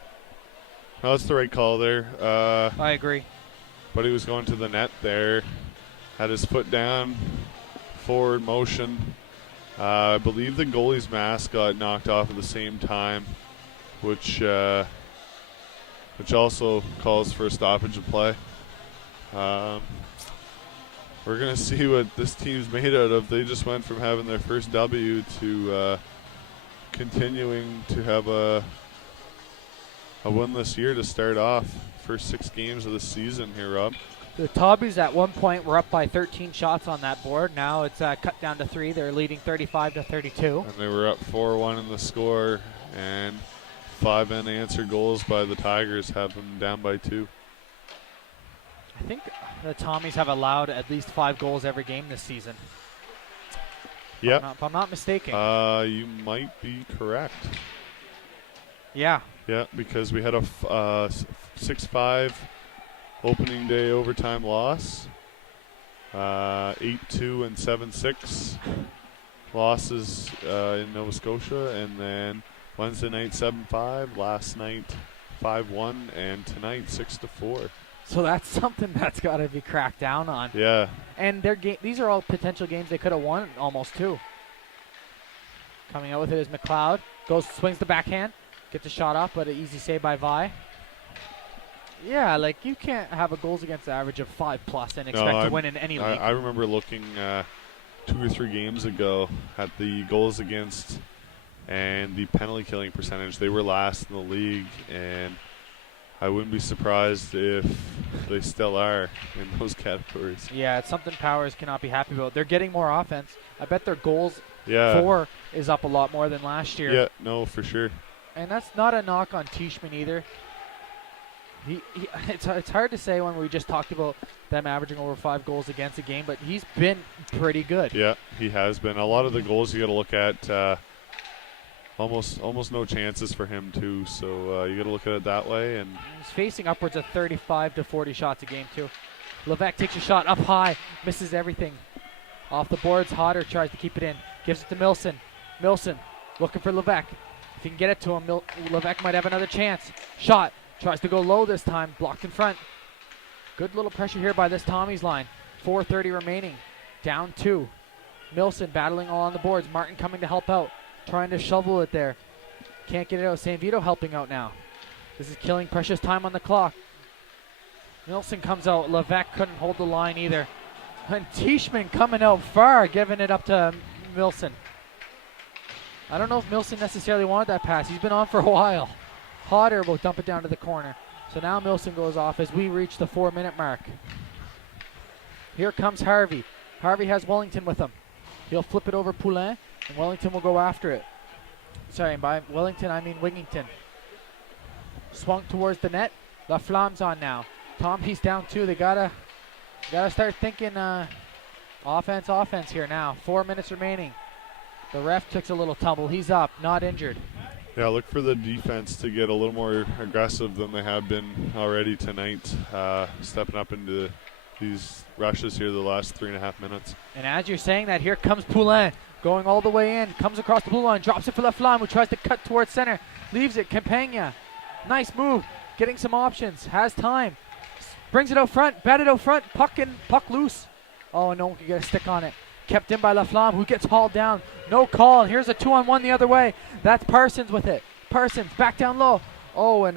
No, that's the right call there. I agree. But he was going to the net there. Had his foot down. Forward motion. I believe the goalie's mask got knocked off at the same time, which also calls for a stoppage of play. We're going to see what this team's made out of. They just went from having their first W to continuing to have a winless year to start off. First 6 games of the season here, Rob. The Tommies at one point were up by 13 shots on that board. Now it's cut down to 3. They're leading 35-32. And they were up 4-1 in the score, and 5 unanswered goals by the Tigers have them down by 2. I think the Tommies have allowed at least 5 goals every game this season. Yeah. If I'm not mistaken. You might be correct. Yeah. Yeah, because we had a 6-5 opening day overtime loss. 8-2 and 7-6 losses in Nova Scotia, and then Wednesday night 7-5, last night 5-1, and tonight 6-4. So that's something that's got to be cracked down on. Yeah. And these are all potential games they could have won almost too. Coming out with it is McLeod. Swings the backhand. Gets a shot off, but an easy save by Vi. Yeah, like you can't have a goals against average of 5+ and expect to win in any league. I remember looking 2 or 3 games ago at the goals against and the penalty killing percentage. They were last in the league, and I wouldn't be surprised if they still are in those categories. Yeah, it's something Powers cannot be happy about. They're getting more offense. I bet their goals for is up a lot more than last year. Yeah, no, for sure. And that's not a knock on Teichmann either. It's hard to say when we just talked about them averaging over 5 goals against a game, but he's been pretty good. Yeah, he has been. A lot of the goals you got to look at, almost no chances for him too. So you got to look at it that way. And he's facing upwards of 35 to 40 shots a game too. Levesque takes a shot up high, misses everything. Off the boards, Hodder tries to keep it in, gives it to Milson. Milson looking for Levesque. If he can get it to him, Levesque might have another chance. Shot. Tries to go low this time, blocked in front. Good little pressure here by this Tommy's line. 4:30 remaining. Down 2. Milson battling all on the boards. Martin coming to help out. Trying to shovel it there. Can't get it out. San Vito helping out now. This is killing precious time on the clock. Milson comes out. Levesque couldn't hold the line either. And Teichmann coming out far, giving it up to Milson. I don't know if Milson necessarily wanted that pass. He's been on for a while. Hodder will dump it down to the corner. So now Milson goes off as we reach the 4-minute mark. Here comes Harvey. Harvey has Wellington with him. He'll flip it over Poulin, and Wellington will go after it. Sorry, by Wellington I mean Wigington. Swung towards the net. Laflamme's on now. Tommies down 2. They gotta start thinking offense here now. 4 minutes remaining. The ref took a little tumble. He's up, not injured. Yeah, look for the defense to get a little more aggressive than they have been already tonight, stepping up into these rushes here the last 3.5 minutes. And as you're saying that, here comes Poulin, going all the way in, comes across the blue line, drops it for Laflamme, who tries to cut towards center, leaves it. Campagna, nice move, getting some options, has time, brings it out front, batted out front, puck loose. Oh, no one can get a stick on it. Kept in by Laflamme, who gets hauled down. No call, and here's a 2-on-1 the other way. That's Parsons with it. Parsons back down low. Oh, and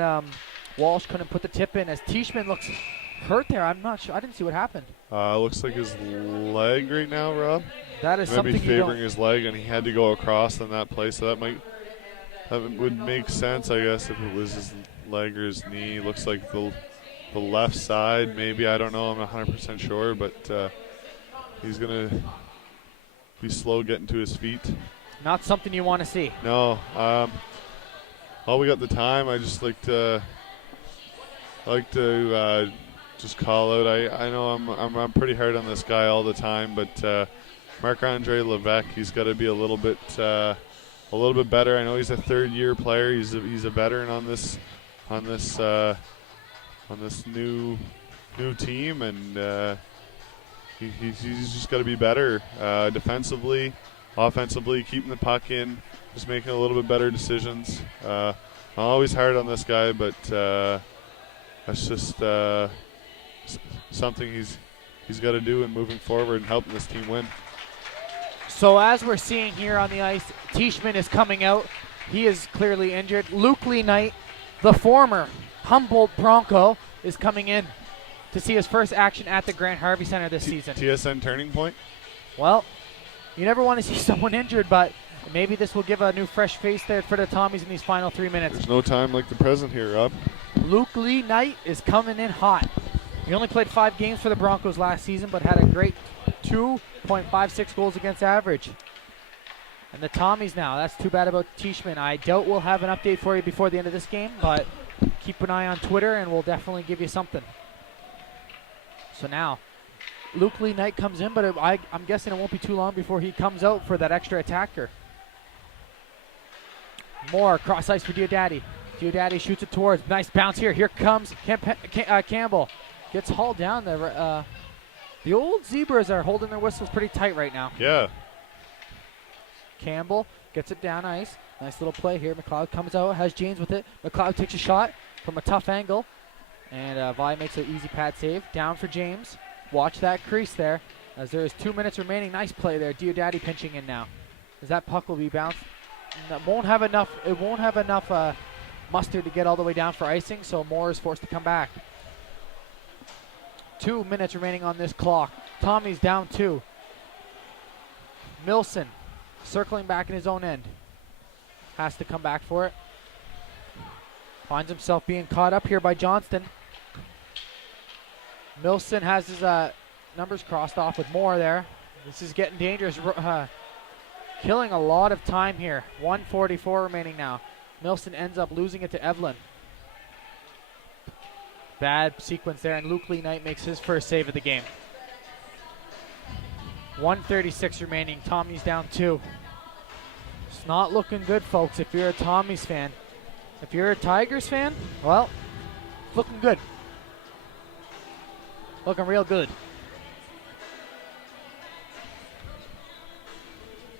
Walsh couldn't put the tip in as Teichmann looks hurt there. I'm not sure. I didn't see what happened. Looks like his leg right now, Rob. That is something maybe favoring his leg, and he had to go across in that play, so that would make sense, I guess, if it was his leg or his knee. Looks like the left side, maybe. I don't know. I'm not 100% sure, but he's going to be slow getting to his feet. Not something you want to see. No. While we got the time, I just like to just call out. I know I'm pretty hard on this guy all the time, but Marc-Andre Levesque, he's got to be a little bit better. I know he's a third-year player. He's a veteran on this new team, and he's just got to be better defensively, offensively, keeping the puck in, just making a little bit better decisions. I'm always hard on this guy, but that's just something he's got to do in moving forward and helping this team win. So as we're seeing here on the ice, Teichmann is coming out. He is clearly injured. Luke Lee Knight, the former Humboldt Bronco, is coming in to see his first action at the Grant-Harvey Centre this season. TSN turning point? Well, you never want to see someone injured, but maybe this will give a new fresh face there for the Tommies in these final 3 minutes. There's no time like the present here, Rob. Luke Lee Knight is coming in hot. He only played 5 games for the Broncos last season, but had a great 2.56 goals against average. And the Tommies now, that's too bad about Teichmann. I doubt we'll have an update for you before the end of this game, but keep an eye on Twitter and we'll definitely give you something. So now, Luke Lee Knight comes in, but I'm guessing it won't be too long before he comes out for that extra attacker. More cross ice for Diodati. Diodati shoots it towards. Nice bounce here. Here comes Campbell. Gets hauled down. The old Zebras are holding their whistles pretty tight right now. Yeah. Campbell gets it down ice. Nice little play here. McLeod comes out, has James with it. McLeod takes a shot from a tough angle. And Vi makes an easy pad save. Down for James. Watch that crease there as there is 2 minutes remaining. Nice play there. Diodati pinching in now. As that puck will be bounced. It won't have enough mustard to get all the way down for icing, so Moore is forced to come back. 2 minutes remaining on this clock. Tommy's down 2. Milson circling back in his own end. Has to come back for it. Finds himself being caught up here by Johnston. Milson has his numbers crossed off with Moore there. This is getting dangerous. Killing a lot of time here. 1:44 remaining now. Milson ends up losing it to Evelyn. Bad sequence there, and Luke Lee Knight makes his first save of the game. 1:36 remaining. Tommy's down 2. It's not looking good, folks, if you're a Tommy's fan. If you're a Tigers fan, well, it's looking good. Looking real good.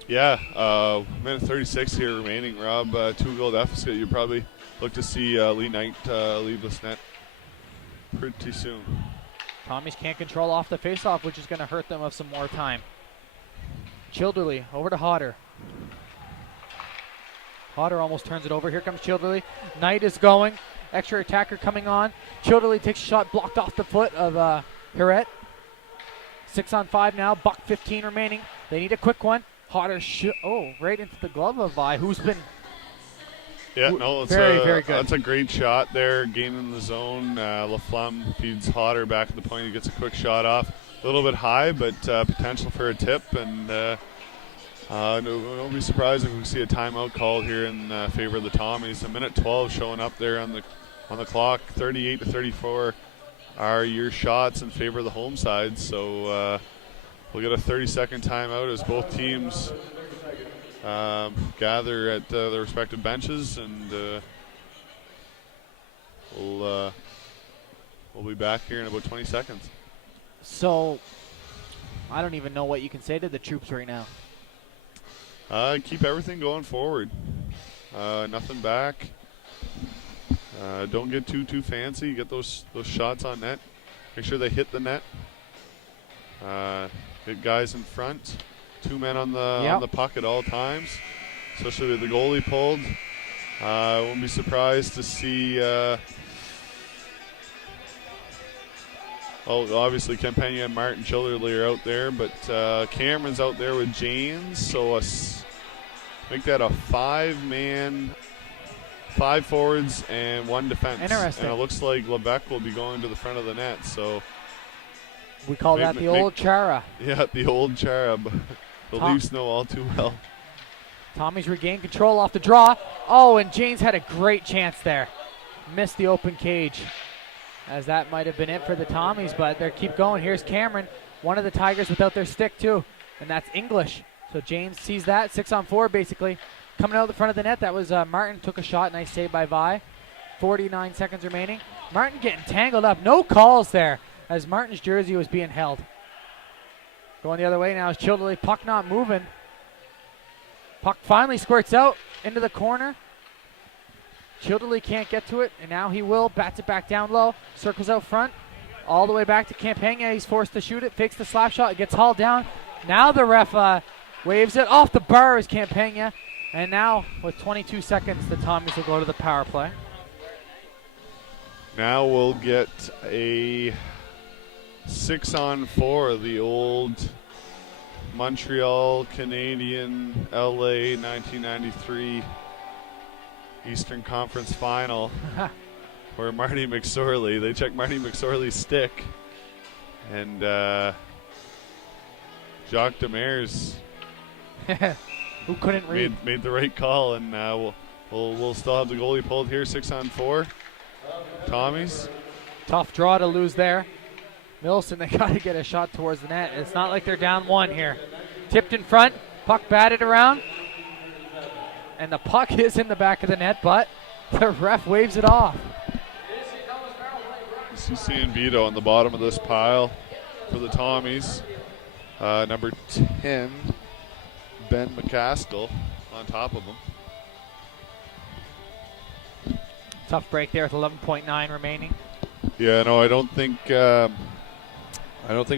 Yeah, minute 36 here remaining, Rob. 2-goal deficit. You probably look to see Lee Knight leave this net pretty soon. Tommies can't control off the faceoff, which is going to hurt them of some more time. Childerly over to Hodder. Hodder almost turns it over. Here comes Childerly. Knight is going. Extra attacker coming on. Childerly takes a shot blocked off the foot of Hirette. 6-on-5 now. Buck 15 remaining. They need a quick one. Hodder right into the glove of Vi, who's been it's very good. That's a great shot there, gaining the zone. Laflamme feeds Hodder back at the point. He gets a quick shot off. A little bit high, but potential for a tip. And don't be surprised if we see a timeout called here in favor of the Tommies. A minute 12 showing up there on the clock. 38-34 are your shots in favor of the home side. So we'll get a 30-second timeout as both teams gather at their respective benches, and we'll be back here in about 20 seconds. So I don't even know what you can say to the troops right now. Keep everything going forward. Nothing back. Don't get too fancy. Get those shots on net. Make sure they hit the net. Get guys in front. 2 men on the puck at all times, especially with the goalie pulled. I won't be surprised to see. Obviously Campagna and Martin Childerly are out there, but Cameron's out there with Janes. So make that a 5-man, 5 forwards and 1 defense. Interesting. And it looks like Lebec will be going to the front of the net. So we call that the old Chara. Yeah, the old Chara. The Leafs know all too well. Tommies regained control off the draw. Oh, and James had a great chance there. Missed the open cage, as that might have been it for the Tommies, but they keep going. Here's Cameron, one of the Tigers without their stick too, and that's English. So James sees that, 6-on-4 basically. Coming out the front of the net, that was Martin, took a shot, nice save by Vi. 49 seconds remaining. Martin getting tangled up, no calls there, as Martin's jersey was being held. Going the other way now is Childerly, puck not moving. Puck finally squirts out into the corner. Childerly can't get to it, and now he will. Bats it back down low, circles out front, all the way back to Campagna. He's forced to shoot it, fakes the slap shot, gets hauled down. Now the ref waves it. Off the bar is Campagna. And now, with 22 seconds, the Tommies will go to the power play. Now we'll get a 6-on-4, the old Montreal Canadian LA 1993 Eastern Conference Final, where Marty McSorley, they checked Marty McSorley's stick, and Jacques Demers who couldn't read, made the right call, and we'll still have the goalie pulled here. 6-on-4, Tommies. Tough draw to lose there. Milson, they got to get a shot towards the net. It's not like they're down 1 here. Tipped in front, puck batted around, and the puck is in the back of the net, but the ref waves it off. You see San Vito on the bottom of this pile for the Tommies. Number 10, Ben McCaskill, on top of him. Tough break there with 11.9 remaining. Yeah, no, I don't think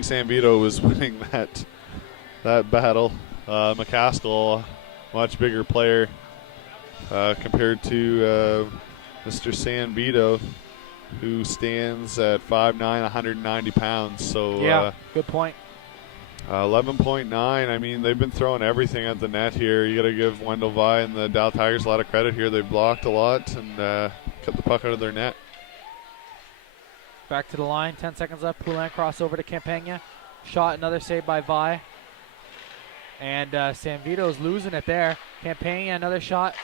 San Vito was winning that battle. McCaskill, much bigger player compared to Mr. San Vito, who stands at 5'9", 190 pounds. So yeah, good point. 11.9. I mean, they've been throwing everything at the net here. You got to give Wendell Vi and the Dalhousie Tigers a lot of credit here. They've blocked a lot and kept the puck out of their net. Back to the line, 10 seconds left. Poulin crossover to Campagna. Shot, another save by Vi. And San Vito's losing it there. Campagna, another shot.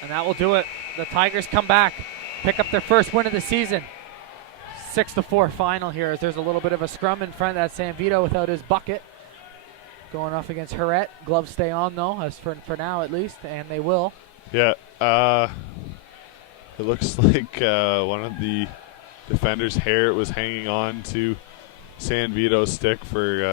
And that will do it. The Tigers come back, pick up their first win of the season. 6-4 final here, as there's a little bit of a scrum in front of that San Vito without his bucket. Going off against Hirette. Gloves stay on though, as for now at least, and they will. Yeah, it looks like one of the defender's hair was hanging on to San Vito's stick for